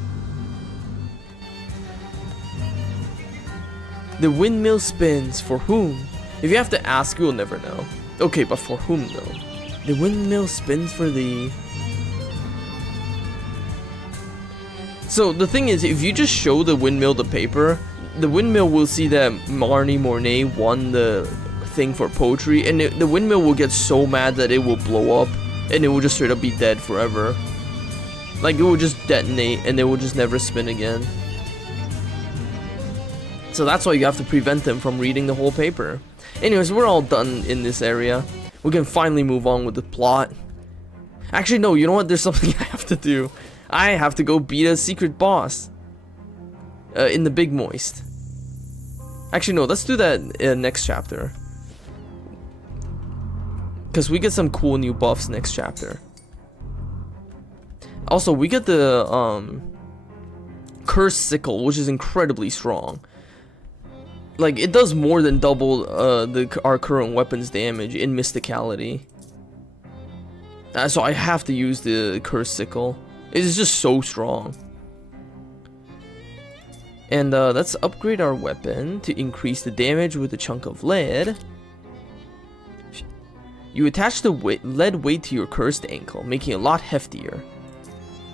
The windmill spins. For whom? If you have to ask, you'll never know. Okay, but for whom though? The windmill spins for thee. So the thing is, if you just show the windmill the paper, the windmill will see that Marnie Mornay won the thing for poetry, and the windmill will get so mad that it will blow up, and it will just straight up be dead forever. Like, it will just detonate, and it will just never spin again. So that's why you have to prevent them from reading the whole paper. Anyways, we're all done in this area. We can finally move on with the plot. Actually, no, you know what? There's something I have to do. I have to go beat a secret boss. In the Big Moist. Actually, no, let's do that next chapter. Because we get some cool new buffs next chapter. Also, we get the Cursed Sickle, which is incredibly strong. Like, it does more than double our current weapon's damage in Mysticality. So I have to use the Cursed Sickle. It is just so strong. And let's upgrade our weapon to increase the damage with a chunk of lead. You attach the lead weight to your cursed ankle, making it a lot heftier.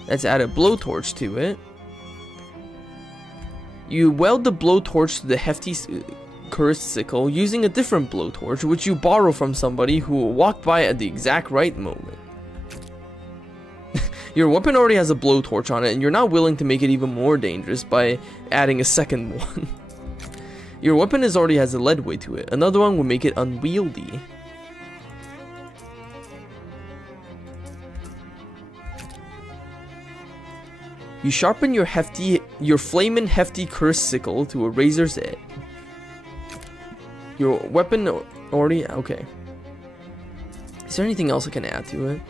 Let's add a blowtorch to it. You weld the blowtorch to the hefty cursed sickle using a different blowtorch, which you borrow from somebody who will walk by at the exact right moment. Your weapon already has a blowtorch on it, and you're not willing to make it even more dangerous by adding a second one. Your weapon already has a lead weight to it. Another one will make it unwieldy. You sharpen your flamin' hefty cursed sickle to a razor's edge. Your weapon already... Okay. Is there anything else I can add to it?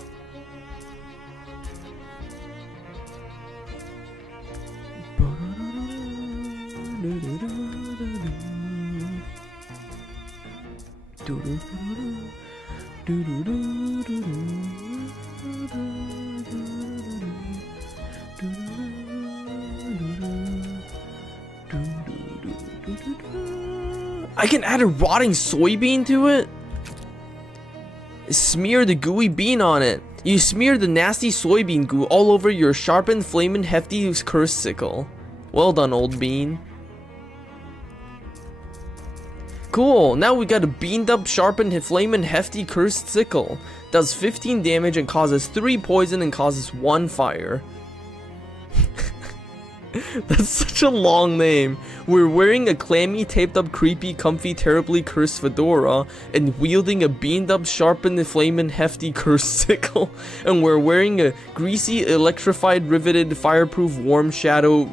I can add a rotting soybean to it? Smear the gooey bean on it. You smear the nasty soybean goo all over your sharpened, flamin' hefty cursed sickle. Well done, old bean. Cool, now we got a beamed up, sharpened, flamin' hefty cursed sickle. Does 15 damage and causes 3 poison and causes 1 fire. That's such a long name. We're wearing a clammy, taped up, creepy, comfy, terribly cursed fedora and wielding a beamed up, sharpened, flamin' hefty cursed sickle. And we're wearing a greasy, electrified, riveted, fireproof, warm shadow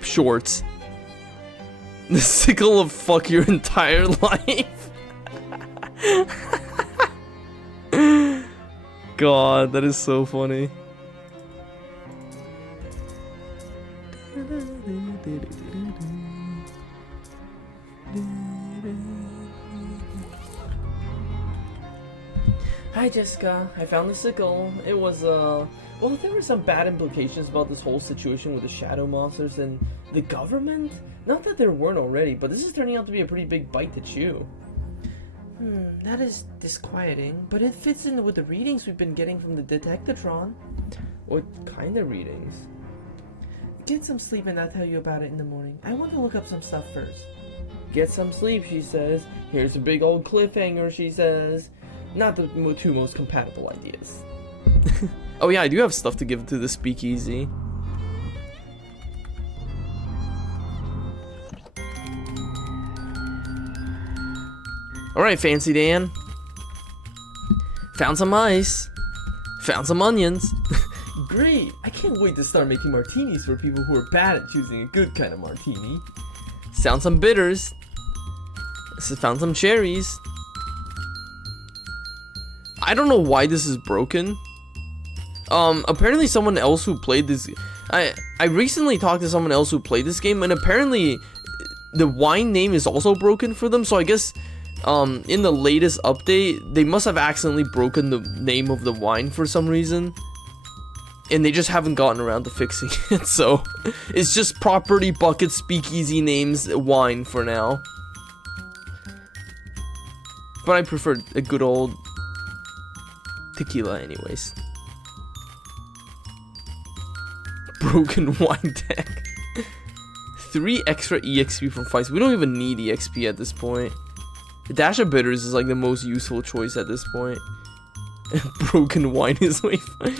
shorts. The sickle of fuck your entire life. God, that is so funny. Hi Jessica, I found the sickle. It was well, there were some bad implications about this whole situation with the shadow monsters and the government. Not that there weren't already, but this is turning out to be a pretty big bite to chew. That is disquieting, but it fits in with the readings we've been getting from the Detectatron. What kind of readings? Get some sleep and I'll tell you about it in the morning. I want to look up some stuff first. Get some sleep, she says. Here's a big old cliffhanger, she says. Not the two most compatible ideas. Oh yeah, I do have stuff to give to the speakeasy. Alright, Fancy Dan. Found some ice. Found some onions. Great! I can't wait to start making martinis for people who are bad at choosing a good kind of martini. Found some bitters. Found some cherries. I don't know why this is broken. Apparently someone else who played this... I recently talked to someone else who played this game, and apparently the wine name is also broken for them, so I guess... in the latest update, they must have accidentally broken the name of the wine for some reason. And they just haven't gotten around to fixing it, so... It's just Property Bucket Speakeasy names wine for now. But I prefer a good old... tequila anyways. Broken wine deck. 3 extra EXP from fights. We don't even need EXP at this point. The dash of bitters is like the most useful choice at this point. Broken wine is way funny.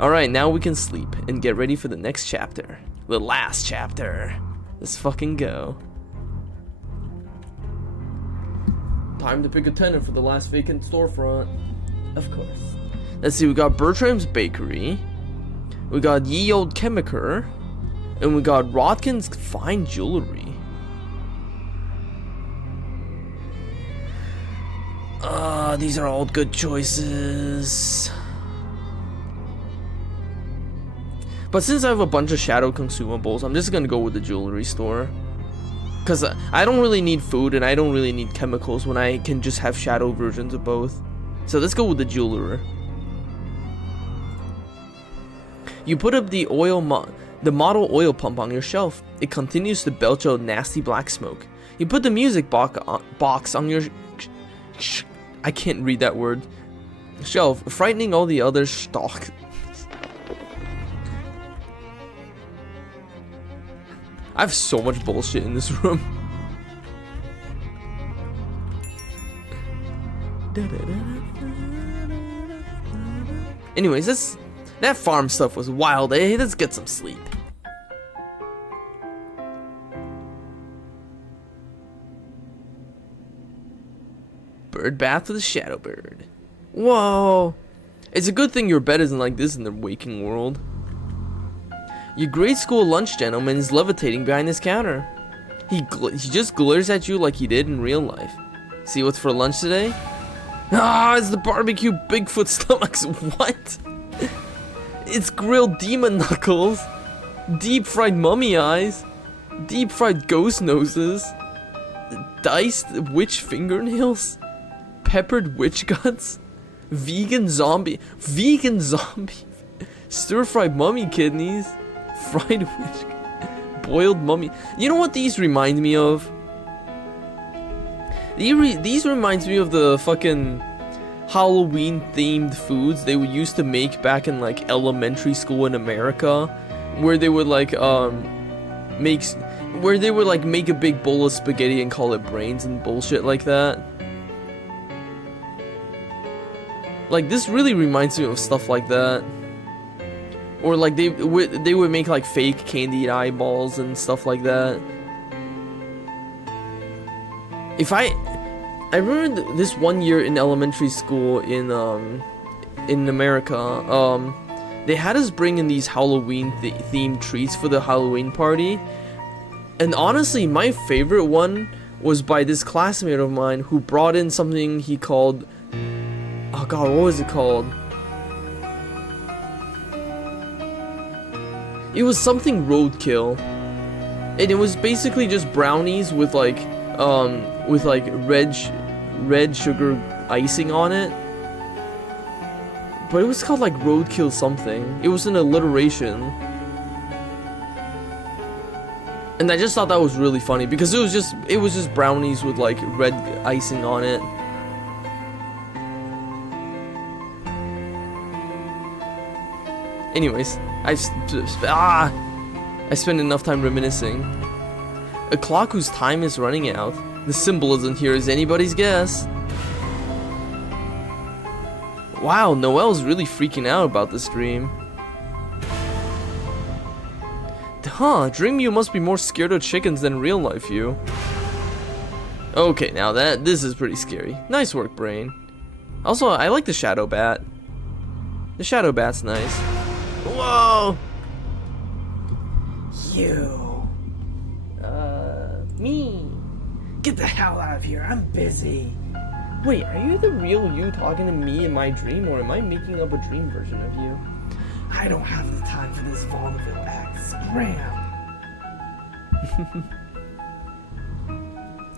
Alright, now we can sleep and get ready for the next chapter. The last chapter. Let's fucking go. Time to pick a tenant for the last vacant storefront. Of course. Let's see, we got Bertram's Bakery. We got Ye Old Chemiker. And we got Rodkin's Fine Jewelry. These are all good choices. But since I have a bunch of shadow consumables, I'm just gonna go with the jewelry store. Because I don't really need food and I don't really need chemicals when I can just have shadow versions of both. So let's go with the jeweler. You put up the model oil pump on your shelf. It continues to belch out nasty black smoke. You put the music box on your... I can't read that word. Shelf, frightening all the other stock. I have so much bullshit in this room. Anyways, that farm stuff was wild, eh? Let's get some sleep. Bird bath with a shadow bird. Whoa. It's a good thing your bed isn't like this in the waking world. Your grade school lunch gentleman is levitating behind his counter. He just glares at you like he did in real life. See what's for lunch today? Ah, it's the barbecue Bigfoot stomachs. What? It's grilled demon knuckles, deep fried mummy eyes, deep fried ghost noses, diced witch fingernails, peppered witch guts, vegan zombie, stir fried mummy kidneys, fried witch, boiled mummy. You know what these remind me of? These reminds me of the fucking Halloween themed foods they would used to make back in like elementary school in America, where they would like make a big bowl of spaghetti and call it brains and bullshit like that. Like this really reminds me of stuff like that. Or like they would make like fake candied eyeballs and stuff like that. I remember this one year in elementary school in America, they had us bring in these Halloween themed treats for the Halloween party. And honestly, my favorite one was by this classmate of mine who brought in something he called, oh god, what was it called? It was something roadkill. And it was basically just brownies with like red sugar icing on it. But it was called like roadkill something. It was an alliteration. And I just thought that was really funny because it was just brownies with like red icing on it. Anyways, I spent enough time reminiscing. A clock whose time is running out. The symbolism here is anybody's guess. Wow, Noelle's really freaking out about this dream. Huh, dream you must be more scared of chickens than real life you. Okay, now this is pretty scary. Nice work, brain. Also, I like the shadow bat. The shadow bat's nice. Whoa! You. Me. Get the hell out of here, I'm busy. Wait, are you the real you talking to me in my dream, or am I making up a dream version of you? I don't have the time for this vaudeville act. Scram.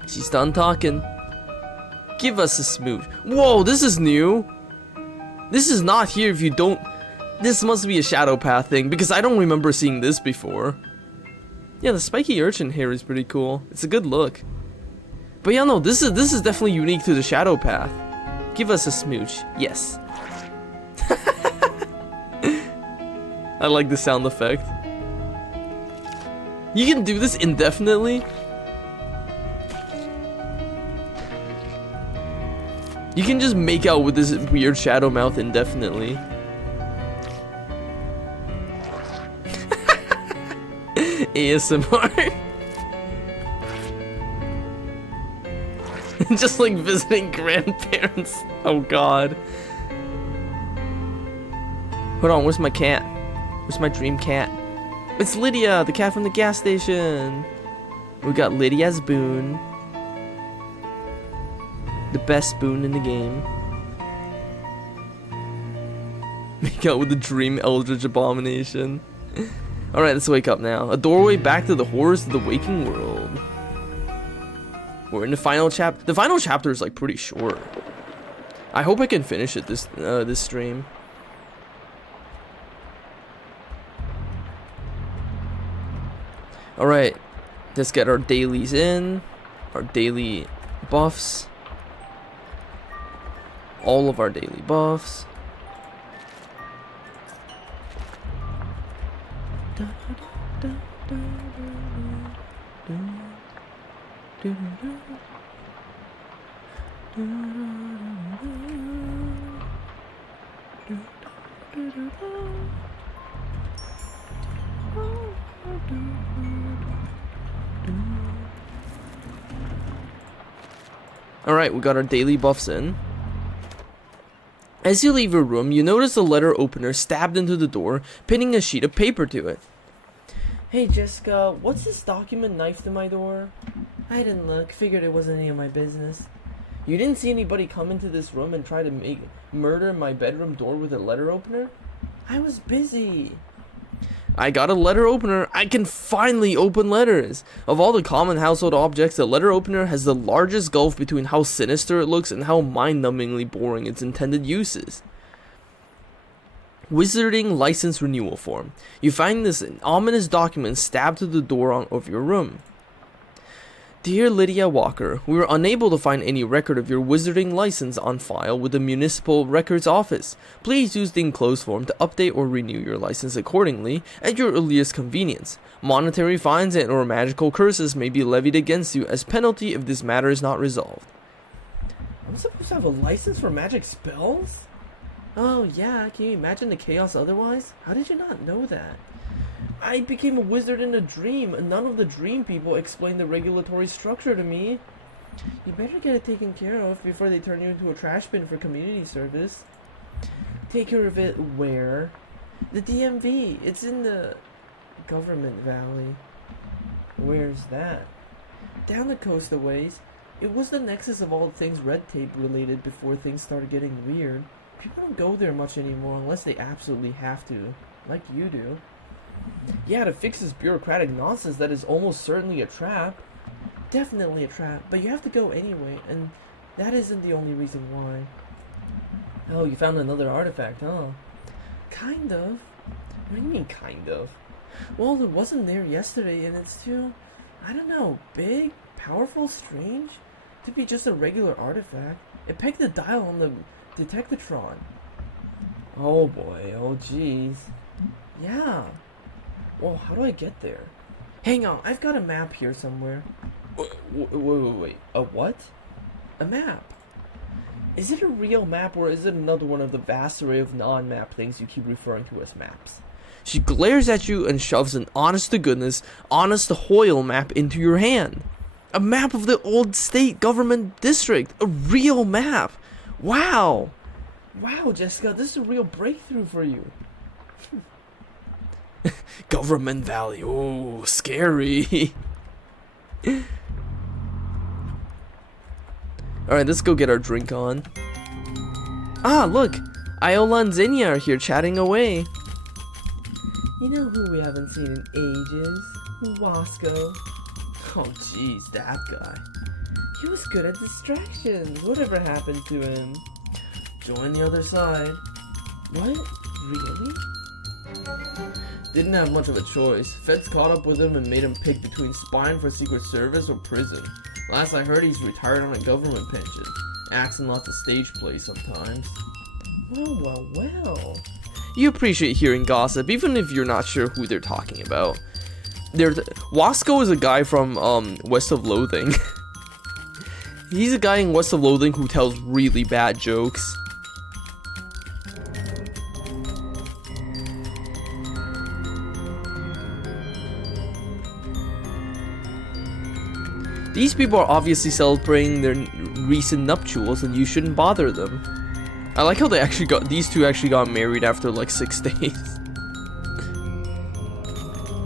She's done talking. Give us a smooch. Whoa, this is new. This is not here if you don't... This must be a shadow path thing, because I don't remember seeing this before. Yeah, the spiky urchin hair is pretty cool. It's a good look. But yeah, no, this is definitely unique to the shadow path. Give us a smooch. Yes. I like the sound effect. You can do this indefinitely? You can just make out with this weird shadow mouth indefinitely. ASMR. Just like visiting grandparents. Oh god. Hold on, where's my cat? Where's my dream cat? It's Lydia, the cat from the gas station. We got Lydia's spoon. The best spoon in the game. Make out with the dream eldritch abomination. Alright, let's wake up now. A doorway back to the horrors of the waking world. We're in the final chapter. The final chapter is like pretty short. I hope I can finish it this stream. Alright, let's get our dailies in. Our daily buffs. All of our daily buffs. Alright, we got our daily buffs in. As you leave your room, you notice a letter opener stabbed into the door, pinning a sheet of paper to it. Hey Jessica, what's this document knifed in my door? I didn't look, figured it wasn't any of my business. You didn't see anybody come into this room and try to murder my bedroom door with a letter opener? I was busy. I got a letter opener. I can finally open letters. Of all the common household objects, the letter opener has the largest gulf between how sinister it looks and how mind-numbingly boring its intended use is. Wizarding license renewal form. You find this ominous document stabbed to the door of your room. Dear Lydia Walker, we were unable to find any record of your wizarding license on file with the Municipal Records Office. Please use the enclosed form to update or renew your license accordingly at your earliest convenience. Monetary fines and or magical curses may be levied against you as penalty if this matter is not resolved. I'm supposed to have a license for magic spells? Oh yeah, can you imagine the chaos otherwise? How did you not know that? I became a wizard in a dream, and none of the dream people explained the regulatory structure to me. You better get it taken care of before they turn you into a trash bin for community service. Take care of it where? The DMV. It's in the government valley. Where's that? Down the coast a ways. It was the nexus of all things red tape related before things started getting weird. People don't go there much anymore unless they absolutely have to, like you do. Yeah, to fix this bureaucratic nonsense that is almost certainly a trap. Definitely a trap, but you have to go anyway, and that isn't the only reason why. Oh, you found another artifact, huh? Kind of. What do you mean, kind of? Well, it wasn't there yesterday, and it's too, I don't know, big, powerful, strange, to be just a regular artifact. It pegged the dial on the detectatron. Oh boy, oh jeez. Yeah. Well, how do I get there? Hang on, I've got a map here somewhere. Wait. A what? A map. Is it a real map or is it another one of the vast array of non-map things you keep referring to as maps? She glares at you and shoves an honest-to-goodness, honest-to-Hoyle map into your hand. A map of the old state government district. A real map. Wow. Wow, Jessica, this is a real breakthrough for you. Government Valley. Oh, scary. Alright, let's go get our drink on. Ah, look. Iola and Xenia are here chatting away. You know who we haven't seen in ages? Wasco. Oh, jeez, that guy. He was good at distractions. Whatever happened to him? Join the other side. What? Really? Didn't have much of a choice. Feds caught up with him and made him pick between spying for Secret Service or prison. Last I heard, he's retired on a government pension. Acts in lots of stage plays sometimes. Well. You appreciate hearing gossip, even if you're not sure who they're talking about. Wasco is a guy from West of Loathing. He's a guy in West of Loathing who tells really bad jokes. These people are obviously celebrating their recent nuptials and you shouldn't bother them. I like how these two actually got married after like 6 days.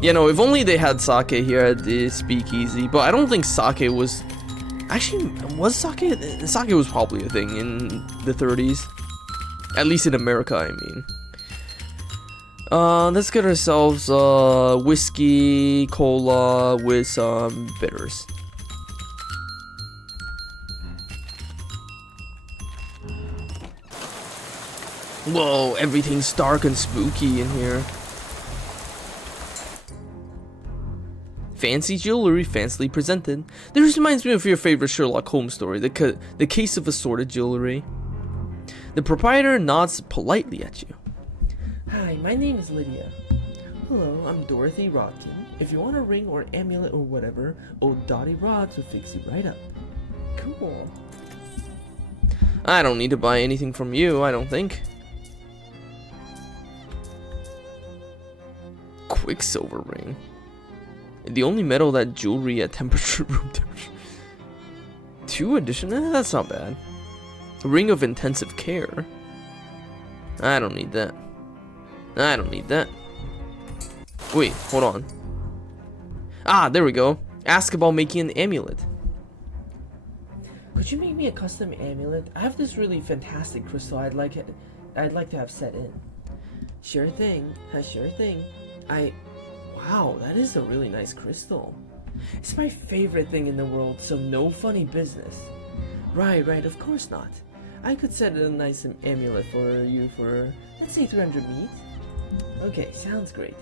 You know, if only they had sake here at the speakeasy, but I don't think sake was... Actually, was sake? Sake was probably a thing in the 30s. At least in America, I mean. Let's get ourselves whiskey, cola with some bitters. Whoa, everything's dark and spooky in here. Fancy jewelry, fancily presented. This reminds me of your favorite Sherlock Holmes story, the case of assorted jewelry. The proprietor nods politely at you. Hi, my name is Lydia. Hello, I'm Dorothy Rodkin. If you want a ring or amulet or whatever, old Dottie Rods will fix you right up. Cool. I don't need to buy anything from you, I don't think. Quicksilver ring. The only metal that jewelry at temperature room temperature. 2 edition? That's not bad. A ring of intensive care. I don't need that. I don't need that. Wait, hold on. Ah, there we go. Ask about making an amulet. Could you make me a custom amulet? I have this really fantastic crystal I'd like to have set in. Sure thing. Sure thing. Wow, that is a really nice crystal. It's my favorite thing in the world, so no funny business. Right, of course not. I could set a nice amulet for you for, let's say 300 meat. Okay, sounds great.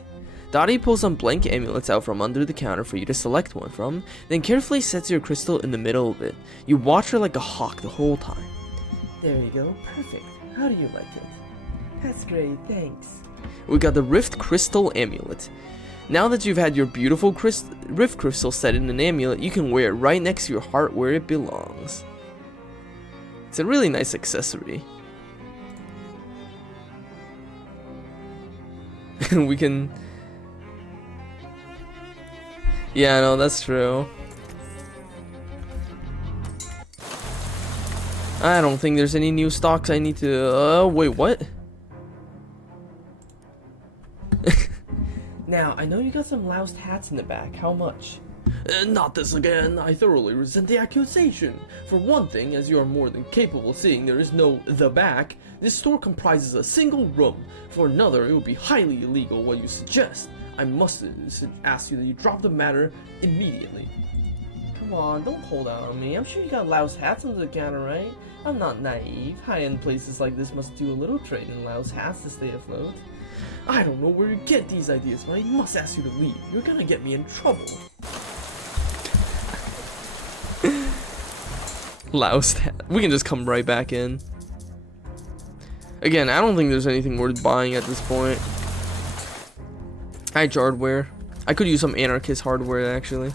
Dottie pulls some blank amulets out from under the counter for you to select one from, then carefully sets your crystal in the middle of it. You watch her like a hawk the whole time. There you go, perfect. How do you like it? That's great, thanks. We got the Rift Crystal Amulet. Now that you've had your beautiful Rift Crystal set in an amulet, you can wear it right next to your heart where it belongs. It's a really nice accessory. We can... Yeah, no, that's true. I don't think there's any new stocks I need to... wait, what? Now, I know you got some loused hats in the back. How much? Not this again. I thoroughly resent the accusation. For one thing, as you are more than capable of seeing, there is no the back. This store comprises a single room. For another, it would be highly illegal what you suggest. I must ask you that you drop the matter immediately. Come on, don't hold out on me. I'm sure you got loused hats under the counter, right? I'm not naive. High-end places like this must do a little trade in loused hats to stay afloat. I don't know where you get these ideas, but I must ask you to leave. You're gonna get me in trouble. Loused hat. We can just come right back in. Again, I don't think there's anything worth buying at this point. Hi, hardware. I could use some anarchist hardware, actually.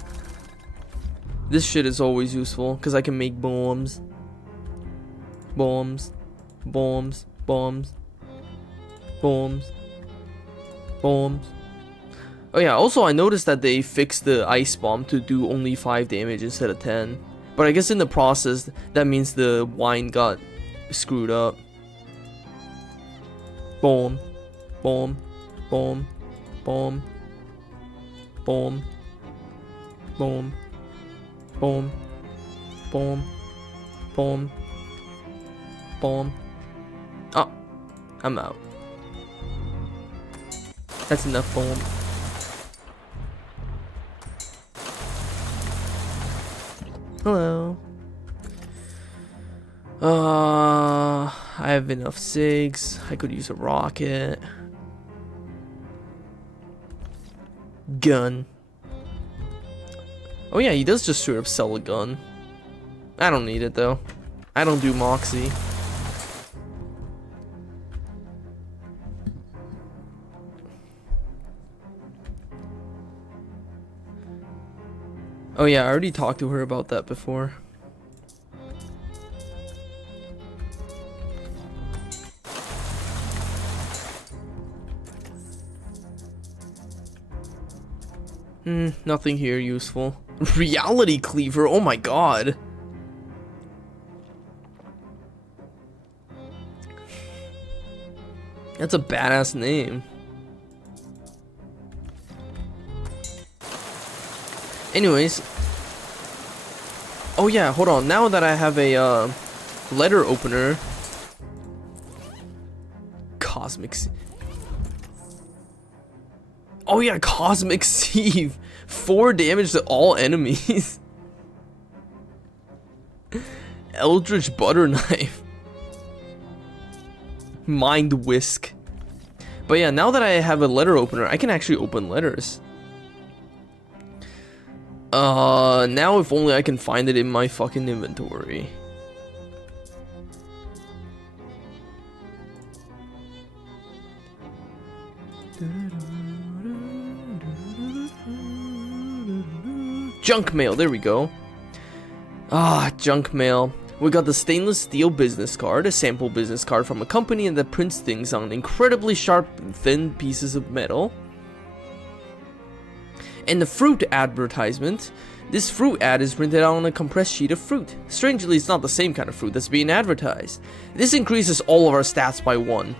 This shit is always useful, because I can make bombs. Bombs. Bombs. Bombs. Bombs. Bombs. Oh yeah, also I noticed that they fixed the ice bomb to do only 5 damage instead of 10. But I guess in the process, that means the wine got screwed up. Bomb. Bomb. Bomb. Bomb. Bomb. Bomb. Bomb. Bomb. Bomb. Bomb. Oh, I'm out. That's enough bomb. Hello. I have enough SIGs. I could use a rocket. Gun. Oh yeah, he does just straight up sell a gun. I don't need it though. I don't do Moxie. Oh yeah, I already talked to her about that before. Nothing here useful. Reality Cleaver, oh my god. That's a badass name. Anyways. Oh yeah, hold on. Now that I have a letter opener. Cosmic. Oh yeah, Cosmic Sieve. 4 damage to all enemies. Eldritch Butter Knife. Mind Whisk. But yeah, now that I have a letter opener, I can actually open letters. Now if only I can find it in my fucking inventory. Junk mail, there we go. Ah, junk mail. We got the stainless steel business card, a sample business card from a company that prints things on incredibly sharp, thin pieces of metal. And the fruit advertisement. This fruit ad is printed out on a compressed sheet of fruit. Strangely, it's not the same kind of fruit that's being advertised. This increases all of our stats by 1.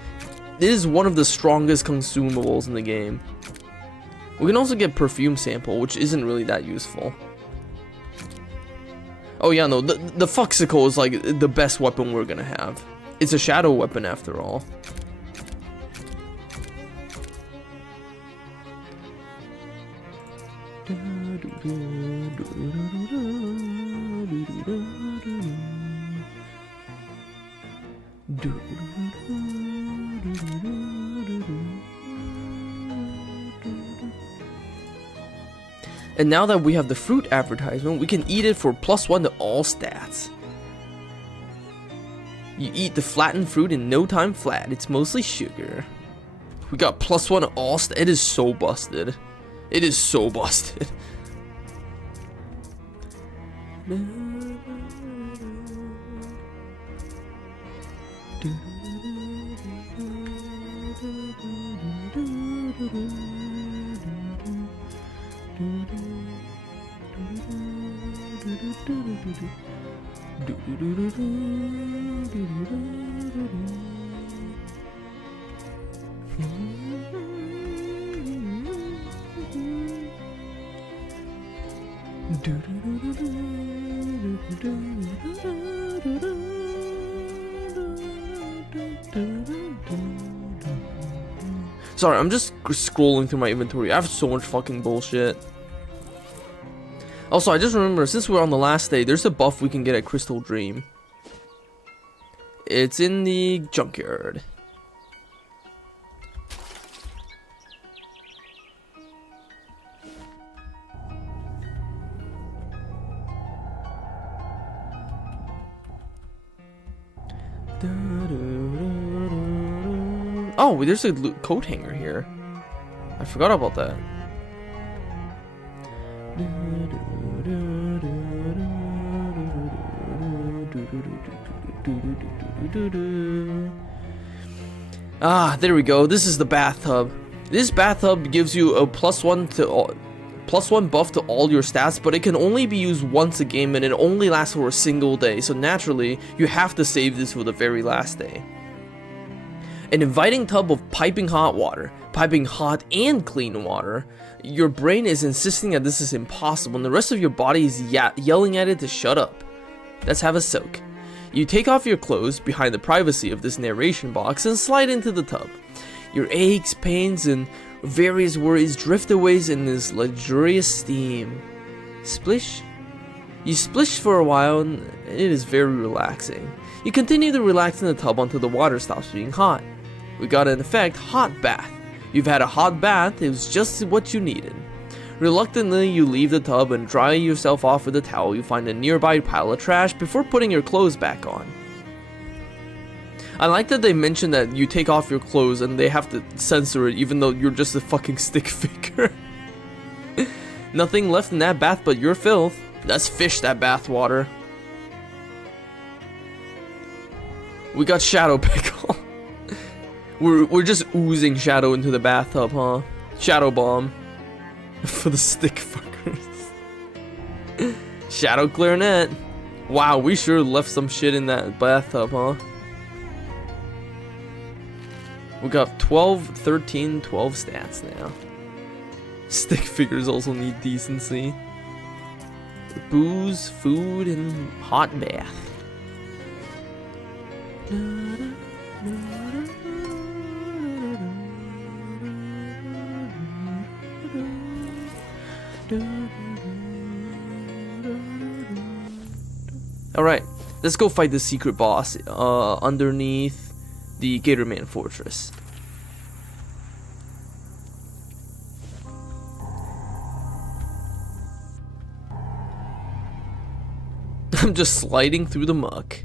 It is one of the strongest consumables in the game. We can also get perfume sample, which isn't really that useful. Oh yeah, no, the Fuxicle is like the best weapon we're gonna have. It's a shadow weapon after all. And now that we have the fruit advertisement, we can eat it for +1 to all stats. You eat the flattened fruit in no time flat. It's mostly sugar. We got +1 to all stats. It is so busted. It is so busted. Sorry, I'm just scrolling through my inventory. I have so much fucking bullshit. Also, I just remember, since we're on the last day, there's a buff we can get at Crystal Dream. It's in the junkyard. Oh, there's a coat hanger here. I forgot about that. Ah, there we go. This is the bathtub. This bathtub gives you a +1 buff to all your stats, but it can only be used once a game and it only lasts for a single day. So naturally, you have to save this for the very last day. An inviting tub of piping hot water, piping hot and clean water. Your brain is insisting that this is impossible and the rest of your body is yelling at it to shut up. Let's have a soak. You take off your clothes behind the privacy of this narration box and slide into the tub. Your aches, pains, and various worries drift away in this luxurious steam. Splish? You splish for a while and it is very relaxing. You continue to relax in the tub until the water stops being hot. We got an effect, hot bath. You've had a hot bath, it was just what you needed. Reluctantly, you leave the tub and dry yourself off with a towel. You find a nearby pile of trash before putting your clothes back on. I like that they mentioned that you take off your clothes and they have to censor it even though you're just a fucking stick figure. Nothing left in that bath but your filth. Let's fish that bath water. We got Shadow Pickle. We're just oozing shadow into the bathtub, huh? Shadow bomb. For the stick fuckers. Shadow clarinet. Wow, we sure left some shit in that bathtub, huh? We got 12, 13, 12 stats now. Stick figures also need decency. Booze, food, and hot bath. Alright, let's go fight the secret boss underneath the Gatorman Fortress. I'm just sliding through the muck.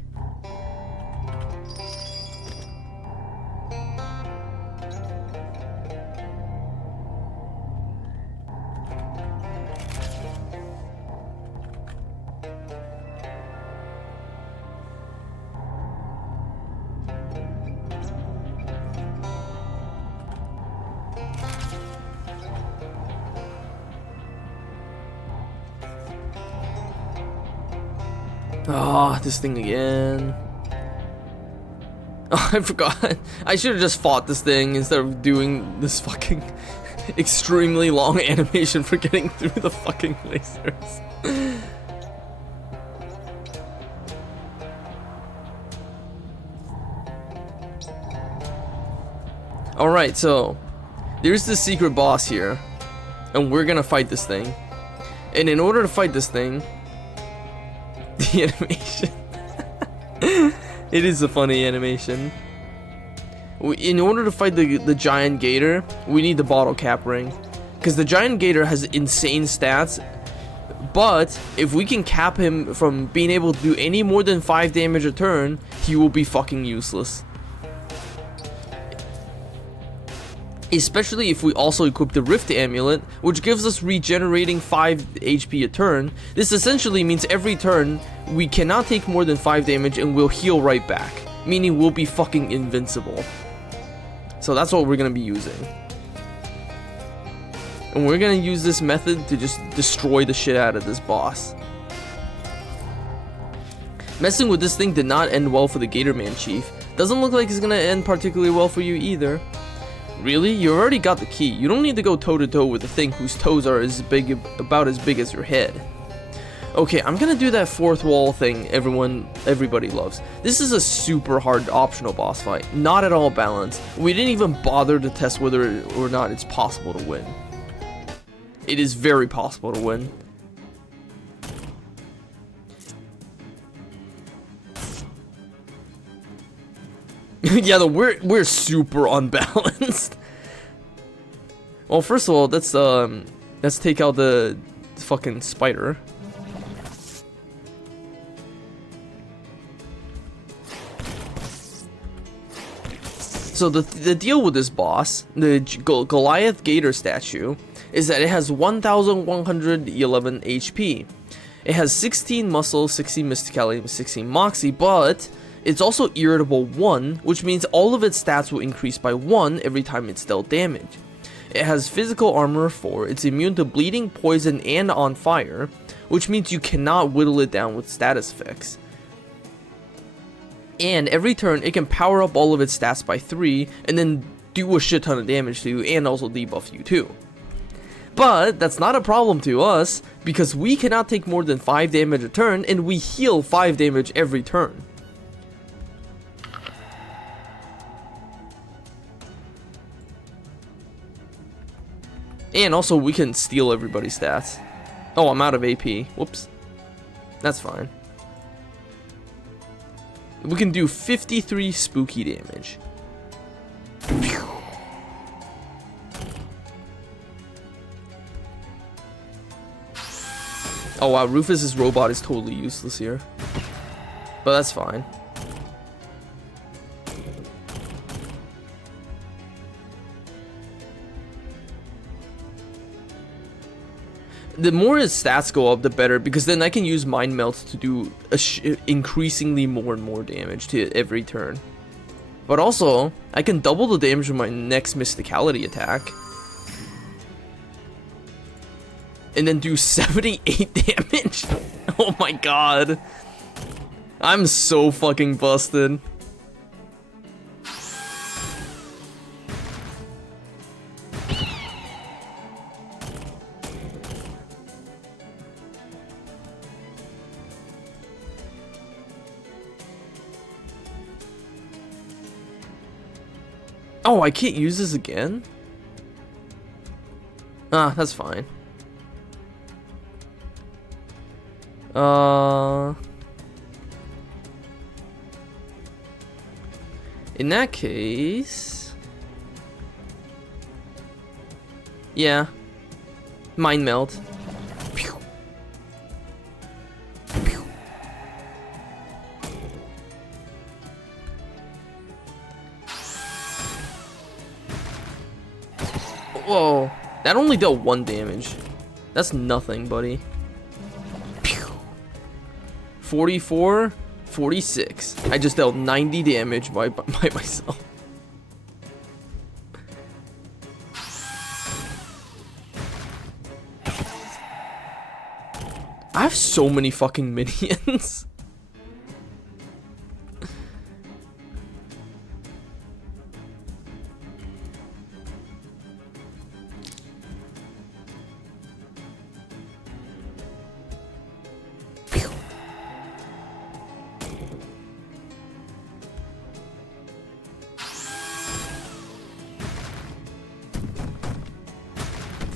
Ah, this thing again. Oh, I forgot. I should have just fought this thing instead of doing this fucking extremely long animation for getting through the fucking lasers. Alright, so there's this secret boss here, and we're gonna fight this thing. And in order to fight this thing, the animation. It is a funny animation. In order to fight the giant gator, we need the bottle cap ring. Because the giant gator has insane stats, but if we can cap him from being able to do any more than 5 damage a turn, he will be fucking useless. Especially if we also equip the Rift Amulet, which gives us regenerating 5 HP a turn. This essentially means every turn, we cannot take more than 5 damage and we'll heal right back. Meaning we'll be fucking invincible. So that's what we're gonna be using. And we're gonna use this method to just destroy the shit out of this boss. Messing with this thing did not end well for the Gatorman Chief. Doesn't look like it's gonna end particularly well for you either. Really? You already got the key. You don't need to go toe to toe with a thing whose toes are about as big as your head. Okay, I'm gonna do that fourth wall thing everybody loves. This is a super hard optional boss fight. Not at all balanced. We didn't even bother to test whether or not it's possible to win. It is very possible to win. Yeah, we're super unbalanced. Well, first of all, let's take out the fucking spider. So the deal with this boss, the Goliath Gator statue, is that it has 1,111 HP. It has 16 muscle, 16 mysticality, and 16 moxie, but it's also irritable 1, which means all of its stats will increase by 1 every time it's dealt damage. It has physical armor 4, it's immune to bleeding, poison, and on fire, which means you cannot whittle it down with status effects. And every turn, it can power up all of its stats by 3, and then do a shit ton of damage to you, and also debuff you too. But that's not a problem to us, because we cannot take more than 5 damage a turn, and we heal 5 damage every turn. And also, we can steal everybody's stats. Oh, I'm out of AP. Whoops. That's fine. We can do 53 spooky damage. Oh wow, Rufus's robot is totally useless here. But that's fine. The more his stats go up, the better, because then I can use Mind Melt to do increasingly more and more damage to every turn. But also, I can double the damage with my next Mysticality attack. And then do 78 damage. Oh my god. I'm so fucking busted. Oh, I can't use this again? Ah, that's fine. In that case... yeah. Mind Melt. Pew. Pew. Whoa. That only dealt 1 damage. That's nothing, buddy. 44, 46. I just dealt 90 damage by myself. I have so many fucking minions.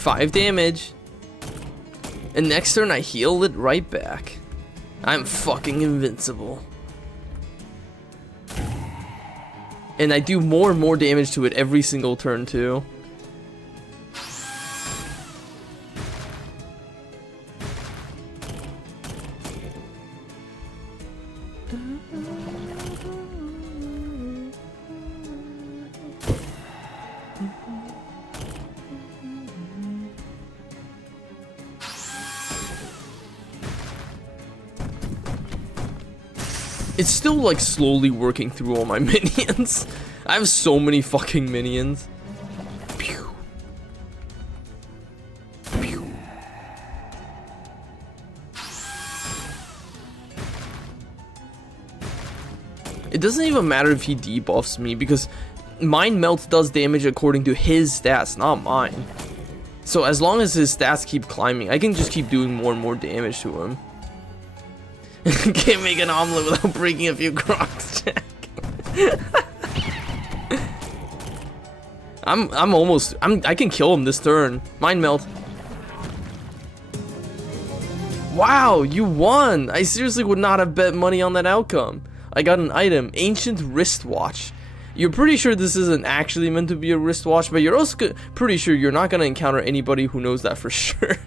5 damage. And next turn I heal it right back. I'm fucking invincible. And I do more and more damage to it every single turn too. It's still like slowly working through all my minions. I have so many fucking minions. Pew. Pew. It doesn't even matter if he debuffs me because Mind Melt does damage according to his stats, not mine. So as long as his stats keep climbing, I can just keep doing more and more damage to him. Can't make an omelet without breaking a few crocs, Jack. I can kill him this turn. Mind Melt. Wow, you won! I seriously would not have bet money on that outcome. I got an item, Ancient Wristwatch. You're pretty sure this isn't actually meant to be a wristwatch, but you're also pretty sure you're not gonna encounter anybody who knows that for sure.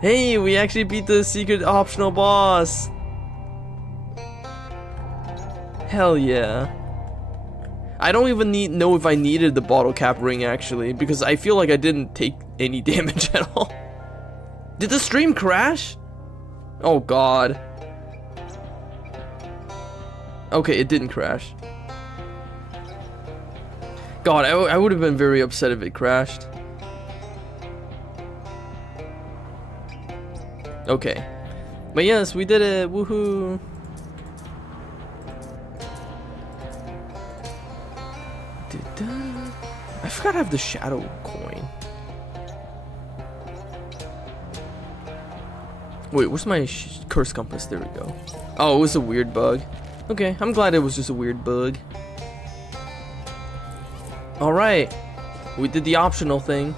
Hey, we actually beat the secret optional boss. Hell yeah. I don't even know if I needed the bottle cap ring actually, because I feel like I didn't take any damage at all. Did the stream crash? Oh god. Okay, it didn't crash. God, I would have been very upset if it crashed. Okay. But yes, we did it. Woohoo. I forgot I have the shadow coin. Wait, where's my curse compass? There we go. Oh, it was a weird bug. Okay, I'm glad it was just a weird bug. Alright. We did the optional thing.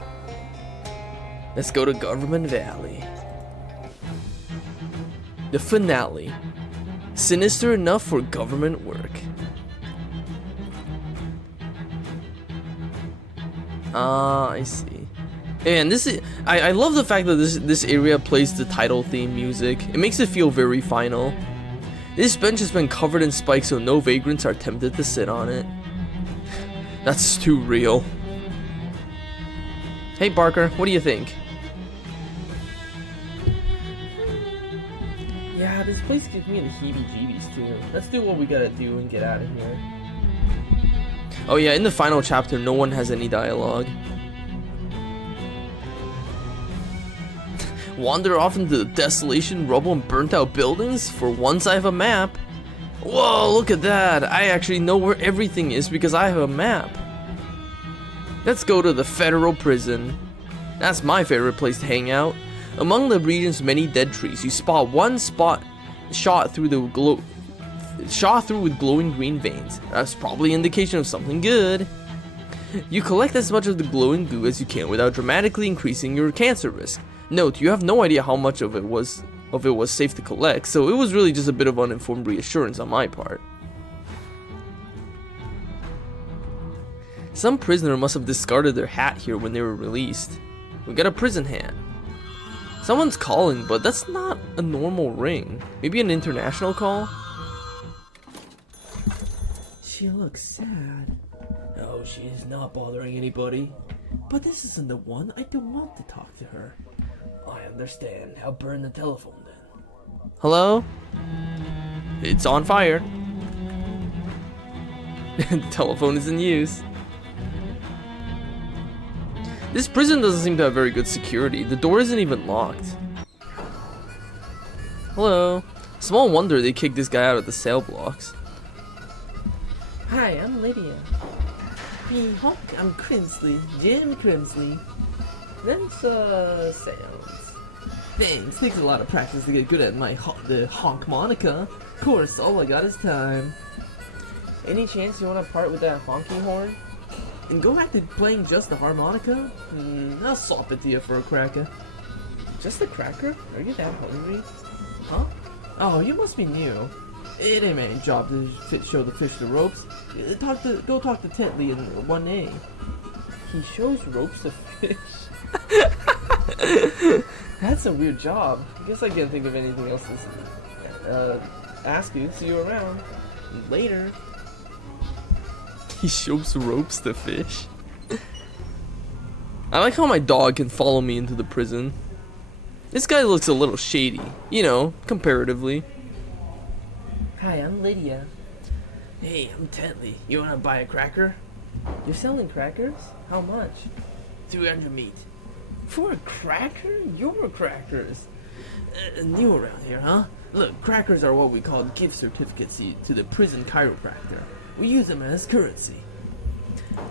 Let's go to Government Valley. The finale. Sinister enough for government work. Ah, I see. And this is I love the fact that this area plays the title theme music. It makes it feel very final. This bench has been covered in spikes so no vagrants are tempted to sit on it. That's too real. Hey Barker, what do you think? Yeah, this place gives me the heebie-jeebies too. Let's do what we gotta do and get out of here. Oh yeah, in the final chapter, no one has any dialogue. Wander off into the desolation, rubble, and burnt-out buildings? For once I have a map. Whoa, look at that! I actually know where everything is because I have a map. Let's go to the federal prison. That's my favorite place to hang out. Among the region's many dead trees, you spot one spot shot through with glowing green veins. That's probably an indication of something good. You collect as much of the glowing goo as you can without dramatically increasing your cancer risk. Note, you have no idea how much of it was safe to collect, so it was really just a bit of uninformed reassurance on my part. Some prisoner must have discarded their hat here when they were released. We got a prison hat. Someone's calling, but that's not a normal ring. Maybe an international call? She looks sad. Oh, she is not bothering anybody. But this isn't the one. I don't want to talk to her. I understand. I'll burn the telephone then. Hello? It's on fire. The telephone is in use. This prison doesn't seem to have very good security. The door isn't even locked. Hello. Small wonder they kicked this guy out of the cell blocks. Hi, I'm Lydia. Hey, Hawk, I'm Crimsley. Jim Crimsley. That's, sounds. Thanks, takes a lot of practice to get good at the honk monica. Of course, all I got is time. Any chance you want to part with that honky horn? And go back to playing just the harmonica? I'll swap it to you for a cracker. Just a cracker? Are you that hungry? Huh? Oh, you must be new. It ain't my job to show the fish the ropes. Go talk to Tetley in 1A. He shows ropes to fish? That's a weird job. I guess I can't think of anything else to ask you. See you around. Later. He shows ropes to fish. I like how my dog can follow me into the prison. This guy looks a little shady, you know, comparatively. Hi, I'm Lydia. Hey, I'm Tetley. You wanna buy a cracker? You're selling crackers? How much? 200 meat. For a cracker? Your crackers. New around here, huh? Look, crackers are what we call gift certificates to the prison chiropractor. We use them as currency.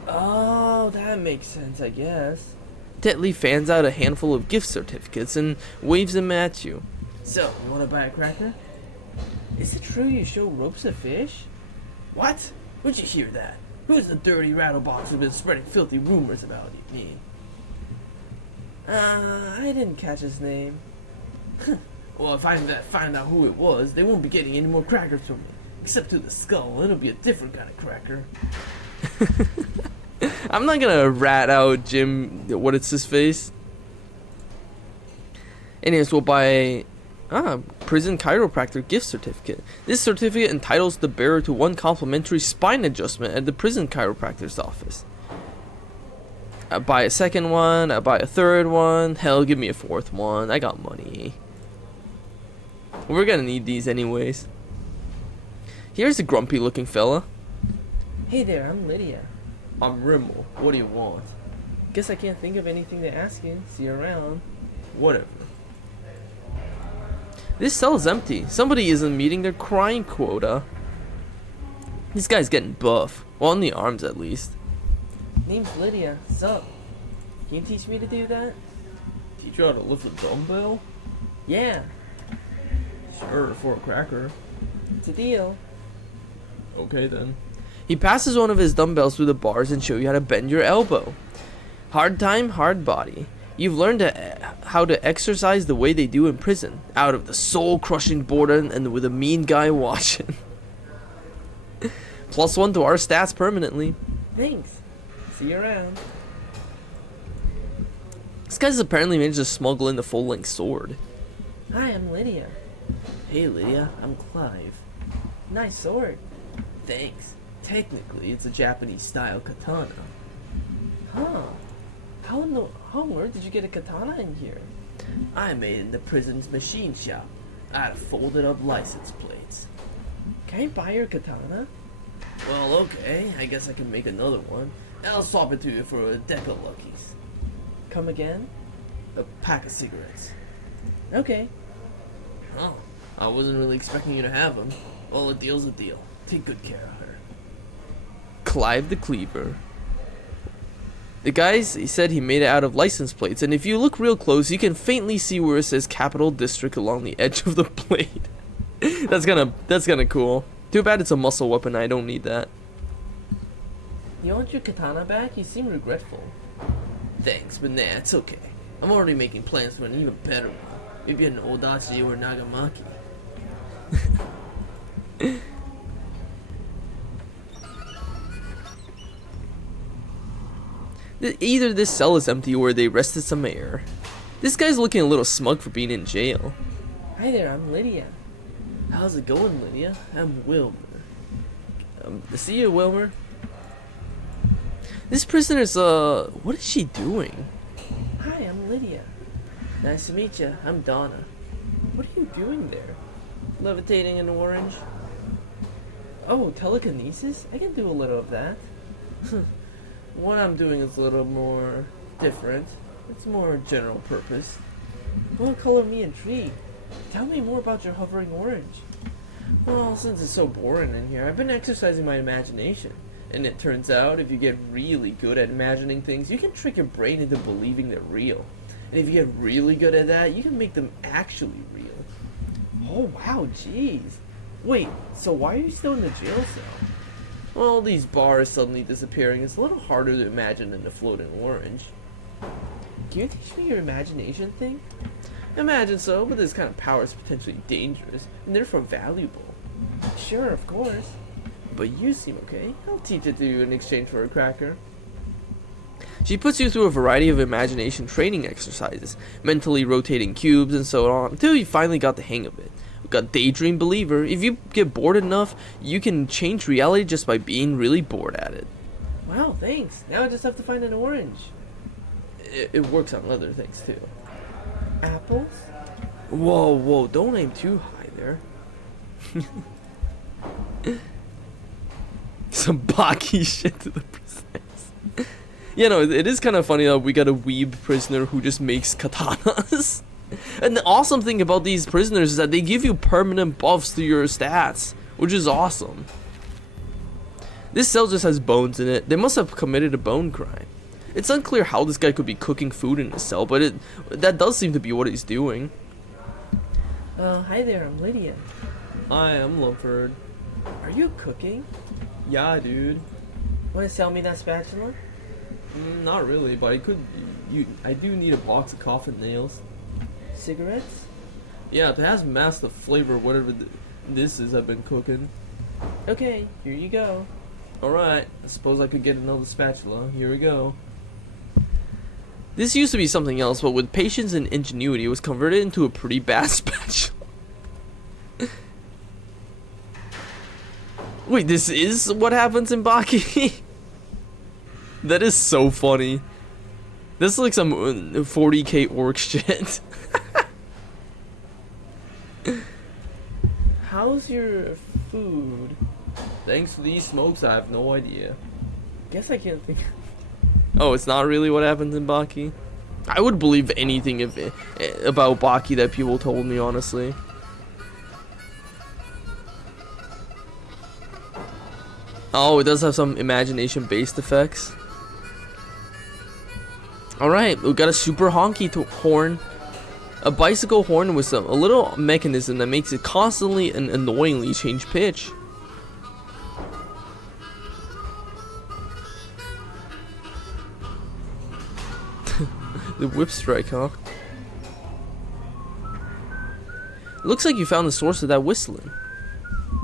Oh, that makes sense, I guess. Tetley fans out a handful of gift certificates and waves them at you. So, you wanna buy a cracker? Is it true you show ropes to fish? What? Where'd you hear that? Who's the dirty rattlebox who's been spreading filthy rumors about me? I didn't catch his name. Well, if I find out who it was, they won't be getting any more crackers from me. Except to the skull. It'll be a different kind of cracker. I'm not gonna rat out Jim, what it's his face. Anyways, we'll buy prison chiropractor gift certificate. This certificate entitles the bearer to 1 complimentary spine adjustment at the prison chiropractor's office. I buy a second one, I buy a third one, hell, give me a 4th one, I got money. We're gonna need these anyways. Here's a grumpy looking fella. Hey there, I'm Lydia. I'm Rimmel. What do you want? Guess I can't think of anything to ask you. See you around. Whatever. This cell is empty. Somebody isn't meeting their crime quota. This guy's getting buff. Well, on the arms at least. Name's Lydia. Sup? Can you teach me to do that? Teach you how to lift a dumbbell? Yeah, Sure, for a cracker. it's a deal. Okay then. He passes one of his dumbbells through the bars and show you how to bend your elbow. Hard time, hard body. You've learned how to exercise the way they do in prison, out of the soul-crushing boredom and with a mean guy watching. +1 to our stats permanently. Thanks. See you around. This guy's apparently managed to smuggle in the full-length sword. Hi, I'm Lydia. Hey Lydia, I'm Clive. Nice sword. Thanks. Technically, it's a Japanese-style katana. Huh. How on earth did you get a katana in here? I made it in the prison's machine shop. I had folded up license plates. Can I buy your katana? Well, okay, I guess I can make another one. I'll swap it to you for a deck of luckies. Come again? A pack of cigarettes. Okay. Oh, I wasn't really expecting you to have them. Well, a deal's a deal. Take good care of her. Clive the Cleaver. The guys, he said he made it out of license plates, and if you look real close, you can faintly see where it says Capital District along the edge of the plate. That's kinda cool. Too bad it's a muscle weapon, I don't need that. You want your katana back? You seem regretful. Thanks, but nah, it's okay. I'm already making plans for an even better one. Maybe an Odachi or Nagamaki. Either this cell is empty or they arrested some air. This guy's looking a little smug for being in jail. Hi there, I'm Lydia. How's it going, Lydia? I'm Wilmer. See you, Wilmer. This prisoner's, what is she doing? Hi, I'm Lydia. Nice to meet you. I'm Donna. What are you doing there? Levitating in orange. Oh, telekinesis? I can do a little of that. What I'm doing is a little more different. It's more general purpose. What color me intrigued? Tell me more about your hovering orange. Well, since it's so boring in here, I've been exercising my imagination. And it turns out, if you get really good at imagining things, you can trick your brain into believing they're real. And if you get really good at that, you can make them actually real. Oh wow, jeez. Wait, so why are you still in the jail cell? Well, these bars suddenly disappearing is a little harder to imagine than the floating orange. Can you teach me your imagination thing? Imagine so, but this kind of power is potentially dangerous, and therefore valuable. Sure, of course. But you seem okay. I'll teach it to you in exchange for a cracker. She puts you through a variety of imagination training exercises, mentally rotating cubes and so on, until you finally got the hang of it. We got Daydream Believer. If you get bored enough, you can change reality just by being really bored at it. Wow, thanks. Now I just have to find an orange. It works on other things too. Apples? Whoa, don't aim too high there. Some Baki shit to the prisoners. Yeah, no, it is kind of funny that we got a weeb prisoner who just makes katanas. And the awesome thing about these prisoners is that they give you permanent buffs to your stats, which is awesome. This cell just has bones in it. They must have committed a bone crime. It's unclear how this guy could be cooking food in his cell, but that does seem to be what he's doing. Hi there, I'm Lydia. Hi, I'm Lumford. Are you cooking? Yeah, dude. Want to sell me that spatula? Not really, but I do need a box of coffin nails. Cigarettes? Yeah, if it has masked the flavor of whatever this is I've been cooking. Okay, here you go. Alright, I suppose I could get another spatula. Here we go. This used to be something else, but with patience and ingenuity, it was converted into a pretty bad spatula. Wait, this is what happens in Baki? That is so funny. This is like some 40k orc shit. How's your food? Thanks for these smokes, I have no idea. Guess I can't think. Oh, it's not really what happens in Baki? I would believe anything about Baki that people told me, honestly. Oh, it does have some imagination-based effects. Alright, we got a super honky horn. A bicycle horn with a little mechanism that makes it constantly and annoyingly change pitch. The whip strike, huh? Looks like you found the source of that whistling.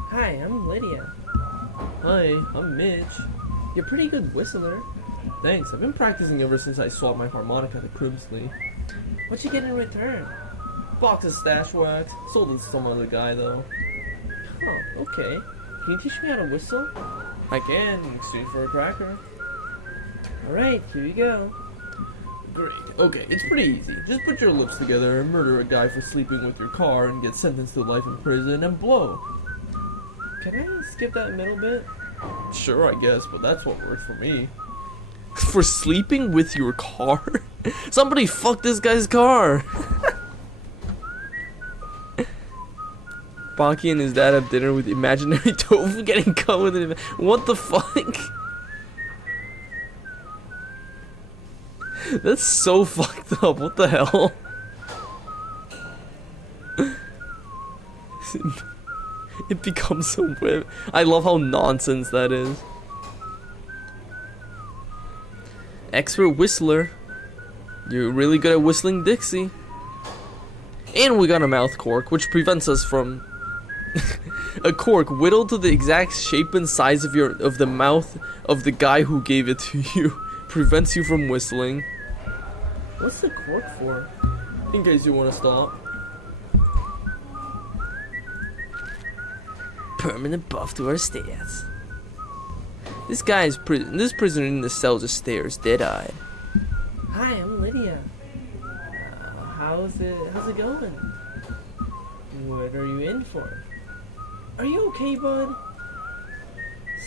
Hi, I'm Lydia. Hi, I'm Mitch. You're a pretty good whistler. Thanks, I've been practicing ever since I swapped my harmonica to Crimsley. What you get in return? Box of stash wax. Sold it to some other guy though. Oh, okay. Can you teach me how to whistle? I can, in exchange for a cracker. Alright, here you go. Great. Okay, it's pretty easy. Just put your lips together and murder a guy for sleeping with your car and get sentenced to life in prison and blow. Can I skip that middle bit? Sure, I guess, but that's what worked for me. For sleeping with your car? Somebody fucked this guy's car. Baki and his dad have dinner with imaginary tofu getting cut with it. What the fuck? That's so fucked up. What the hell? It becomes a whip. I love how nonsense that is. Expert whistler. You're really good at whistling Dixie. And we got a mouth cork, which prevents us from a cork whittled to the exact shape and size of the mouth of the guy who gave it to you prevents you from whistling. What's the cork for? In case you want to stop. Permanent buff to our stats. This prisoner in the cell just stares dead-eyed. Hi, I'm Lydia. How's it going? What are you in for? Are you okay, bud?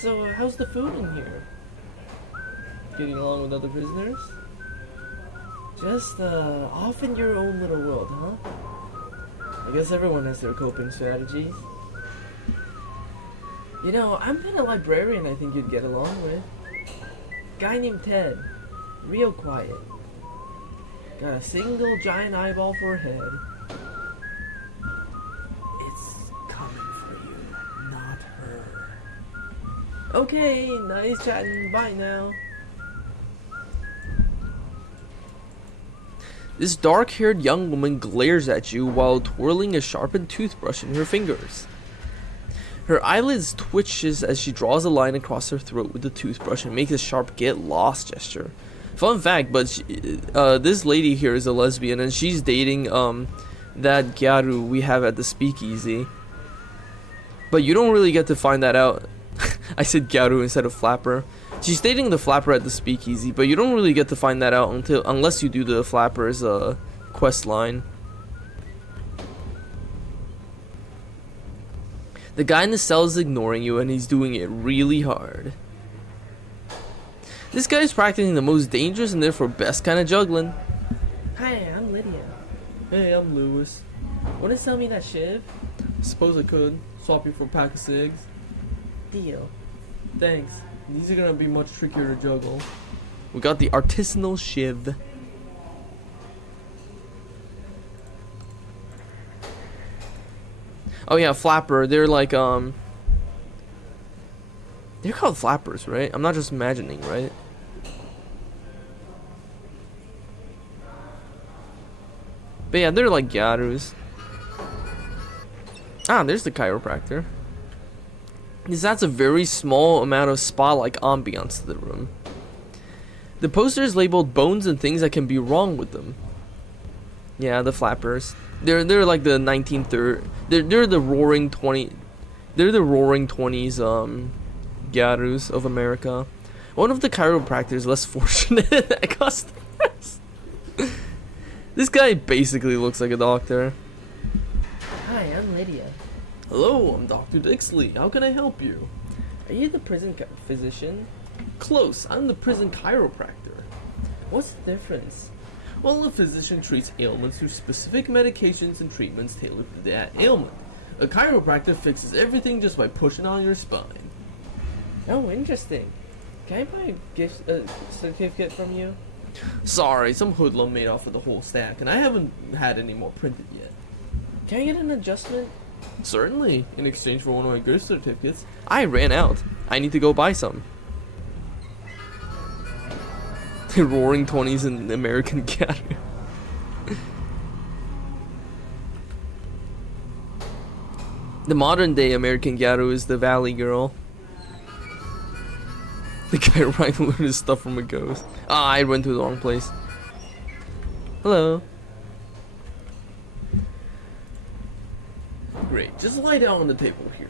So, how's the food in here? Getting along with other prisoners? Just, off in your own little world, huh? I guess everyone has their coping strategies. You know, I met a librarian I think you'd get along with. Guy named Ted. Real quiet. Got a single giant eyeball for a head. It's coming for you, not her. Okay, nice chatting. Bye now. This dark-haired young woman glares at you while twirling a sharpened toothbrush in her fingers. Her eyelids twitches as she draws a line across her throat with the toothbrush and makes a sharp get lost gesture. Fun fact, but this lady here is a lesbian and she's dating that gyaru we have at the speakeasy. But you don't really get to find that out. I said gyaru instead of flapper. She's dating the flapper at the speakeasy, but you don't really get to find that out unless you do the flapper's quest line. The guy in the cell is ignoring you and he's doing it really hard. This guy is practicing the most dangerous and therefore best kind of juggling. Hi, I'm Lydia. Hey, I'm Lewis. Wanna sell me that shiv? Suppose I could swap you for a pack of cigs. Deal. Thanks. These are gonna be much trickier to juggle. We got the artisanal shiv. Oh yeah, flapper. They're like they're called flappers, right? I'm not just imagining, right? But yeah, they're like gyarus. Ah, there's the chiropractor. This adds a very small amount of spa-like ambiance to the room. The poster is labeled bones and things that can be wrong with them. Yeah, the flappers. They're like the 1930s. They're the roaring 20. They're the roaring 20s gyarus of America. One of the chiropractors less fortunate at customers. This guy basically looks like a doctor. Hi, I'm Lydia. Hello, I'm Dr. Dixley. How can I help you? Are you the prison physician? Close. I'm the prison chiropractor. What's the difference? Well, a physician treats ailments through specific medications and treatments tailored to that ailment. A chiropractor fixes everything just by pushing on your spine. Oh, interesting. Can I buy a gift certificate from you? Sorry, some hoodlum made off with the whole stack, and I haven't had any more printed yet. Can I get an adjustment? Certainly, in exchange for one of my gift certificates. I ran out. I need to go buy some. The roaring 20s in American gyaru. The modern day American gyaru is the Valley Girl. The guy right learned his stuff from a ghost. Ah, I went to the wrong place. Hello. Great, just lie down on the table here.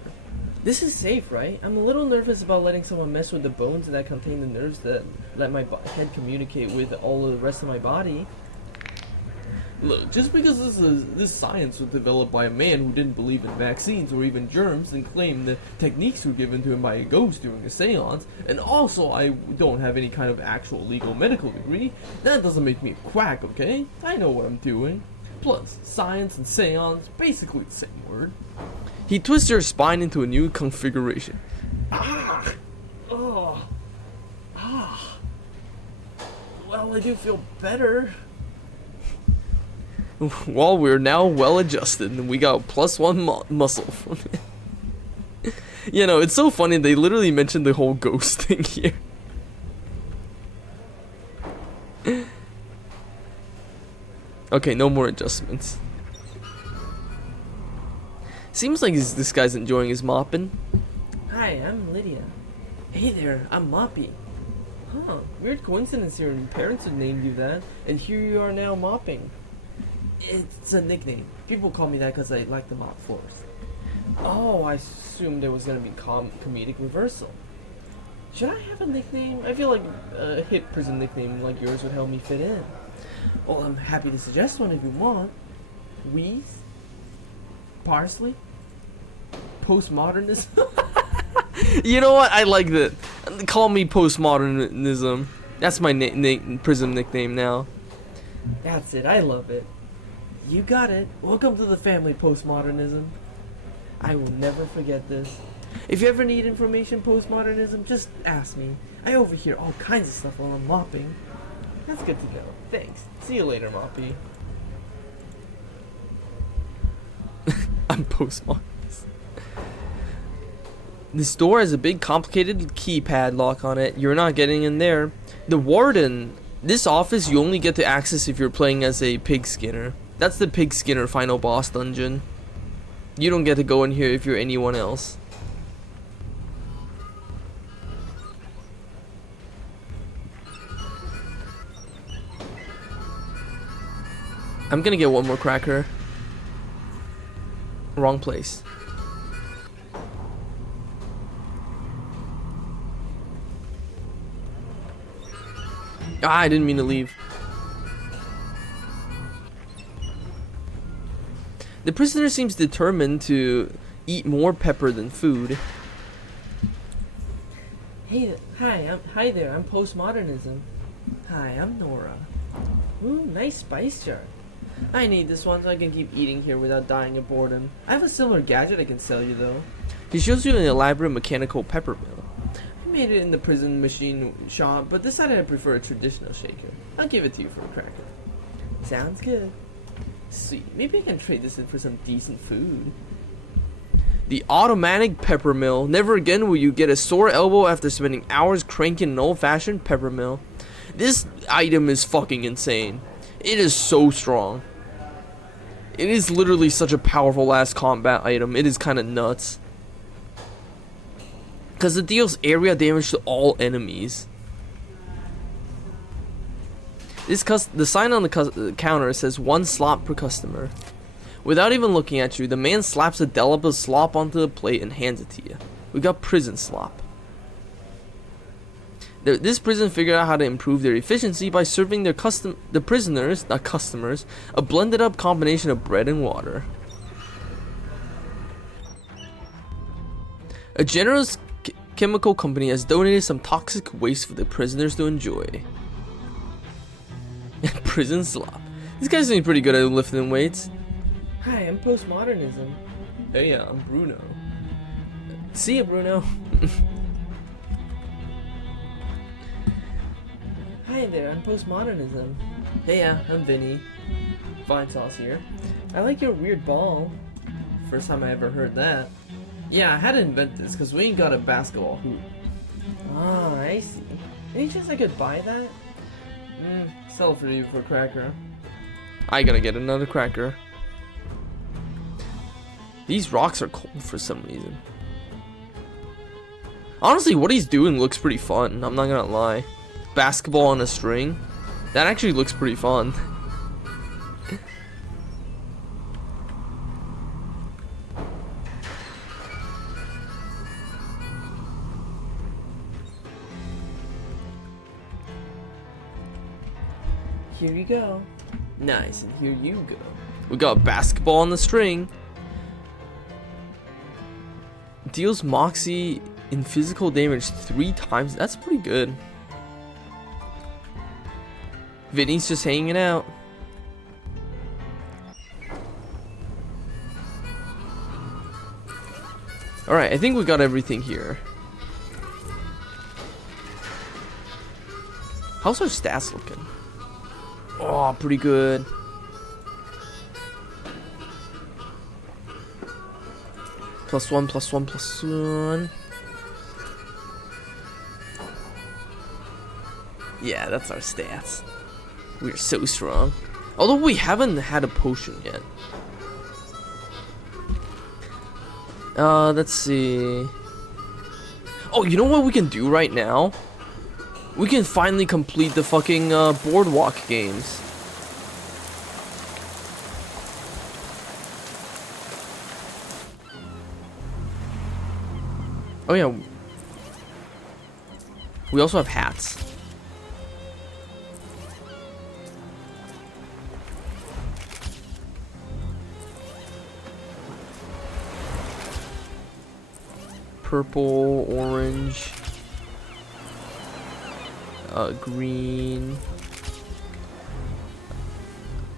This is safe, right? I'm a little nervous about letting someone mess with the bones that contain the nerves that let my head communicate with all of the rest of my body. Look, just because this science was developed by a man who didn't believe in vaccines or even germs and claimed the techniques were given to him by a ghost during a seance, and also I don't have any kind of actual legal medical degree, that doesn't make me a quack, okay? I know what I'm doing. Plus, science and seance, basically the same word. He twists your spine into a new configuration. Ah! Oh! Ah! Well, I do feel better. Well, we're now well adjusted and we got +1 muscle from it. You know, it's so funny, they literally mentioned the whole ghost thing here. Okay, no more adjustments. Seems like this guy's enjoying his mopping. Hi, I'm Lydia. Hey there, I'm Moppy. Huh, weird coincidence here. Your parents have named you that, and here you are now mopping. It's a nickname. People call me that because I like to mop floors. Oh, I assumed there was gonna be comedic reversal. Should I have a nickname? I feel like a hit prison nickname like yours would help me fit in. Well, I'm happy to suggest one if you want. Wheeze? Parsley? Postmodernism? You know what? I like that. Call me postmodernism. That's my prison nickname now. That's it, I love it. You got it. Welcome to the family, postmodernism. I will never forget this. If you ever need information postmodernism, just ask me. I overhear all kinds of stuff while I'm mopping. That's good to know. Thanks. See you later, Moppy. I'm postmodernist. This door has a big complicated keypad lock on it. You're not getting in there. The warden, this office you only get to access if you're playing as a pig skinner. That's the pig skinner final boss dungeon. You don't get to go in here if you're anyone else. I'm gonna get one more cracker. Wrong place. Ah, I didn't mean to leave. The prisoner seems determined to eat more pepper than food. Hi there, I'm postmodernism. Hi, I'm Nora. Ooh, nice spice jar. I need this one so I can keep eating here without dying of boredom. I have a similar gadget I can sell you though. He shows you an elaborate mechanical pepper mill. I made it in the prison machine shop, but decided I prefer a traditional shaker. I'll give it to you for a cracker. Sounds good. Sweet, maybe I can trade this in for some decent food. The automatic pepper mill. Never again will you get a sore elbow after spending hours cranking an old-fashioned pepper mill. This item is fucking insane. It is so strong. It is literally such a powerful last combat item. It is kind of nuts. Because it deals area damage to all enemies. The sign on the counter says 1 slop per customer. Without even looking at you, the man slaps a dollop of slop onto the plate and hands it to you. We got prison slop. This prison figured out how to improve their efficiency by serving the prisoners, not customers, a blended up combination of bread and water. A generous chemical company has donated some toxic waste for the prisoners to enjoy. Prison slop. This guy seems pretty good at lifting weights. Hi, I'm postmodernism. Hey, I'm Bruno. See ya, Bruno. Hi there, I'm postmodernism. Hey, I'm Vinny. Fine sauce here. I like your weird ball. First time I ever heard that. Yeah, I had to invent this because we ain't got a basketball hoop. Ah, I see. Any chance I could buy that? Sell it for you for a cracker. I gotta get another cracker. These rocks are cold for some reason. Honestly, what he's doing looks pretty fun. I'm not gonna lie. Basketball on a string. That actually looks pretty fun. Here you go. Nice, and here you go. We got basketball on the string. Deals Moxie in physical damage 3 times. That's pretty good. Vinny's just hanging out. Alright, I think we got everything here. How's our stats looking? Oh, pretty good. +1, +1, +1. Yeah, that's our stats. We're so strong. Although we haven't had a potion yet. Let's see. Oh, you know what we can do right now? We can finally complete the fucking boardwalk games. Oh yeah. We also have hats. Purple, orange, green.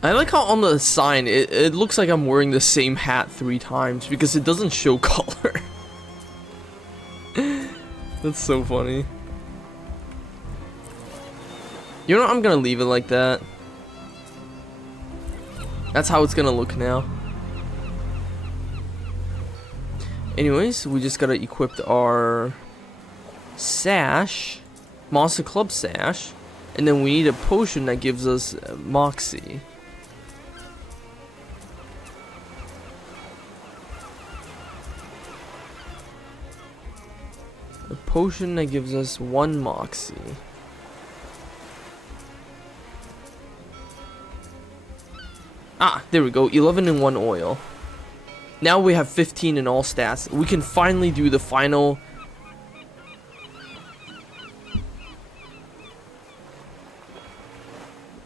I like how on the sign it looks like I'm wearing the same hat 3 times because it doesn't show color. That's so funny. You know what? I'm gonna leave it like that. That's how it's gonna look now. Anyways, we just gotta equip our sash, Monster Club sash, and then we need a potion that gives us Moxie. A potion that gives us 1 Moxie. Ah, there we go. 11 in 1 oil. Now we have 15 in all stats. We can finally do the final.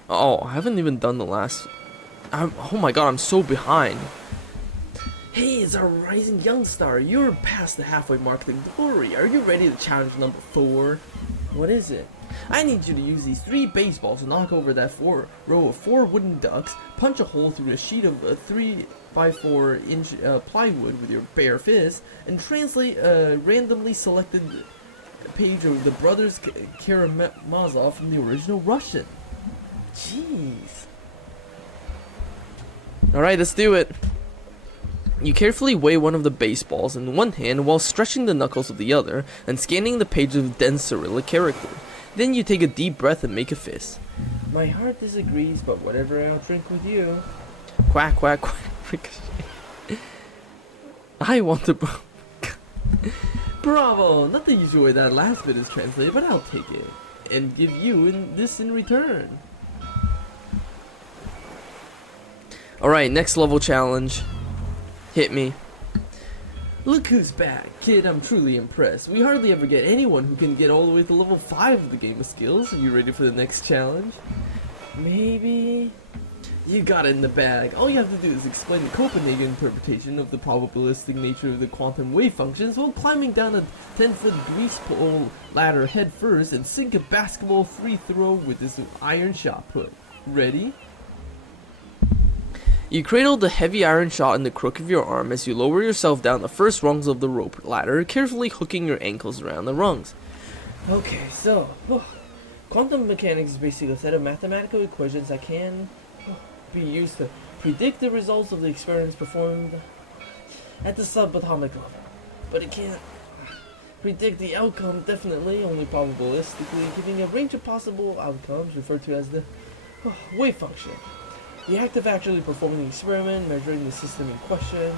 Oh, I haven't even done the last. Oh my god, I'm so behind. Hey, it's our rising young star. You're past the halfway mark of the glory. Are you ready to challenge number 4? What is it? I need you to use these 3 baseballs to knock over that row of 4 wooden ducks, punch a hole through a sheet of 3 by 4 inch plywood with your bare fist, and translate a randomly selected page of the Brothers Karamazov from the original Russian. Jeez. Alright, let's do it. You carefully weigh one of the baseballs in one hand while stretching the knuckles with the other and scanning the page of dense Cyrillic character. Then you take a deep breath and make a fist. My heart disagrees, but whatever, I'll drink with you. Quack, quack, quack. Ricochet. I want to. Bravo! Not the usual way that last bit is translated, but I'll take it and give you this in return. Alright, next level challenge. Hit me. Look who's back! Kid, I'm truly impressed. We hardly ever get anyone who can get all the way to level 5 of the game of skills. Are you ready for the next challenge? Maybe. You got it in the bag. All you have to do is explain the Copenhagen interpretation of the probabilistic nature of the quantum wave functions while climbing down a 10-foot grease pole ladder head first and sink a basketball free throw with this iron shot put. Ready? You cradle the heavy iron shot in the crook of your arm as you lower yourself down the first rungs of the rope ladder, carefully hooking your ankles around the rungs. Okay, so quantum mechanics is basically a set of mathematical equations that can be used to predict the results of the experiments performed at the subatomic level. But it can't predict the outcome definitely, only probabilistically, giving a range of possible outcomes referred to as the wave function. The act of actually performing the experiment, measuring the system in question,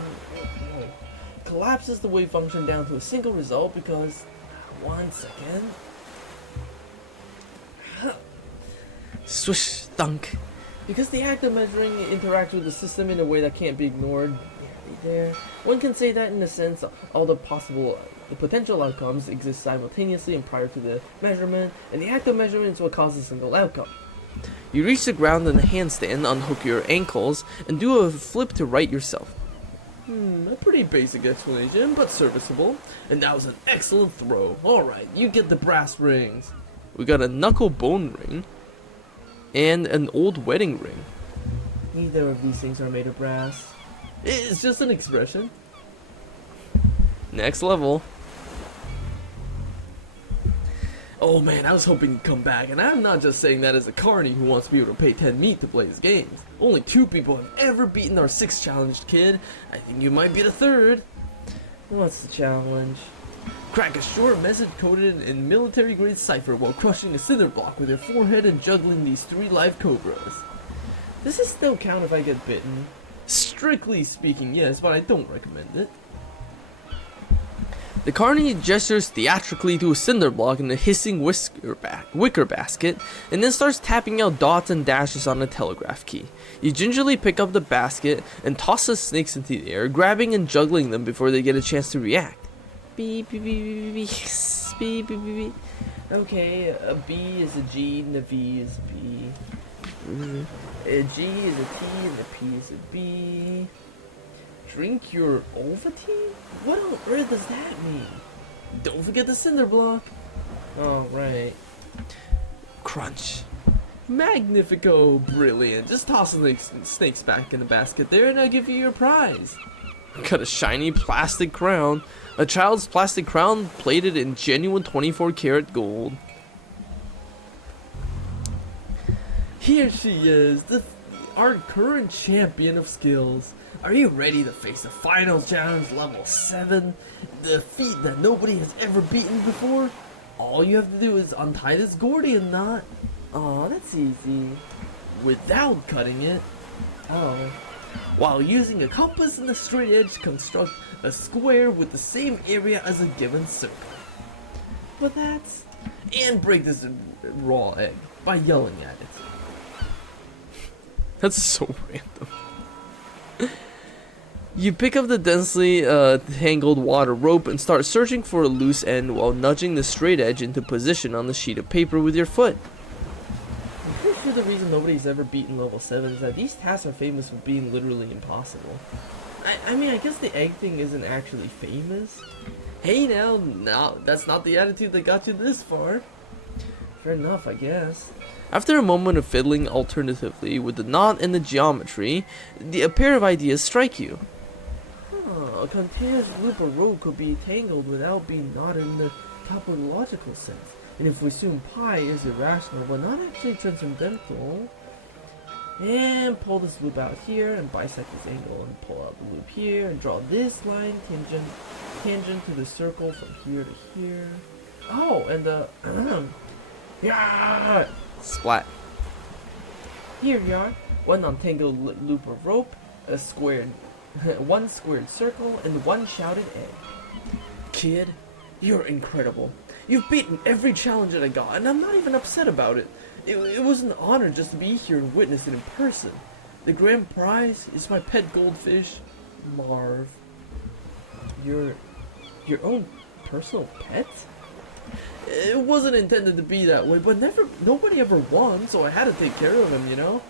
collapses the wave function down to a single result because, 1 second. Swish, thunk. Because the act of measuring interacts with the system in a way that can't be ignored. There, one can say that in a sense, all the potential outcomes exist simultaneously and prior to the measurement, and the act of measurement is what causes a single outcome. You reach the ground in a handstand, unhook your ankles, and do a flip to right yourself. A pretty basic explanation, but serviceable. And that was an excellent throw. Alright, you get the brass rings. We got a knuckle bone ring and an old wedding ring. Neither of these things are made of brass. It's just an expression. Next level. Oh man, I was hoping you'd come back, and I'm not just saying that as a carny who wants to be able to pay 10 meat to play his games. Only 2 people have ever beaten our 6th challenged kid. I think you might be the 3rd. What's the challenge? Crack a short message coded in military-grade cipher while crushing a cinder block with your forehead and juggling these 3 live cobras. Does this still count if I get bitten? Strictly speaking, yes, but I don't recommend it. The carny gestures theatrically to a cinder block in a hissing wicker basket, and then starts tapping out dots and dashes on a telegraph key. You gingerly pick up the basket and toss the snakes into the air, grabbing and juggling them before they get a chance to react. Beep, beep, beep, beep, beep, beep, beep, beep, beep. Okay, a B is a G and a V is a B. A G is a T and a P is a B. Drink your Ovaltine? What on earth does that mean? Don't forget the cinder block. Oh, right. Crunch. Magnifico! Brilliant. Just toss the snakes back in the basket there and I'll give you your prize. Got a shiny plastic crown. A child's plastic crown plated in genuine 24 karat gold. Here she is, the our current champion of skills. Are you ready to face the final challenge, level 7? The feat that nobody has ever beaten before? All you have to do is untie this Gordian knot. Aw, that's easy. Without cutting it. Oh. While using a compass and a straight edge to construct a square with the same area as a given circle. But that's... And break this raw egg by yelling at it. That's so random. You pick up the densely tangled water rope and start searching for a loose end while nudging the straight edge into position on the sheet of paper with your foot. I'm pretty sure the reason nobody's ever beaten level 7 is that these tasks are famous for being literally impossible. I mean, I guess the egg thing isn't actually famous. Hey now, that's not the attitude that got you this far. Fair enough, I guess. After a moment of fiddling alternatively with the knot and the geometry, a pair of ideas strike you. A continuous loop of rope could be tangled without being knotted in the topological sense. And if we assume pi is irrational but not actually transcendental, and pull this loop out here and bisect this angle and pull out the loop here and draw this line tangent to the circle from here to here. Oh, and yeah, Splat. here you are. One untangled loop of rope, a squared, one squared circle, and one shouted egg. Kid, you're incredible. You've beaten every challenge that I got, and I'm not even upset about it. It was an honor just to be here and witness it in person. The grand prize is my pet goldfish, Marv. Your own personal pet? It wasn't intended to be that way, but nobody ever won, so I had to take care of him, you know?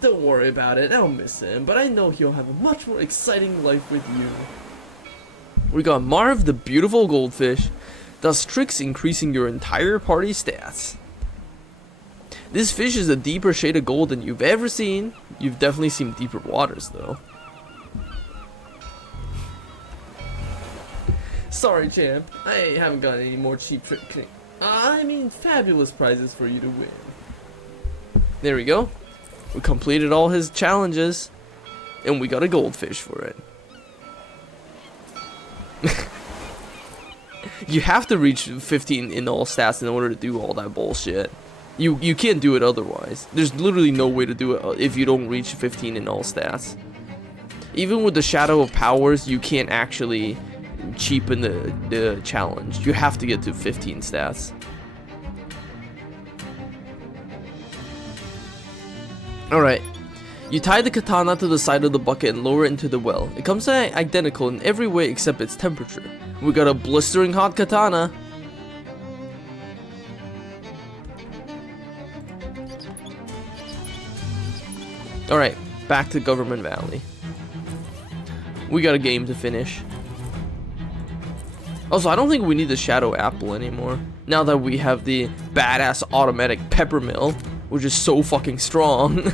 Don't worry about it, I'll miss him, but I know he'll have a much more exciting life with you. We got Marv the beautiful goldfish, does tricks increasing your entire party stats. This fish is a deeper shade of gold than you've ever seen. You've definitely seen deeper waters though. Sorry, champ, I haven't got any more cheap fabulous prizes for you to win. There we go. We completed all his challenges, and we got a goldfish for it. You have to reach 15 in all stats in order to do all that bullshit. You can't do it otherwise. There's literally no way to do it if you don't reach 15 in all stats. Even with the Shadow of Powers, you can't actually cheapen the challenge. You have to get to 15 stats. Alright. You tie the katana to the side of the bucket and lower it into the well. It comes out identical in every way except its temperature. We got a blistering hot katana. Alright, back to Government Valley. We got a game to finish. Also, I don't think we need the Shadow Apple anymore. Now that we have the badass automatic pepper mill, which is so fucking strong.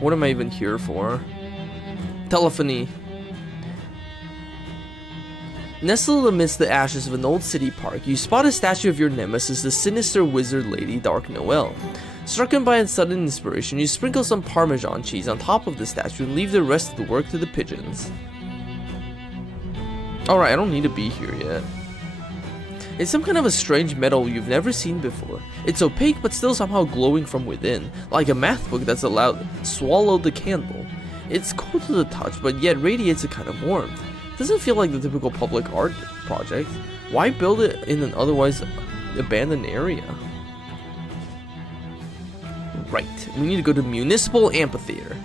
What am I even here for? Telephony. Nestled amidst the ashes of an old city park, you spot a statue of your nemesis, the sinister wizard lady Dark Noel. Stricken by a sudden inspiration, you sprinkle some Parmesan cheese on top of the statue and leave the rest of the work to the pigeons. Alright, I don't need to be here yet. It's some kind of a strange metal you've never seen before. It's opaque but still somehow glowing from within, like a math book that's allowed swallow the candle. It's cold to the touch, but yet radiates a kind of warmth. Doesn't feel like the typical public art project. Why build it in an otherwise abandoned area? Right, we need to go to Municipal Amphitheater.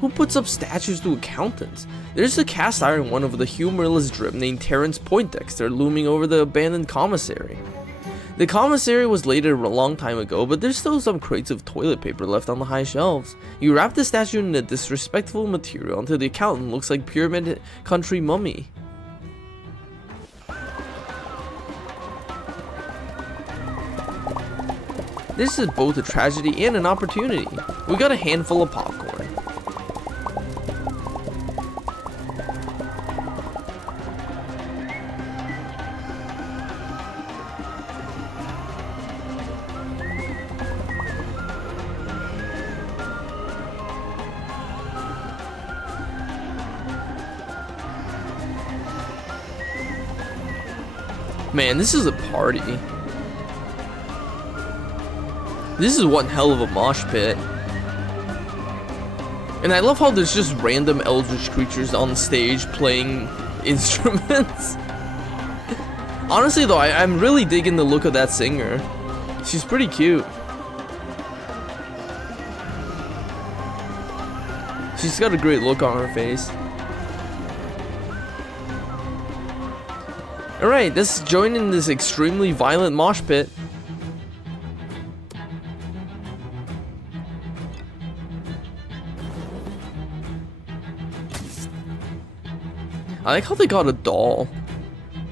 Who puts up statues to accountants? There's a cast iron one of the humorless drip named Terrence Poindexter looming over the abandoned commissary. The commissary was later a long time ago, but there's still some crates of toilet paper left on the high shelves. You wrap the statue in a disrespectful material until the accountant looks like Pyramid Country Mummy. This is both a tragedy and an opportunity. We got a handful of popcorn. Man, this is a party. This is one hell of a mosh pit. And I love how there's just random eldritch creatures on stage playing instruments. Honestly though, I'm really digging the look of that singer. She's pretty cute. She's got a great look on her face. Alright, let's join in this extremely violent mosh pit. I like how they got a doll.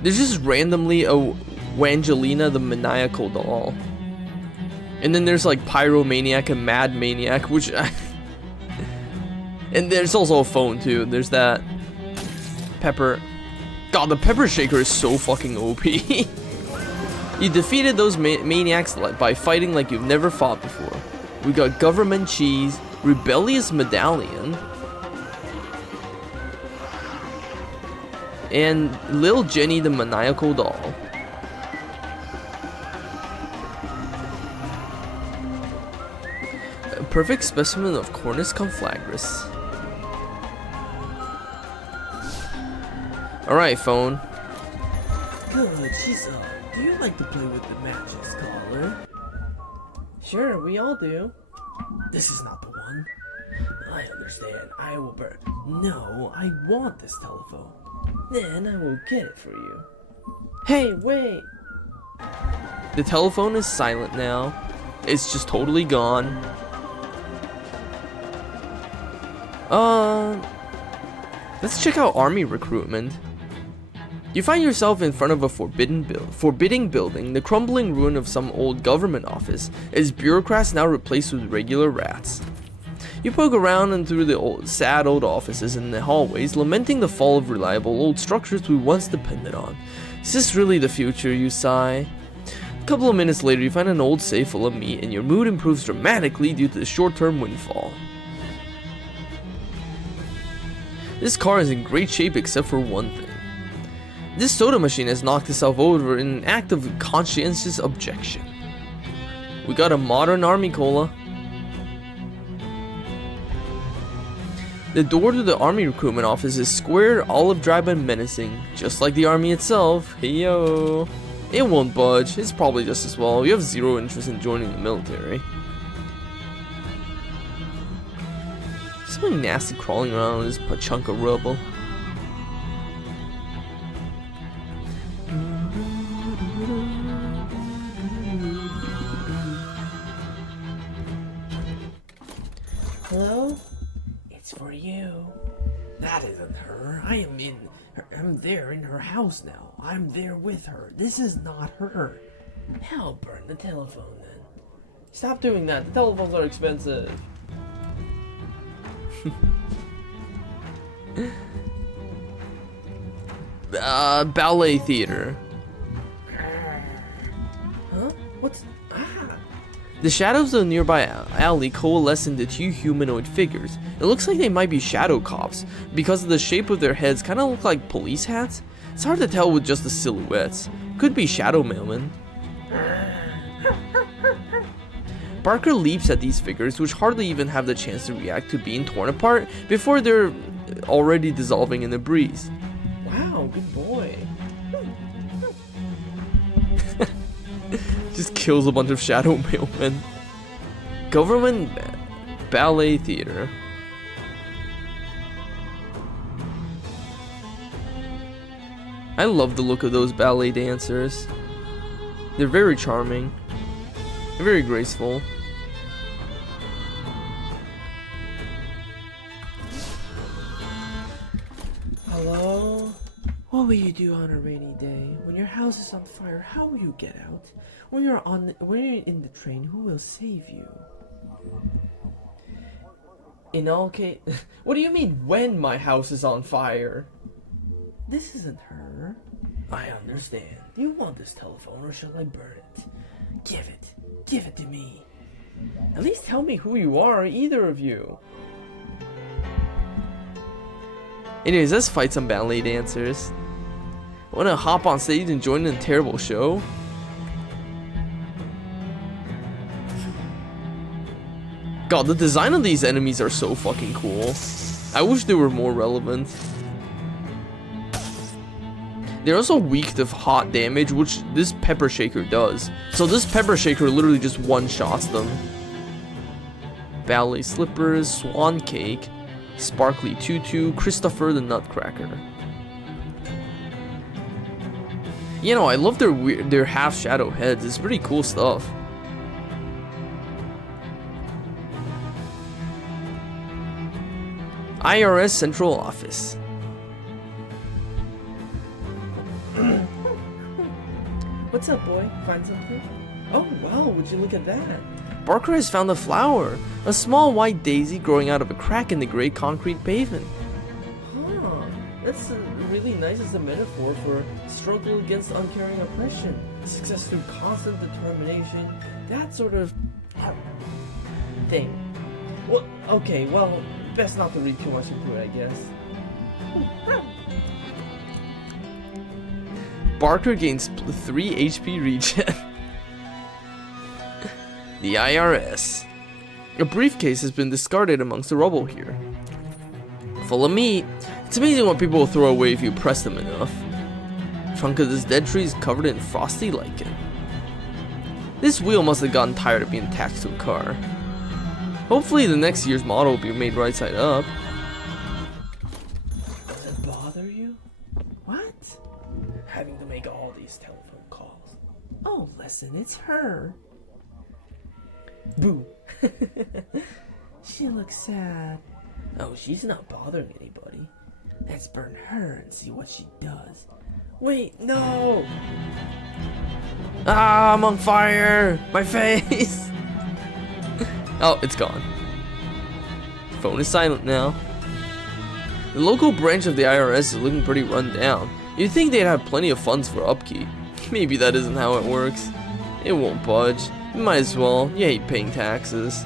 There's just randomly a Wangelina the Maniacal doll. And then there's like Pyromaniac and Mad Maniac, which and there's also a phone too. There's that Pepper. God, the Pepper Shaker is so fucking OP. You defeated those maniacs by fighting like you've never fought before. We got Government Cheese, Rebellious Medallion, and Lil Jenny the Maniacal Doll. A perfect specimen of Cornus conflagris. Alright, phone. Good, she's up. Do you like to play with the magic scholar? Sure, we all do. This is not the one. I understand. I will burn. No, I want this telephone. Then I will get it for you. Hey, wait! The telephone is silent now. It's just totally gone. Let's check out army recruitment. You find yourself in front of a forbidding building, the crumbling ruin of some old government office, its bureaucrats now replaced with regular rats. You poke around and through the sad old offices and the hallways, lamenting the fall of reliable old structures we once depended on. Is this really the future, you sigh? A couple of minutes later, you find an old safe full of meat, and your mood improves dramatically due to the short-term windfall. This car is in great shape except for one thing. This soda machine has knocked itself over in an act of conscientious objection. We got a modern army cola. The door to the army recruitment office is square, olive drab, and menacing, just like the army itself. Hey yo. It won't budge, it's probably just as well. You have zero interest in joining the military. Something nasty crawling around in this chunk of rubble. Hello? It's for you. That isn't her. I'm there in her house now. I'm there with her. This is not her. Hell, burn the telephone then. Stop doing that. The telephones are expensive. Ballet theater. Huh? What's... The shadows of the nearby alley coalesce into two humanoid figures. It looks like they might be shadow cops, because of the shape of their heads kind of look like police hats. It's hard to tell with just the silhouettes. Could be shadow mailmen. Barker leaps at these figures, which hardly even have the chance to react to being torn apart before they're already dissolving in the breeze. Wow, good boy. Just kills a bunch of shadow mailmen. Government Ballet Theater. I love the look of those ballet dancers. They're very charming. Very graceful. Hello? What will you do on a rainy day? When your house is on fire, how will you get out? When you're in the train, who will save you? In all case... What do you mean, when my house is on fire? This isn't her. I understand. Do you want this telephone or shall I burn it? Give it. Give it to me. At least tell me who you are, either of you. Anyways, let's fight some ballet dancers. Wanna hop on stage and join in a terrible show? God, the design of these enemies are so fucking cool. I wish they were more relevant. They're also weak to hot damage, which this pepper shaker does. So this pepper shaker literally just one-shots them. Ballet slippers, swan cake, sparkly tutu, Christopher the Nutcracker. You know, I love their half shadow heads. It's pretty cool stuff. IRS Central Office. What's up, boy? Find something? Oh, wow, would you look at that? Barker has found a flower, a small white daisy growing out of a crack in the gray concrete pavement. Huh, that's really nice as a metaphor for struggle against uncaring oppression, success through constant determination, that sort of thing. Well, okay, well, best not to read too much into it, I guess. Barker gains 3 HP regen. The IRS. A briefcase has been discarded amongst the rubble here. Full of meat. It's amazing what people will throw away if you press them enough. Trunk of this dead tree is covered in frosty lichen. This wheel must have gotten tired of being attached to a car. Hopefully the next year's model will be made right side up. Does it bother you? What? Having to make all these telephone calls. Oh, listen, it's her. Boo. She looks sad. Oh, she's not bothering anybody. Let's burn her and see what she does. Wait, no! Ah, I'm on fire! My face! Oh, it's gone. Phone is silent now. The local branch of the IRS is looking pretty run down. You'd think they'd have plenty of funds for upkeep. Maybe that isn't how it works. It won't budge. You might as well. You hate paying taxes.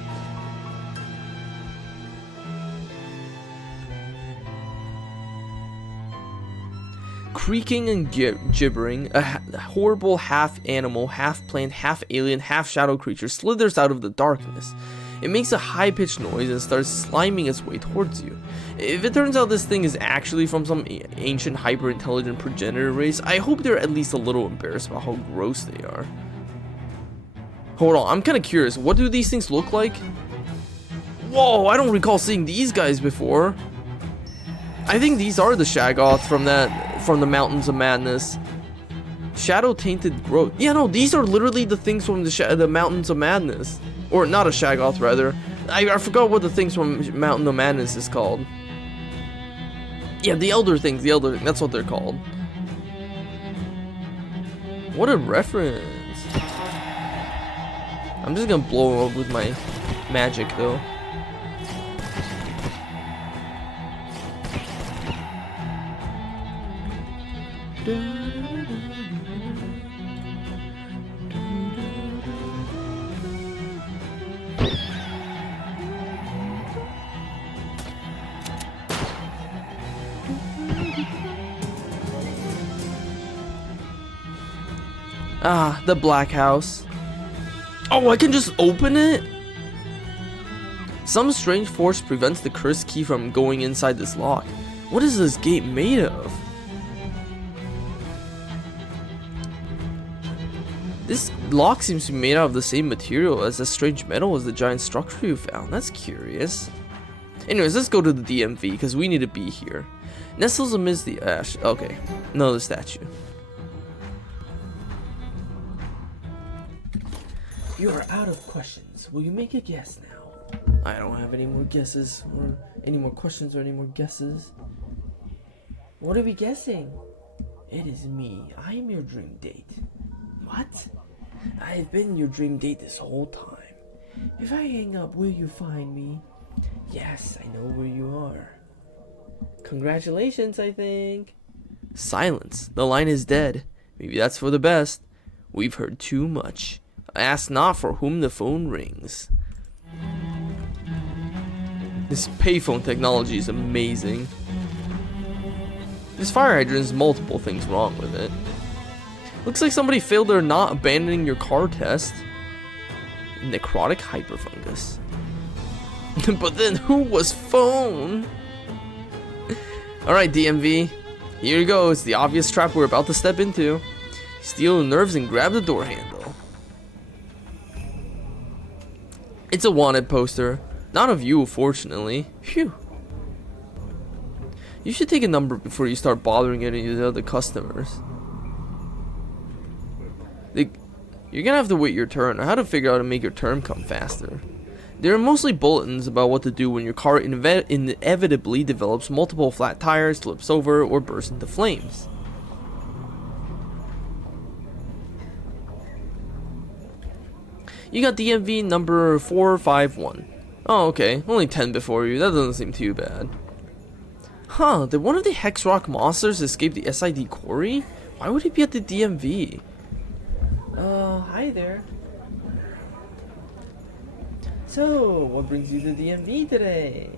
Creaking and gibbering, a horrible half-animal, half-plant, half-alien, half-shadow creature slithers out of the darkness. It makes a high-pitched noise and starts sliming its way towards you. If it turns out this thing is actually from some ancient hyper-intelligent progenitor race, I hope they're at least a little embarrassed about how gross they are. Hold on, I'm kind of curious. What do these things look like? Whoa, I don't recall seeing these guys before. I think these are the Shaggoths from the Mountains of Madness. Shadow tainted growth. Yeah, no, these are literally the things from the Mountains of Madness. Or not a Shaggoth, rather. I forgot what the things from Mountain of Madness is called. Yeah, the Elder Things, that's what they're called. What a reference. I'm just gonna blow him up with my magic, though. Ah, the black house. Oh, I can just open it? Some strange force prevents the cursed key from going inside this lock. What is this gate made of? This lock seems to be made out of the same material as the strange metal as the giant structure you found. That's curious. Anyways, let's go to the DMV because we need to be here. Nestles amidst the ash. Okay, another statue. You are out of questions. Will you make a guess now? I don't have any more guesses, or any more questions, or any more guesses. What are we guessing? It is me. I am your dream date. What? I have been your dream date this whole time. If I hang up, will you find me? Yes, I know where you are. Congratulations, I think. Silence. The line is dead. Maybe that's for the best. We've heard too much. Ask not for whom the phone rings. This payphone technology is amazing. This fire hydrant's multiple things wrong with it. Looks like somebody failed their not abandoning your car test. Necrotic hyperfungus. But then who was phone? Alright, DMV. Here you go. It's the obvious trap we're about to step into. Steal the nerves and grab the door handle. It's a wanted poster. Not of you, fortunately. Phew. You should take a number before you start bothering any of the other customers. You're gonna have to wait your turn, or how to figure out how to make your turn come faster. There are mostly bulletins about what to do when your car inevitably develops multiple flat tires, flips over, or bursts into flames. You got DMV number 451. Oh, okay. Only 10 before you. That doesn't seem too bad. Huh, did one of the Hex Rock monsters escape the SID quarry? Why would he be at the DMV? Hi there. So, what brings you to DMV today?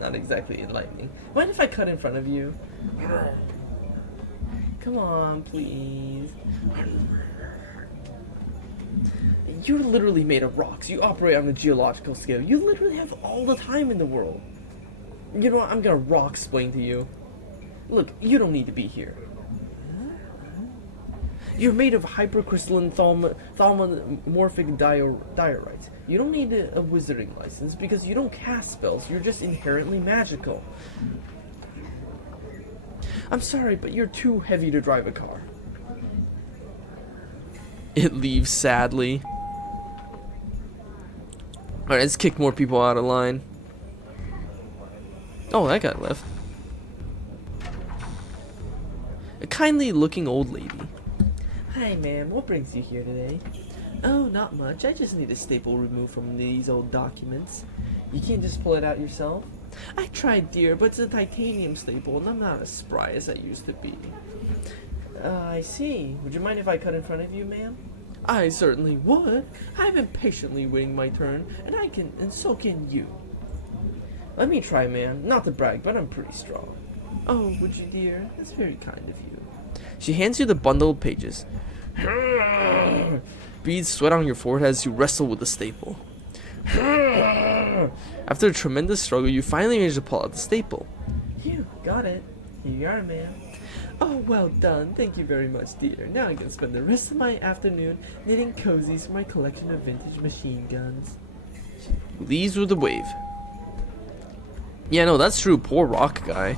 Not exactly enlightening. Mind if I cut in front of you? Come on, please. You're literally made of rocks. You operate on a geological scale. You literally have all the time in the world. You know what? I'm gonna rock-splain to you. Look, you don't need to be here. You're made of hypercrystalline thaumatomorphic diorites. You don't need a wizarding license because you don't cast spells. You're just inherently magical. I'm sorry, but you're too heavy to drive a car. It leaves sadly. Alright, let's kick more people out of line. Oh, that guy left. A kindly looking old lady. Hi, ma'am. What brings you here today? Oh, not much. I just need a staple removed from these old documents. You can't just pull it out yourself? I tried, dear, but it's a titanium staple, and I'm not as spry as I used to be. I see. Would you mind if I cut in front of you, ma'am? I certainly would. I've been patiently waiting my turn, and so can you. Let me try, ma'am. Not to brag, but I'm pretty strong. Oh, would you, dear? That's very kind of you. She hands you the bundle of pages. Beads sweat on your forehead as you wrestle with the staple. After a tremendous struggle, you finally manage to pull out the staple. You got it. Here you are, ma'am. Oh, well done. Thank you very much, dear. Now I can spend the rest of my afternoon knitting cozies for my collection of vintage machine guns. Leaves with a wave. Yeah, no, that's true. Poor rock guy.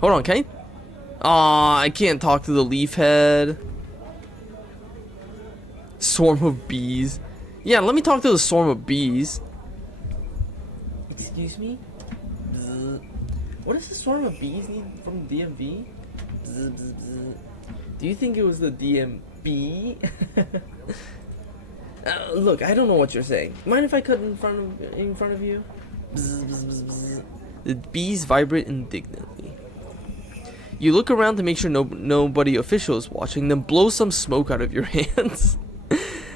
Hold on, can I? Aw, I can't talk to the leaf head. Swarm of bees. Yeah, let me talk to the swarm of bees. Excuse me? Bzz. What does the swarm of bees need from the DMV? Bzz, bzz, bzz. Do you think it was the DMB? Look, I don't know what you're saying. Mind if I cut in front of you? Bzz, bzz, bzz, bzz. The bees vibrate indignantly. You look around to make sure nobody official is watching, then blow some smoke out of your hands.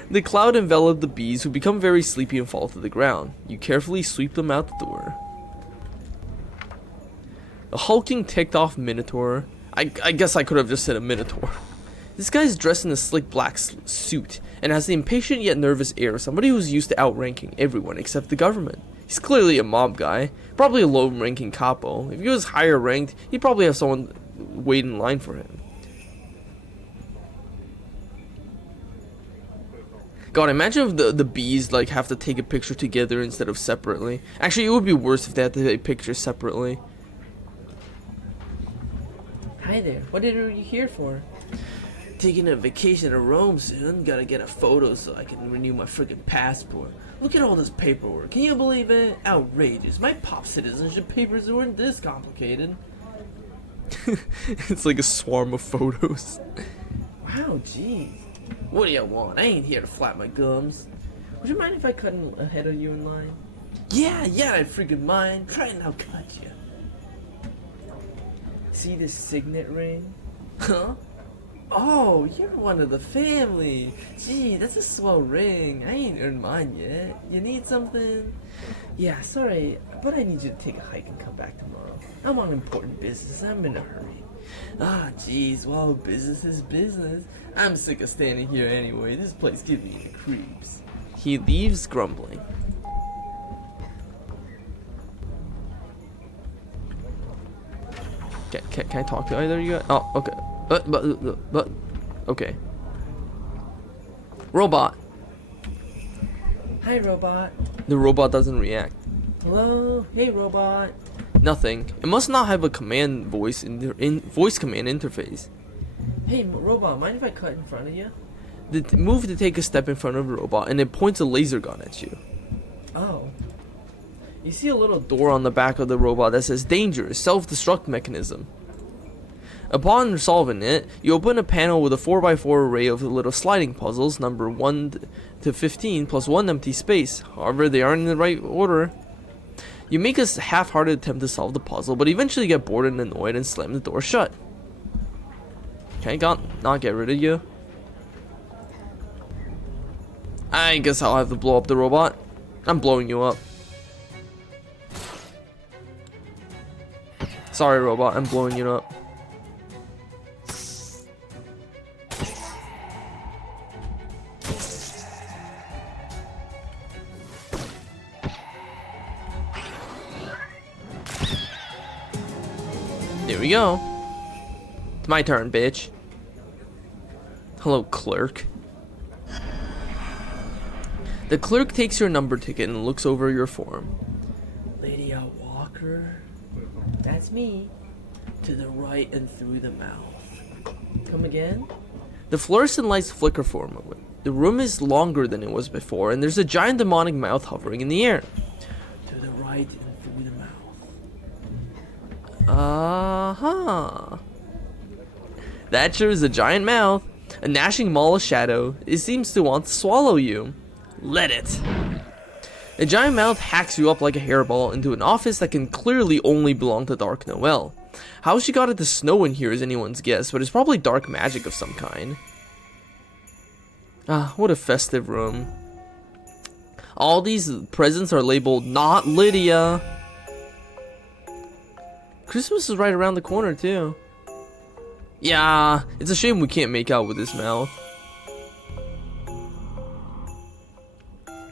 The cloud envelops the bees, who become very sleepy and fall to the ground. You carefully sweep them out the door. A hulking, ticked-off minotaur. I guess I could have just said a minotaur. This guy's dressed in a slick black suit and has the impatient yet nervous air of somebody who's used to outranking everyone except the government. He's clearly a mob guy, probably a low-ranking capo. If he was higher ranked, he'd probably have someone wait in line for him. God, imagine if the bees like have to take a picture together instead of separately. Actually, it would be worse if they had to take pictures separately. Hi there. What are you here for? Taking a vacation to Rome soon. Gotta get a photo so I can renew my freaking passport. Look at all this paperwork. Can you believe it? Outrageous. My pop citizenship papers weren't this complicated. It's like a swarm of photos. Wow, jeez. What do you want? I ain't here to flap my gums. Would you mind if I cut ahead of you in line? Yeah, I freaking mind. Try and I'll cut you. See this signet ring? Huh? Oh, you're one of the family. Gee, that's a swell ring. I ain't earned mine yet. You need something? Yeah, sorry. but I need you to take a hike and come back tomorrow. I'm on important business. I'm in a hurry. Ah, jeez. Well, business is business. I'm sick of standing here anyway. This place gives me the creeps. He leaves grumbling. Can I talk to either of you guys? Oh, okay. But, okay. Robot. Hi, robot. The robot doesn't react. Hello? Hey, robot. Nothing. It must not have a command voice voice command interface. Hey, robot, mind if I cut in front of you? Move to take a step in front of the robot, and it points a laser gun at you. Oh. You see a little door on the back of the robot that says "Danger, self-destruct mechanism." Upon solving it, you open a panel with a 4x4 array of little sliding puzzles, number 1 to 15, plus 1 empty space. However, they aren't in the right order. You make a half-hearted attempt to solve the puzzle, but eventually get bored and annoyed and slam the door shut. Can I not get rid of you? I guess I'll have to blow up the robot. I'm blowing you up. Sorry, robot, I'm blowing you up. There we go. It's my turn, bitch. Hello, clerk. The clerk takes your number ticket and looks over your form. Lydia Walker? That's me. To the right and through the mouth. Come again? The fluorescent lights flicker for a moment. The room is longer than it was before, and there's a giant demonic mouth hovering in the air. To the right and through the mouth. Uh-huh. That sure is a giant mouth. A gnashing maw of shadow. It seems to want to swallow you. Let it. The giant mouth hacks you up like a hairball into an office that can clearly only belong to Dark Noel. How she got it to snow in here is anyone's guess, but it's probably dark magic of some kind. Ah, what a festive room. All these presents are labeled "Not Lydia." Christmas is right around the corner too. Yeah, it's a shame we can't make out with his mouth.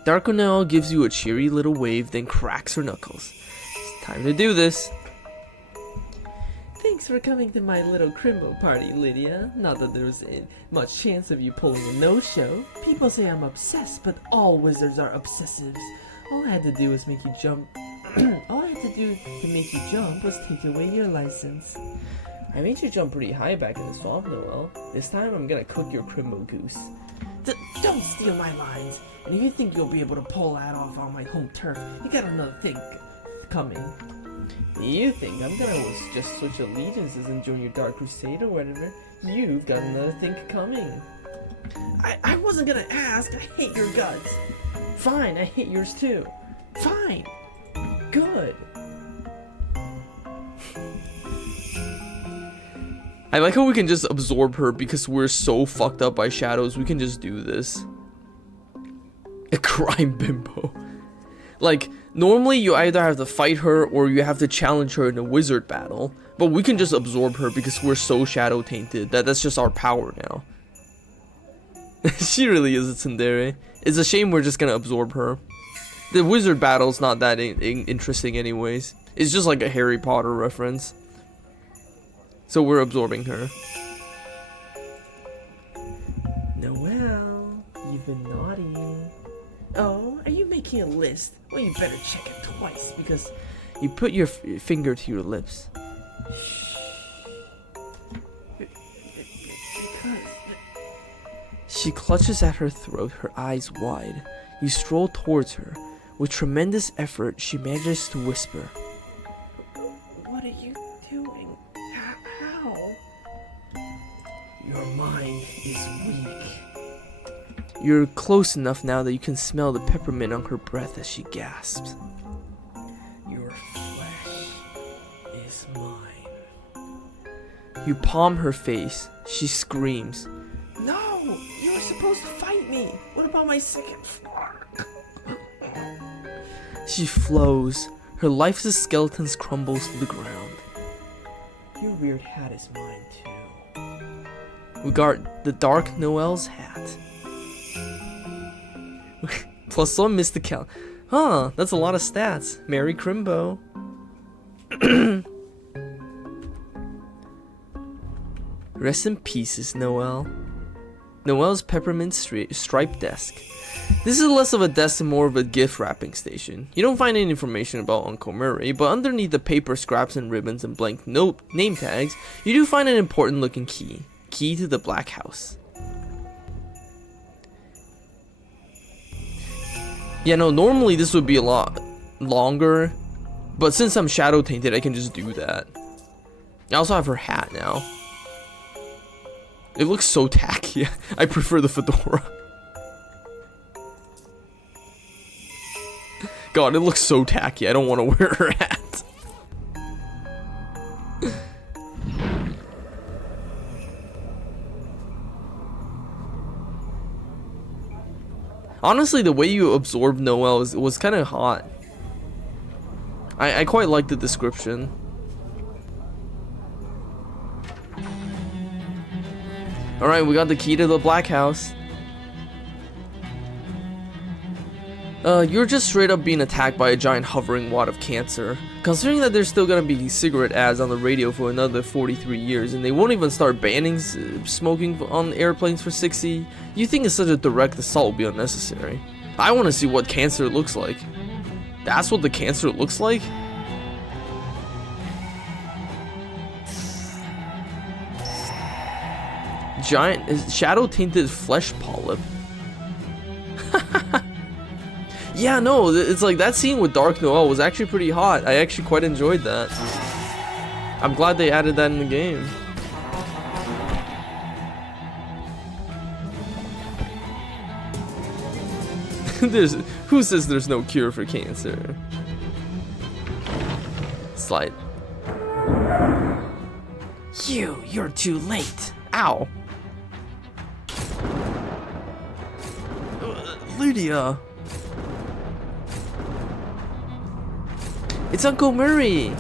Dark Noel gives you a cheery little wave, then cracks her knuckles. It's time to do this. Thanks for coming to my little crimbo party, Lydia. Not that there's much chance of you pulling a no-show. People say I'm obsessed, but all wizards are obsessives. All I had to do was make you jump. All I had to do to make you jump was take away your license. I made you jump pretty high back in the swamp, Noel. This time I'm gonna cook your crimbo goose. Don't steal my lines. And if you think you'll be able to pull that off on my home turf, you got another thing coming. You think I'm gonna just switch allegiances and join your Dark Crusade or whatever? You've got another thing coming. I wasn't gonna ask. I hate your guts. Fine, I hate yours too. Fine. Good. I like how we can just absorb her because we're so fucked up by shadows. We can just do this. A crime bimbo. Like, normally you either have to fight her or you have to challenge her in a wizard battle. But we can just absorb her because we're so shadow tainted that's just our power now. She really is a tsundere. It's a shame we're just gonna absorb her. The wizard battle's not that interesting anyways. It's just like a Harry Potter reference. So we're absorbing her. Noel, you've been naughty. Oh, are you making a list? Well, you better check it twice because... You put your finger to your lips. Because... She clutches at her throat, her eyes wide. You stroll towards her. With tremendous effort, she manages to whisper. What are you doing? How? Your mind is weak. You're close enough now that you can smell the peppermint on her breath as she gasps. Your flesh is mine. You palm her face. She screams. No! You were supposed to fight me! What about my second floor? She flows. Her lifeless skeletons crumbles to the ground. Your weird hat is mine too. We got the Dark Noel's hat. +1 mystical. Huh, that's a lot of stats. Merry Crimbo. Rest in pieces, Noel. Noel's peppermint striped desk. This is less of a desk and more of a gift wrapping station. You don't find any information about Uncle Murray, but underneath the paper scraps and ribbons and blank note name tags, you do find an important looking key. Key to the Black House. Yeah, no, normally this would be a lot longer, but since I'm shadow tainted, I can just do that. I also have her hat now. It looks so tacky. I prefer the fedora. God, it looks so tacky. I don't want to wear her hat. Honestly, the way you absorb Noel was kind of hot. I quite like the description. Alright, we got the key to the Black House. You're just straight up being attacked by a giant hovering wad of cancer. Considering that there's still gonna be cigarette ads on the radio for another 43 years, and they won't even start banning smoking on airplanes for 60, you think such a direct assault would be unnecessary. I want to see what cancer looks like. That's what the cancer looks like? Giant shadow tainted flesh polyp. Yeah, no, it's like that scene with Dark Noel was actually pretty hot. I actually quite enjoyed that. I'm glad they added that in the game. Who says there's no cure for cancer? Slide. You're too late. Ow. Lydia. It's Uncle Murray.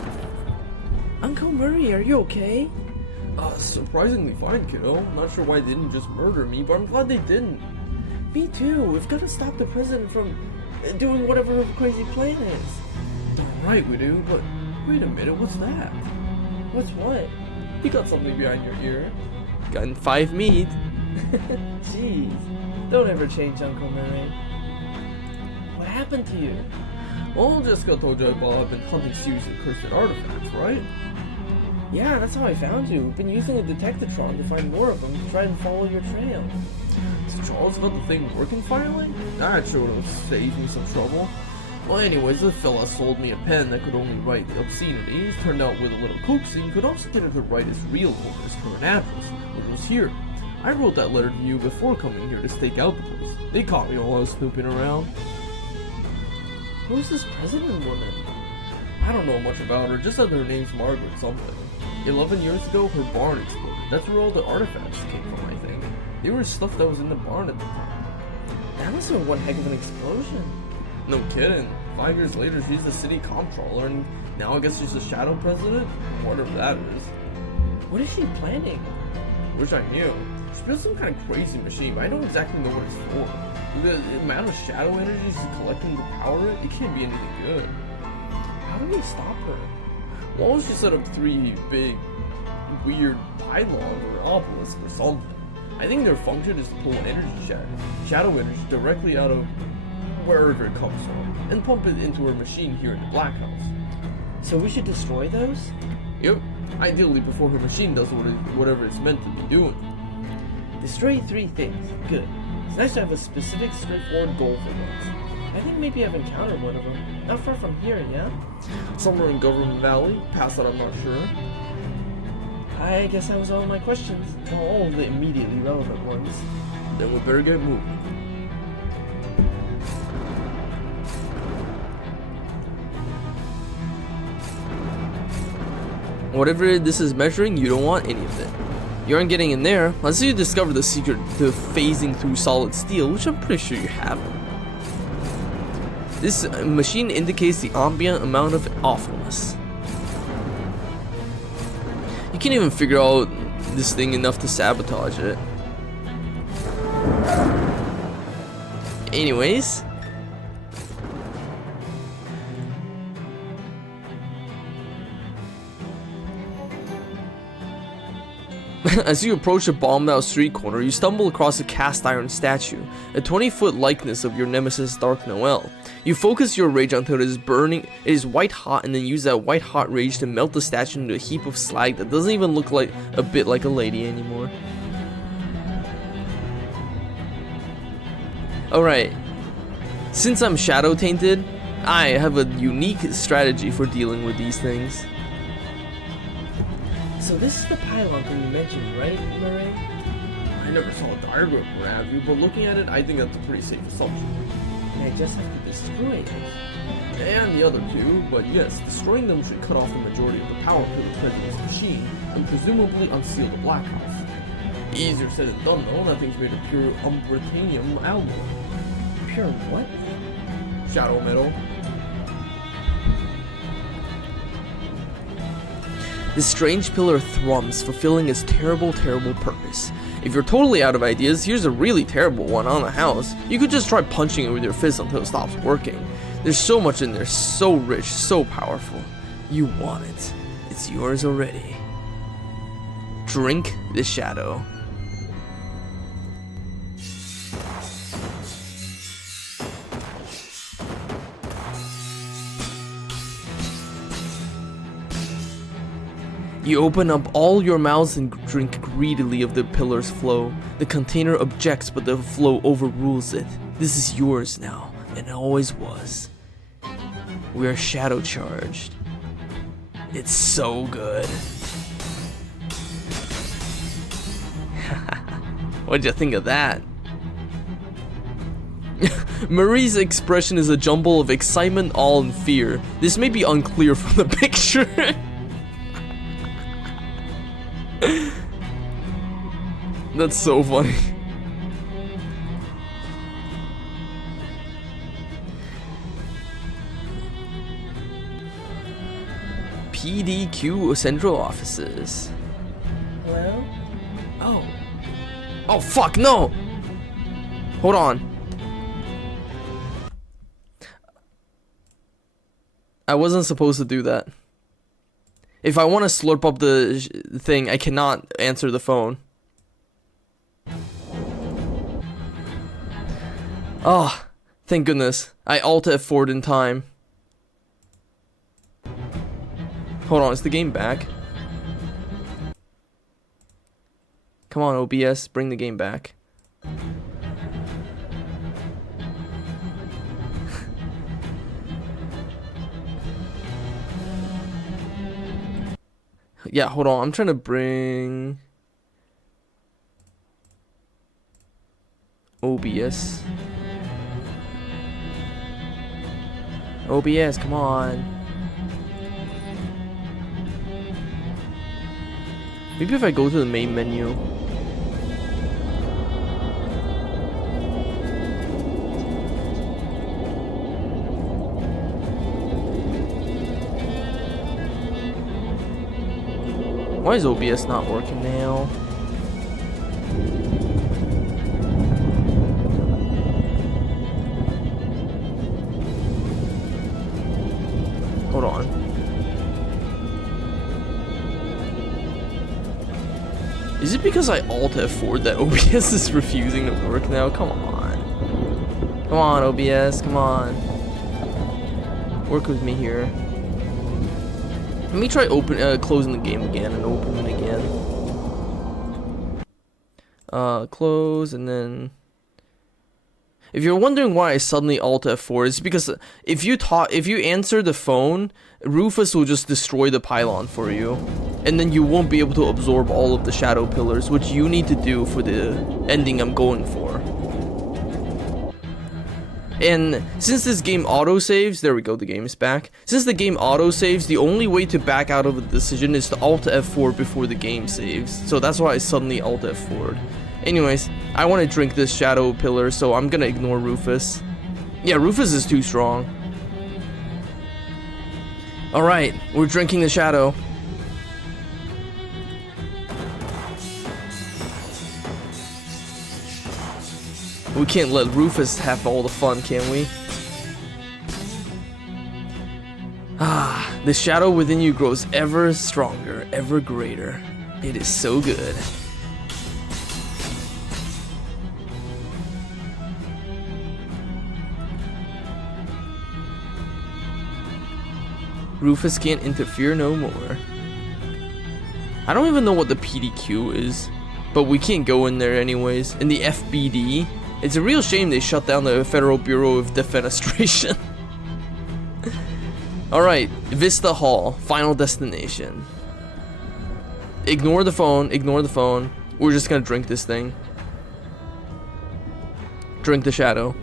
Uncle Murray, are you okay? Surprisingly fine, kiddo. Not sure why they didn't just murder me, but I'm glad they didn't. Me too. We've got to stop the president from doing whatever her crazy plan is. Right, we do, but wait a minute, what's that? What's what? You got something behind your ear. Gotten 5 meat. Jeez. Don't ever change, Uncle Murray. What happened to you? Well, Jessica told you about I've been hunting series of cursed artifacts, right? Yeah, that's how I found you. We've been using a detectatron to find more of them to try and follow your trail. So Charles got the thing working finally? That sure would have saved me some trouble. Well, anyways, the fella sold me a pen that could only write obscenities. Turned out with a little coaxing, could also get it to write his real home, his current address, which was here. I wrote that letter to you before coming here to stake out the place. They caught me while I was snooping around. Who's this president woman? I don't know much about her, just that her name's Margaret something. 11 years ago, her barn exploded. That's where all the artifacts came from, I think. They were stuff that was in the barn at the time. That must have been one heck of an explosion. No kidding. 5 years later, she's the city comptroller, and now I guess she's the shadow president? Whatever that is. What is she planning? Wish I knew. She built some kind of crazy machine, but I don't exactly know what it's for. The amount of shadow energy she's collecting to power it can't be anything good. How do we stop her? Well, she set up 3 big, weird pylons or obelisks or something. I think their function is to pull shadow energy directly out of wherever it comes from, and pump it into her machine here in the Black House. So we should destroy those? Yep, ideally before her machine does whatever it's meant to be doing. Destroy 3 things. Good. It's nice to have a specific, straightforward goal for once. I think maybe I've encountered one of them. Not far from here, yeah? Somewhere in Government Valley, past that I'm not sure. I guess that was all my questions. All of the immediately relevant ones. Then we better get moving. Whatever this is measuring, you don't want any of it. You aren't getting in there unless you discover the secret to phasing through solid steel, which I'm pretty sure you haven't. This machine indicates the ambient amount of awfulness. You can't even figure out this thing enough to sabotage it. Anyways. As you approach a bombed-out street corner, you stumble across a cast-iron statue, a 20-foot likeness of your nemesis Dark Noel. You focus your rage until it is burning, it is white-hot, and then use that white-hot rage to melt the statue into a heap of slag that doesn't even look like a bit like a lady anymore. Alright, since I'm shadow-tainted, I have a unique strategy for dealing with these things. So this is the pylon thing you mentioned, right, Murray? I never saw a diagram for Avenue, but looking at it, I think that's a pretty safe assumption. And I just have to destroy it. And the other two, but yes, destroying them should cut off the majority of the power to the President's machine, and presumably unseal the Black House. Easier said than done though, that thing's made of pure unbritanium alloy. Pure what? Shadow metal. This strange pillar thrums, fulfilling its terrible, terrible purpose. If you're totally out of ideas, here's a really terrible one on the house. You could just try punching it with your fist until it stops working. There's so much in there, so rich, so powerful. You want it. It's yours already. Drink the shadow. You open up all your mouths and drink greedily of the pillar's flow. The container objects, but the flow overrules it. This is yours now, and it always was. We are shadow charged. It's so good. What'd you think of that? Marie's expression is a jumble of excitement, awe, and fear. This may be unclear from the picture. That's so funny. PDQ Central Offices. Hello? Oh. Oh fuck, no! Hold on. I wasn't supposed to do that. If I want to slurp up the thing, I cannot answer the phone. Oh, thank goodness. I Alt F4'd in time. Hold on, is the game back? Come on, OBS, bring the game back. Yeah, hold on, I'm trying to bring OBS. OBS, come on. Maybe if I go to the main menu. Why is OBS not working now? Hold on. Is it because I Alt F4'd that OBS is refusing to work now? Come on. Come on, OBS, come on. Work with me here. Let me try closing the game again and opening it again. Close and then. If you're wondering why I suddenly Alt F4, it's because if you answer the phone, Rufus will just destroy the pylon for you, and then you won't be able to absorb all of the shadow pillars, which you need to do for the ending I'm going for. And since this game autosaves, there we go, the game is back. Since the game autosaves, the only way to back out of a decision is to Alt F4 before the game saves. So that's why I suddenly Alt F4'd. Anyways, I want to drink this shadow pillar, so I'm gonna ignore Rufus. Yeah, Rufus is too strong. Alright, we're drinking the shadow. We can't let Rufus have all the fun, can we? Ah, the shadow within you grows ever stronger, ever greater. It is so good. Rufus can't interfere no more. I don't even know what the PDQ is, but we can't go in there anyways. In the FBD, it's a real shame they shut down the Federal Bureau of Defenestration. Alright, Vista Hall, final destination. Ignore the phone, ignore the phone. We're just gonna drink this thing. Drink the shadow.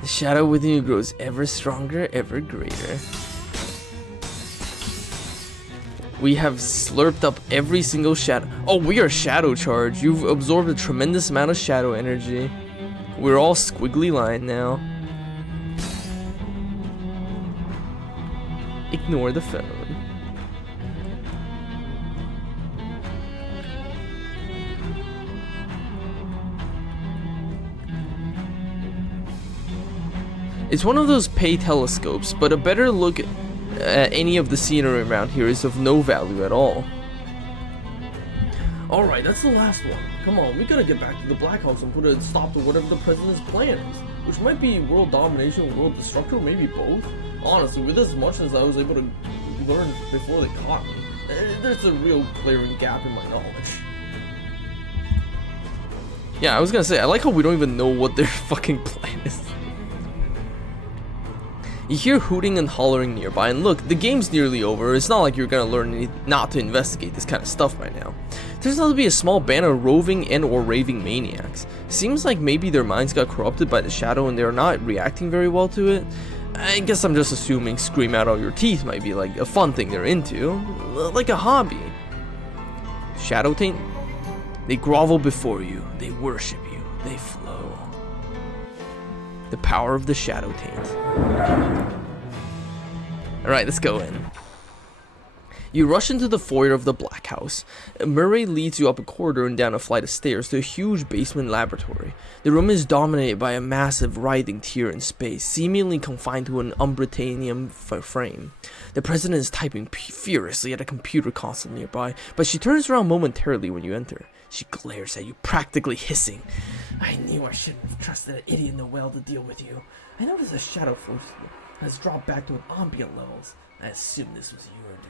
The shadow within you grows ever stronger, ever greater. We have slurped up every single shadow. Oh, we are shadow charged. You've absorbed a tremendous amount of shadow energy. We're all squiggly line now. Ignore the phone. It's one of those pay telescopes, but a better look at any of the scenery around here is of no value at all. Alright, that's the last one. Come on, we gotta get back to the Black House and put a stop to whatever the president's plan is. Which might be world domination or world destruction, or maybe both. Honestly, with as much as I was able to learn before they caught me, there's a real glaring gap in my knowledge. Yeah, I was gonna say, I like how we don't even know what their fucking plan is. You hear hooting and hollering nearby, and look, the game's nearly over. It's not like you're gonna learn not to investigate this kind of stuff by now. Turns out to be a small band of roving and or raving maniacs. Seems like maybe their minds got corrupted by the shadow and they're not reacting very well to it. I guess I'm just assuming scream out all your teeth might be like a fun thing they're into, like a hobby. Shadow taint? They grovel before you, they worship you, they flow. The power of the shadow taint. Alright, let's go in. You rush into the foyer of the Black House. Murray leads you up a corridor and down a flight of stairs to a huge basement laboratory. The room is dominated by a massive writhing tier in space, seemingly confined to an unbritanium frame. The president is typing furiously at a computer console nearby, but she turns around momentarily when you enter. She glares at you, practically hissing. I knew I shouldn't have trusted an idiot in the well to deal with you. I noticed the shadow force has dropped back to ambient levels. I assumed this was your doing.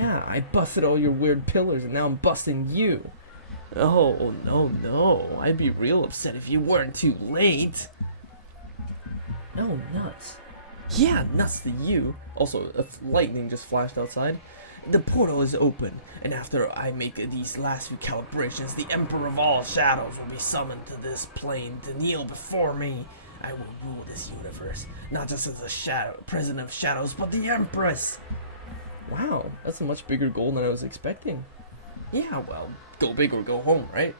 Yeah, I busted all your weird pillars and now I'm busting you. Oh, no. I'd be real upset if you weren't too late. Oh, nuts. Yeah, nuts to you. Also, lightning just flashed outside. The portal is open, and after I make these last few calibrations, the Emperor of all Shadows will be summoned to this plane to kneel before me. I will rule this universe, not just as the President of Shadows, but the Empress. Wow, that's a much bigger goal than I was expecting. Yeah, well, go big or go home, right?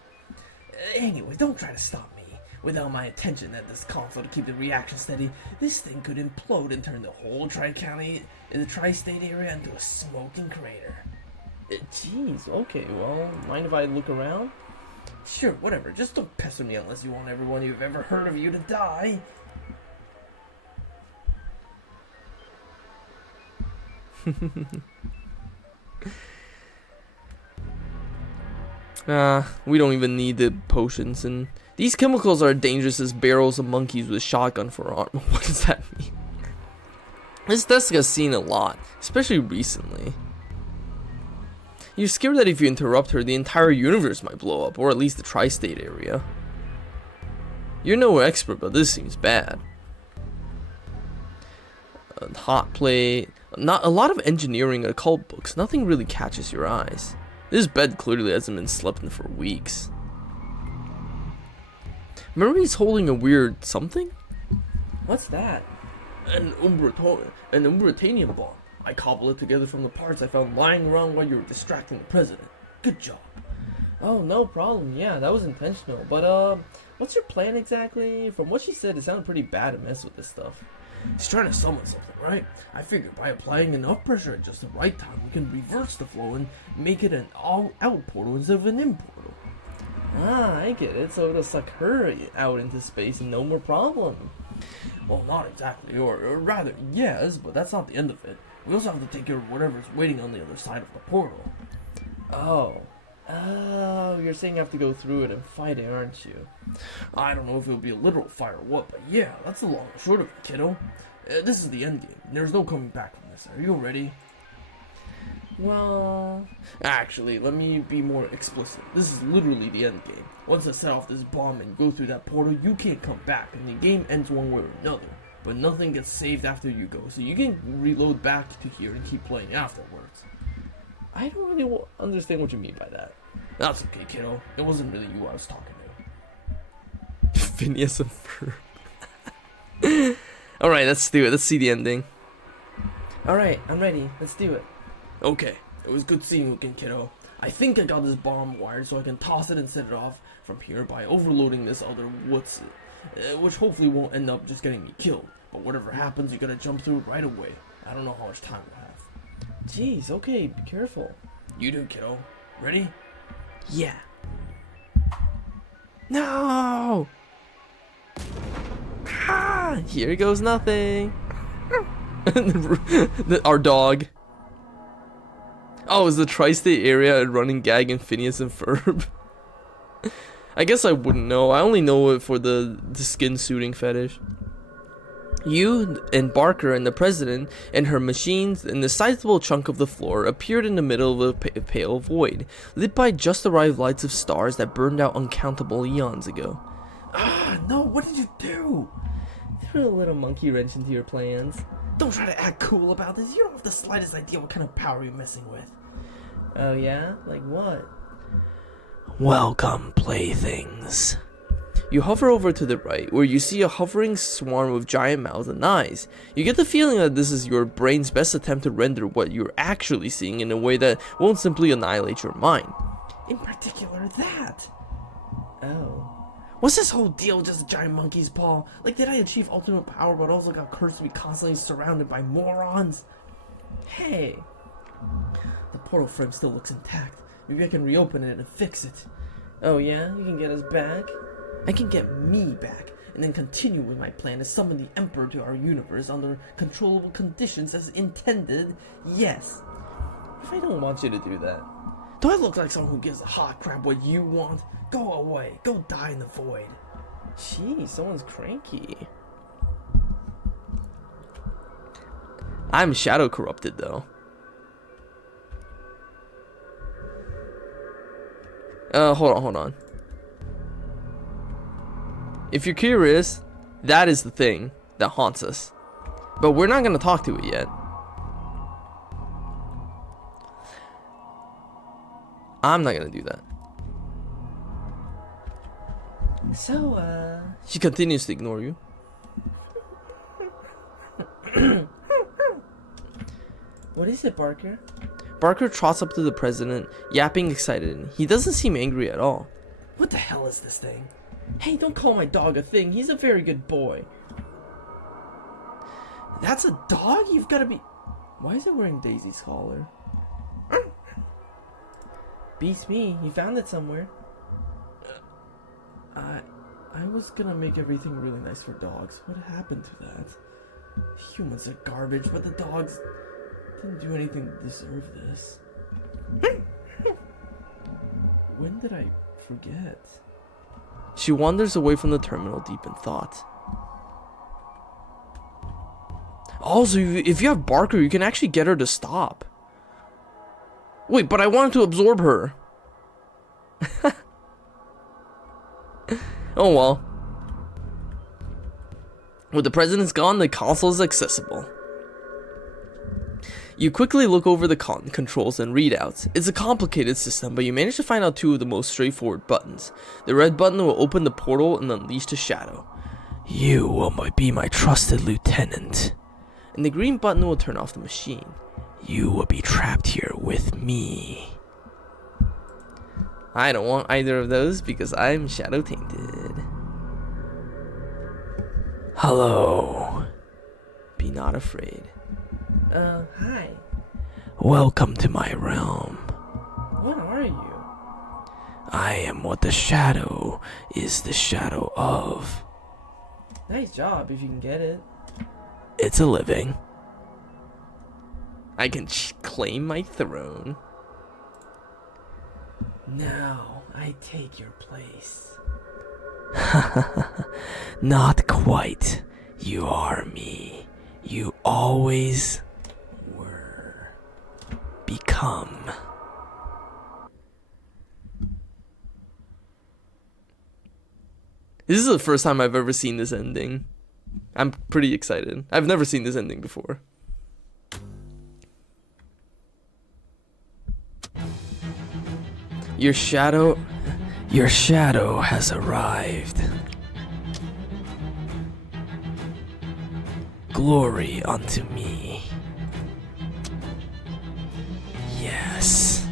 Anyway, don't try to stop me. Without my attention at this console to keep the reaction steady, this thing could implode and turn the whole Tri-County, the Tri-State area into a smoking crater. Jeez, okay, well, mind if I look around? Sure, whatever, just don't pester me unless you want everyone you've ever heard of you to die. We don't even need the potions, and these chemicals are dangerous as barrels of monkeys with a shotgun for arm. What does that mean? This desk has seen a lot, especially recently. You're scared that if you interrupt her, the entire universe might blow up, or at least the tri-state area. You're no expert, but this seems bad. A hot plate, not a lot of engineering and occult books. Nothing really catches your eyes. This bed clearly hasn't been slept in for weeks. Murray's holding a weird something? What's that? An Umbratanium bomb. I cobbled it together from the parts I found lying around while you were distracting the president. Good job. Oh, no problem. Yeah, that was intentional. But, what's your plan exactly? From what she said, it sounded pretty bad to mess with this stuff. He's trying to summon something, right? I figured by applying enough pressure at just the right time, we can reverse the flow and make it an all-out portal instead of an in portal. Ah, I get it. So it'll suck her out into space and no more problem. Well, not exactly, or rather, yes, but that's not the end of it. We also have to take care of whatever's waiting on the other side of the portal. Oh. Oh, you're saying you have to go through it and fight it, aren't you? I don't know if it'll be a literal fight or what, but yeah, that's the long and short of it, kiddo. This is the end game. There's no coming back from this. Are you ready? Well... Actually, let me be more explicit. This is literally the end game. Once I set off this bomb and go through that portal, you can't come back, and the game ends one way or another. But nothing gets saved after you go, so you can reload back to here and keep playing afterwards. I don't really understand what you mean by that. That's okay, kiddo. It wasn't really you I was talking to. Phineas and Ferb. Alright, let's do it. Let's see the ending. Alright, I'm ready. Let's do it. Okay, it was good seeing you again, kiddo. I think I got this bomb wired so I can toss it and set it off from here by overloading this other which hopefully won't end up just getting me killed. But whatever happens, you gotta jump through it right away. I don't know how much time we'll have. Jeez, okay, be careful. You do, kiddo. Ready? Yeah. No! Ah, here goes nothing. Our dog. Oh, is the tri-state area a running gag in Phineas and Ferb? I guess I wouldn't know. I only know it for the skin suiting fetish. You and Barker and the president and her machines and the sizable chunk of the floor appeared in the middle of a pale void, lit by just arrived lights of stars that burned out uncountable eons ago. Ah, no, what did you do? Threw a little monkey wrench into your plans. Don't try to act cool about this. You don't have the slightest idea what kind of power you're messing with. Oh yeah? Like what? Welcome, playthings. You hover over to the right, where you see a hovering swarm of giant mouths and eyes. You get the feeling that this is your brain's best attempt to render what you're actually seeing in a way that won't simply annihilate your mind. In particular, that. Oh. What's this whole deal just a giant monkey's paw? Like, did I achieve ultimate power but also got cursed to be constantly surrounded by morons? Hey. The portal frame still looks intact. Maybe I can reopen it and fix it. Oh yeah? You can get us back? I can get me back, and then continue with my plan to summon the Emperor to our universe under controllable conditions as intended, yes. If I don't want you to do that. Do I look like someone who gives a hot crap what you want? Go away. Go die in the void. Gee, someone's cranky. I'm shadow corrupted though. Hold on. If you're curious, that is the thing that haunts us. But we're not gonna talk to it yet. I'm not gonna do that. So, She continues to ignore you. what is it, Barker? Barker trots up to the president, yapping excited. He doesn't seem angry at all. What the hell is this thing? Hey, don't call my dog a thing. He's a very good boy. That's a dog? You've got to be... Why is it wearing Daisy's collar? Beats me. He found it somewhere. I was gonna make everything really nice for dogs. What happened to that? Humans are garbage, but the dogs didn't do anything to deserve this. When did I forget? She wanders away from the terminal deep in thought. Also, if you have Barker, you can actually get her to stop. Wait, but I wanted to absorb her. Oh well. With the president's gone, the console is accessible. You quickly look over the controls and readouts. It's a complicated system, but you manage to find out two of the most straightforward buttons. The red button will open the portal and unleash the shadow. You will be my trusted lieutenant. and the green button will turn off the machine. You will be trapped here with me. I don't want either of those because I'm shadow tainted. Hello. Be not afraid. Hi. Welcome to my realm. What are you? I am what the shadow is the shadow of. Nice job, if you can get it. It's a living. I can claim my throne. Now, I take your place. Not quite. You are me. You always were. Become. This is the first time I've ever seen this ending. I'm pretty excited. I've never seen this ending before. Your shadow has arrived. Glory unto me. Yes.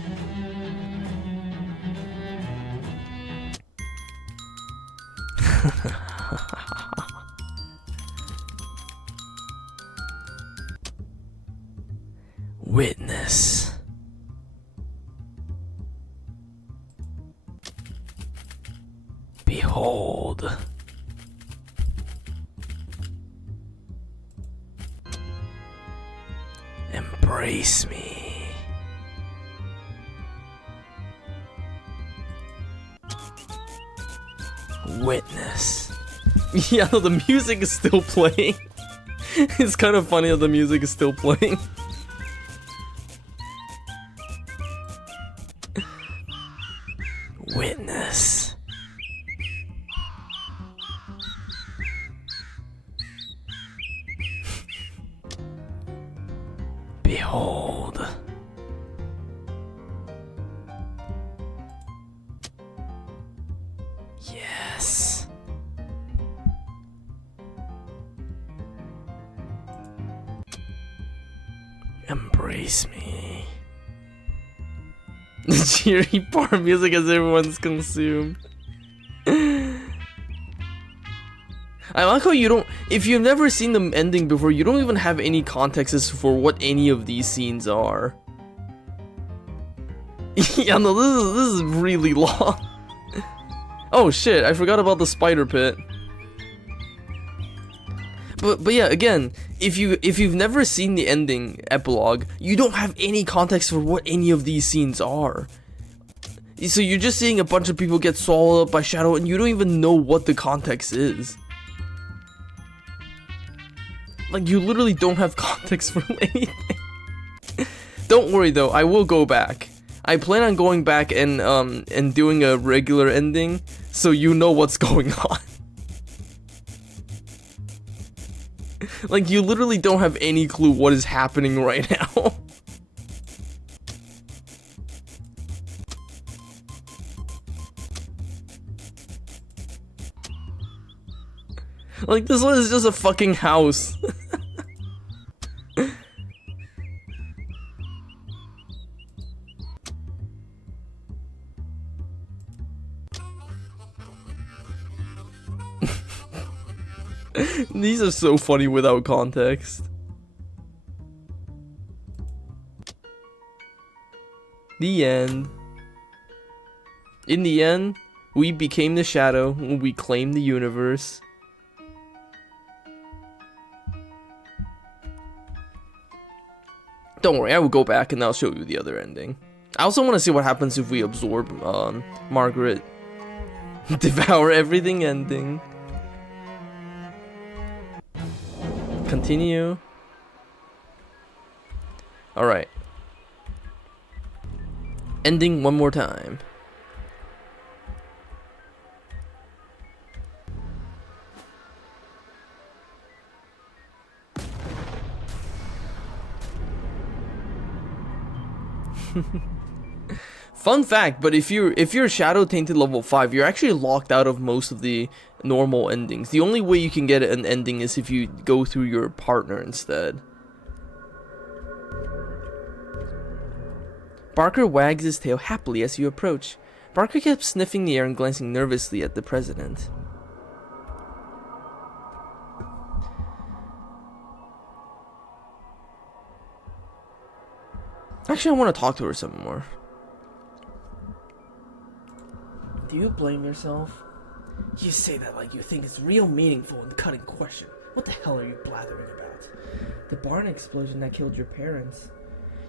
Witness. Behold. Embrace me. Witness. Yeah, no, the music is still playing. It's kind of funny that the music is still playing. Witness. Behold. Yes. Embrace me. The cheery bar music as everyone's consumed. I like how you don't, if you've never seen the ending before, you don't even have any context as for what any of these scenes are. Yeah, no, this is really long. Oh shit, I forgot about the spider pit. But yeah, again, if you've never seen the ending epilogue, you don't have any context for what any of these scenes are. So you're just seeing a bunch of people get swallowed up by shadow and you don't even know what the context is. Like, you literally don't have context for anything. Don't worry though, I will go back. I plan on going back and doing a regular ending, so you know what's going on. Like, you literally don't have any clue what is happening right now. Like, this one is just a fucking house. These are so funny without context. The end. In the end, we became the shadow, we claimed the universe. Don't worry, I will go back and I'll show you the other ending. I also want to see what happens if we absorb Margaret. Devour everything ending. Continue. Alright. Ending one more time. Fun fact, but if you're Shadow Tainted level 5, you're actually locked out of most of the normal endings. The only way you can get an ending is if you go through your partner instead. Barker wags his tail happily as you approach. Barker kept sniffing the air and glancing nervously at the president. Actually, I want to talk to her some more. Do you blame yourself? You say that like you think it's real meaningful and cutting question. What the hell are you blathering about? The barn explosion that killed your parents.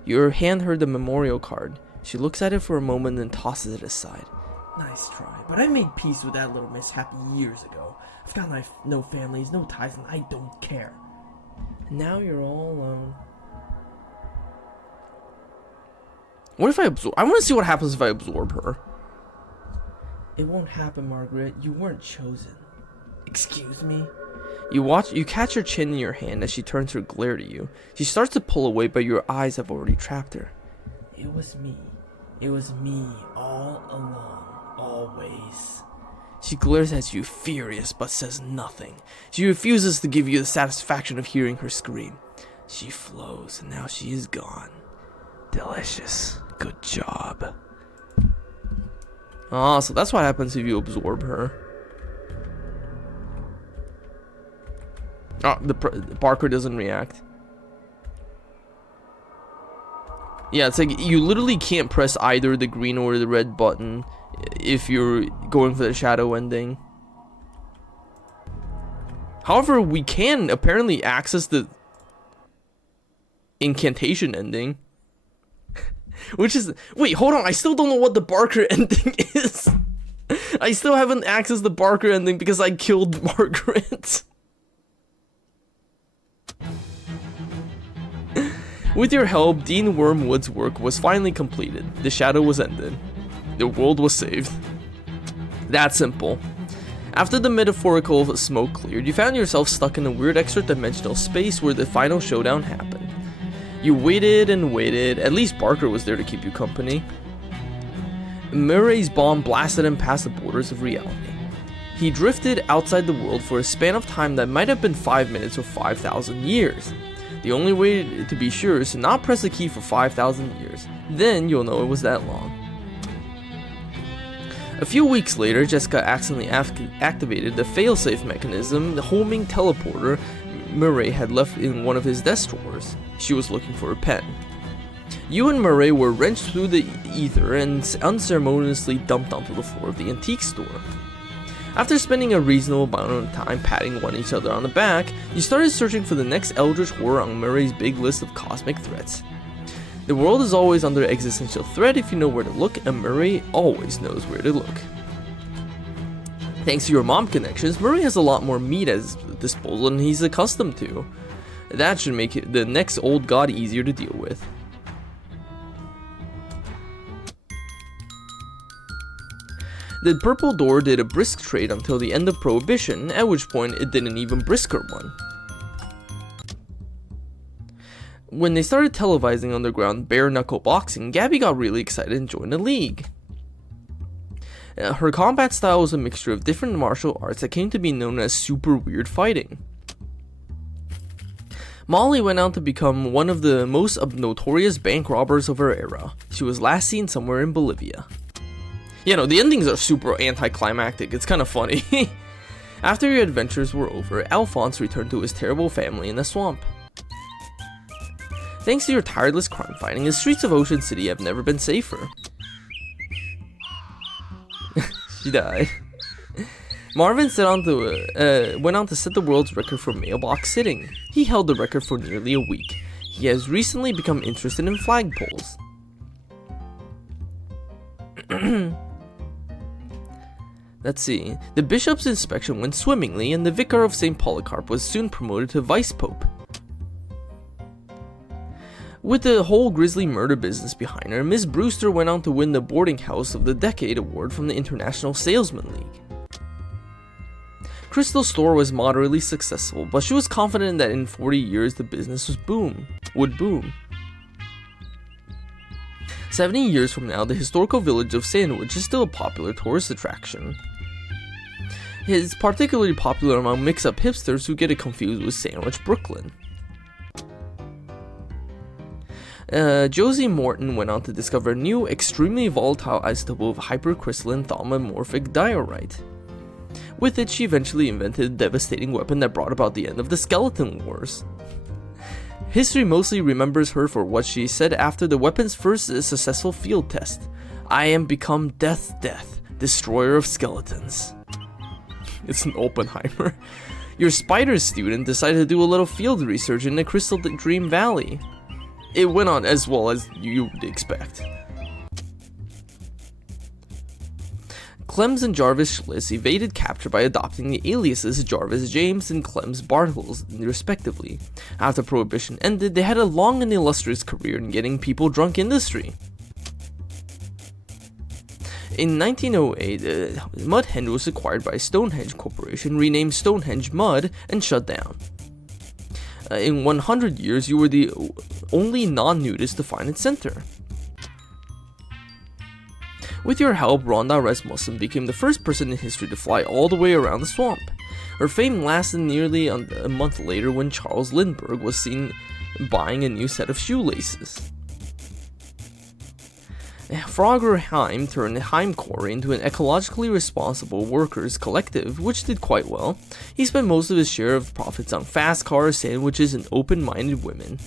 You hand her the memorial card. She looks at it for a moment and tosses it aside. Nice try, but I made peace with that little mishap years ago. I've got no families, no ties, and I don't care. And now you're all alone. What if I absorb? I want to see what happens if I absorb her. It won't happen, Margaret. You weren't chosen. Excuse me? You catch her chin in your hand as she turns her glare to you. She starts to pull away, but your eyes have already trapped her. It was me. It was me all along, always. She glares at you, furious, but says nothing. She refuses to give you the satisfaction of hearing her scream. She flows, and now she is gone. Delicious. Good job. Ah, so that's what happens if you absorb her. Oh, Barker doesn't react. Yeah, it's like you literally can't press either the green or the red button if you're going for the shadow ending. However, we can apparently access the incantation ending. Which is... Wait, hold on. I still don't know what the Barker ending is. I still haven't accessed the Barker ending because I killed Margaret. With your help, Dean Wormwood's work was finally completed. The shadow was ended. The world was saved. That simple. After the metaphorical smoke cleared, you found yourself stuck in a weird extra-dimensional space where the final showdown happened. You waited and waited. At least Barker was there to keep you company. Murray's bomb blasted him past the borders of reality. He drifted outside the world for a span of time that might have been 5 minutes or 5,000 years. The only way to be sure is to not press the key for 5,000 years. Then you'll know it was that long. A few weeks later, Jessica accidentally activated the failsafe mechanism, the homing teleporter Murray had left in one of his desk drawers. She was looking for a pen. You and Murray were wrenched through the ether and unceremoniously dumped onto the floor of the antique store. After spending a reasonable amount of time patting each other on the back, you started searching for the next eldritch horror on Murray's big list of cosmic threats. The world is always under existential threat if you know where to look, and Murray always knows where to look. Thanks to your mom connections, Murray has a lot more meat at his disposal than he's accustomed to. That should make the next old god easier to deal with. The purple door did a brisk trade until the end of Prohibition, at which point it did an even brisker one. When they started televising underground bare-knuckle boxing, Gabby got really excited and joined the league. Her combat style was a mixture of different martial arts that came to be known as super weird fighting. Molly went on to become one of the most notorious bank robbers of her era. She was last seen somewhere in Bolivia. You know, the endings are super anticlimactic, it's kind of funny. After your adventures were over, Alphonse returned to his terrible family in the swamp. Thanks to your tireless crime fighting, the streets of Ocean City have never been safer. She died. Marvin went on to set the world's record for mailbox sitting. He held the record for nearly a week. He has recently become interested in flagpoles. Let's see. The bishop's inspection went swimmingly, and the vicar of St. Polycarp was soon promoted to vice pope. With the whole grisly murder business behind her, Miss Brewster went on to win the Boarding House of the Decade award from the International Salesman League. Crystal's store was moderately successful, but she was confident that in 40 years the business would boom. 70 years from now, the historical village of Sandwich is still a popular tourist attraction. It is particularly popular among mix-up hipsters who get it confused with Sandwich, Brooklyn. Josie Morton went on to discover a new, extremely volatile isotope of hypercrystalline thaumatomorphic diorite. With it, she eventually invented a devastating weapon that brought about the end of the Skeleton Wars. History mostly remembers her for what she said after the weapon's first successful field test. "I am become Death, destroyer of skeletons." It's an Oppenheimer. Your spider student decided to do a little field research in the Crystal Dream Valley. It went on as well as you would expect. Clems and Jarvis Schliss evaded capture by adopting the aliases Jarvis James and Clems Bartels, respectively. After Prohibition ended, they had a long and illustrious career in getting people drunk industry. In 1908, Mudhenge was acquired by Stonehenge Corporation, renamed Stonehenge Mud, and shut down. In 100 years, you were the only non-nudist to find its center. With your help, Rhonda Rasmussen became the first person in history to fly all the way around the swamp. Her fame lasted nearly a month later when Charles Lindbergh was seen buying a new set of shoelaces. Frogger Heim turned Heim Corps into an ecologically responsible workers' collective, which did quite well. He spent most of his share of profits on fast cars, sandwiches, and open-minded women.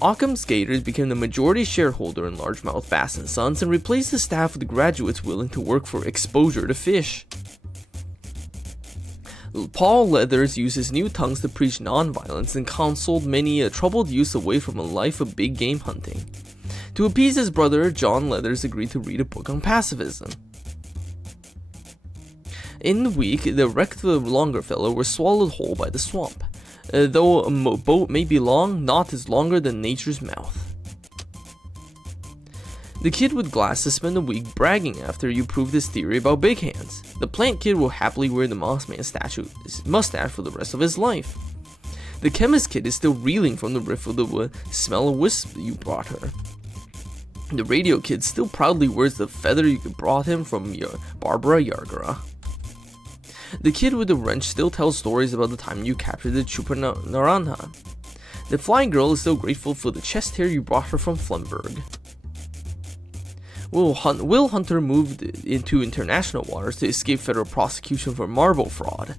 Occam's Gators became the majority shareholder in Largemouth Bass & Sons and replaced the staff with graduates willing to work for exposure to fish. Paul Leathers used his new tongues to preach nonviolence and counseled many a troubled youth away from a life of big game hunting. To appease his brother, John Leathers agreed to read a book on pacifism. In the week, the wrecked Longfellow was swallowed whole by the swamp. Though a boat may be long, not as longer than nature's mouth. The kid with glasses spent a week bragging after you proved his theory about big hands. The plant kid will happily wear the Mossman mustache for the rest of his life. The chemist kid is still reeling from the riff of the smell of wisp you brought her. The radio kid still proudly wears the feather you brought him from Barbara Yargara. The kid with the wrench still tells stories about the time you captured the Chupa Naranja. The flying girl is still grateful for the chest hair you brought her from Flemberg. Will Hunter moved into international waters to escape federal prosecution for marble fraud.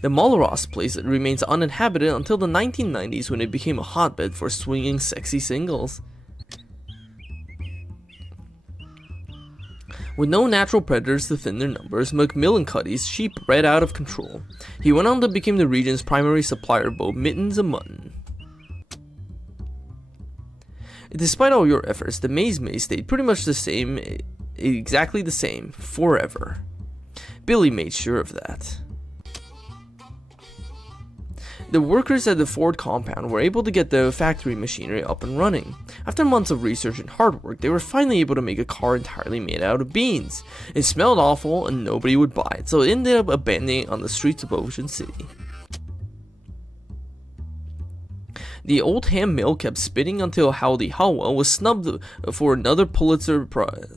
The Malros place remains uninhabited until the 1990s when it became a hotbed for swinging sexy singles. With no natural predators to thin their numbers, McMillan-Cuddy's sheep bred out of control. He went on to become the region's primary supplier of both mittens and mutton. Despite all your efforts, the maze stayed pretty much the same, exactly the same, forever. Billy made sure of that. The workers at the Ford compound were able to get the factory machinery up and running. After months of research and hard work, they were finally able to make a car entirely made out of beans. It smelled awful and nobody would buy it, so it ended up abandoning it on the streets of Ocean City. The old ham mill kept spinning until Howdy Howell was snubbed for another Pulitzer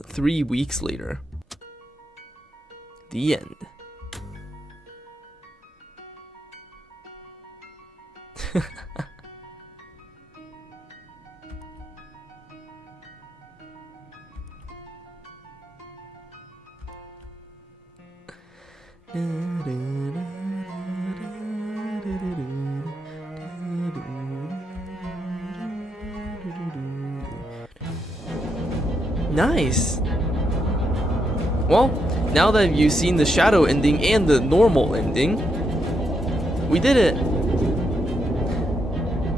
3 weeks later. The end. Nice. Well, now that you've seen the shadow ending and the normal ending, we did it.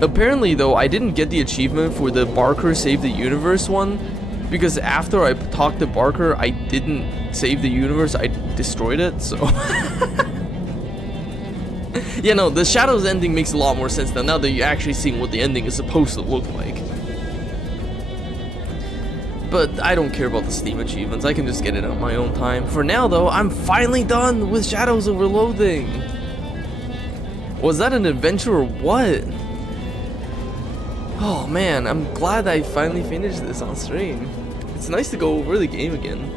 Apparently though, I didn't get the achievement for the Barker Save the Universe one, because after I talked to Barker, I didn't save the universe, I destroyed it, so... Yeah, no, the Shadows ending makes a lot more sense now that you're actually seeing what the ending is supposed to look like. But I don't care about the Steam achievements, I can just get it on my own time. For now though, I'm finally done with Shadows over Loathing. Was that an adventure or what? Oh man, I'm glad I finally finished this on stream. It's nice to go over the game again.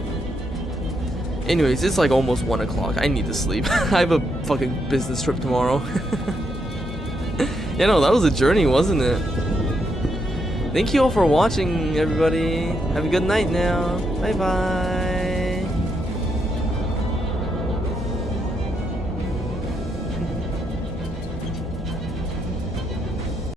Anyways, it's like almost 1 o'clock. I need to sleep. I have a fucking business trip tomorrow. Yeah, no, that was a journey, wasn't it? Thank you all for watching, everybody. Have a good night now. Bye bye.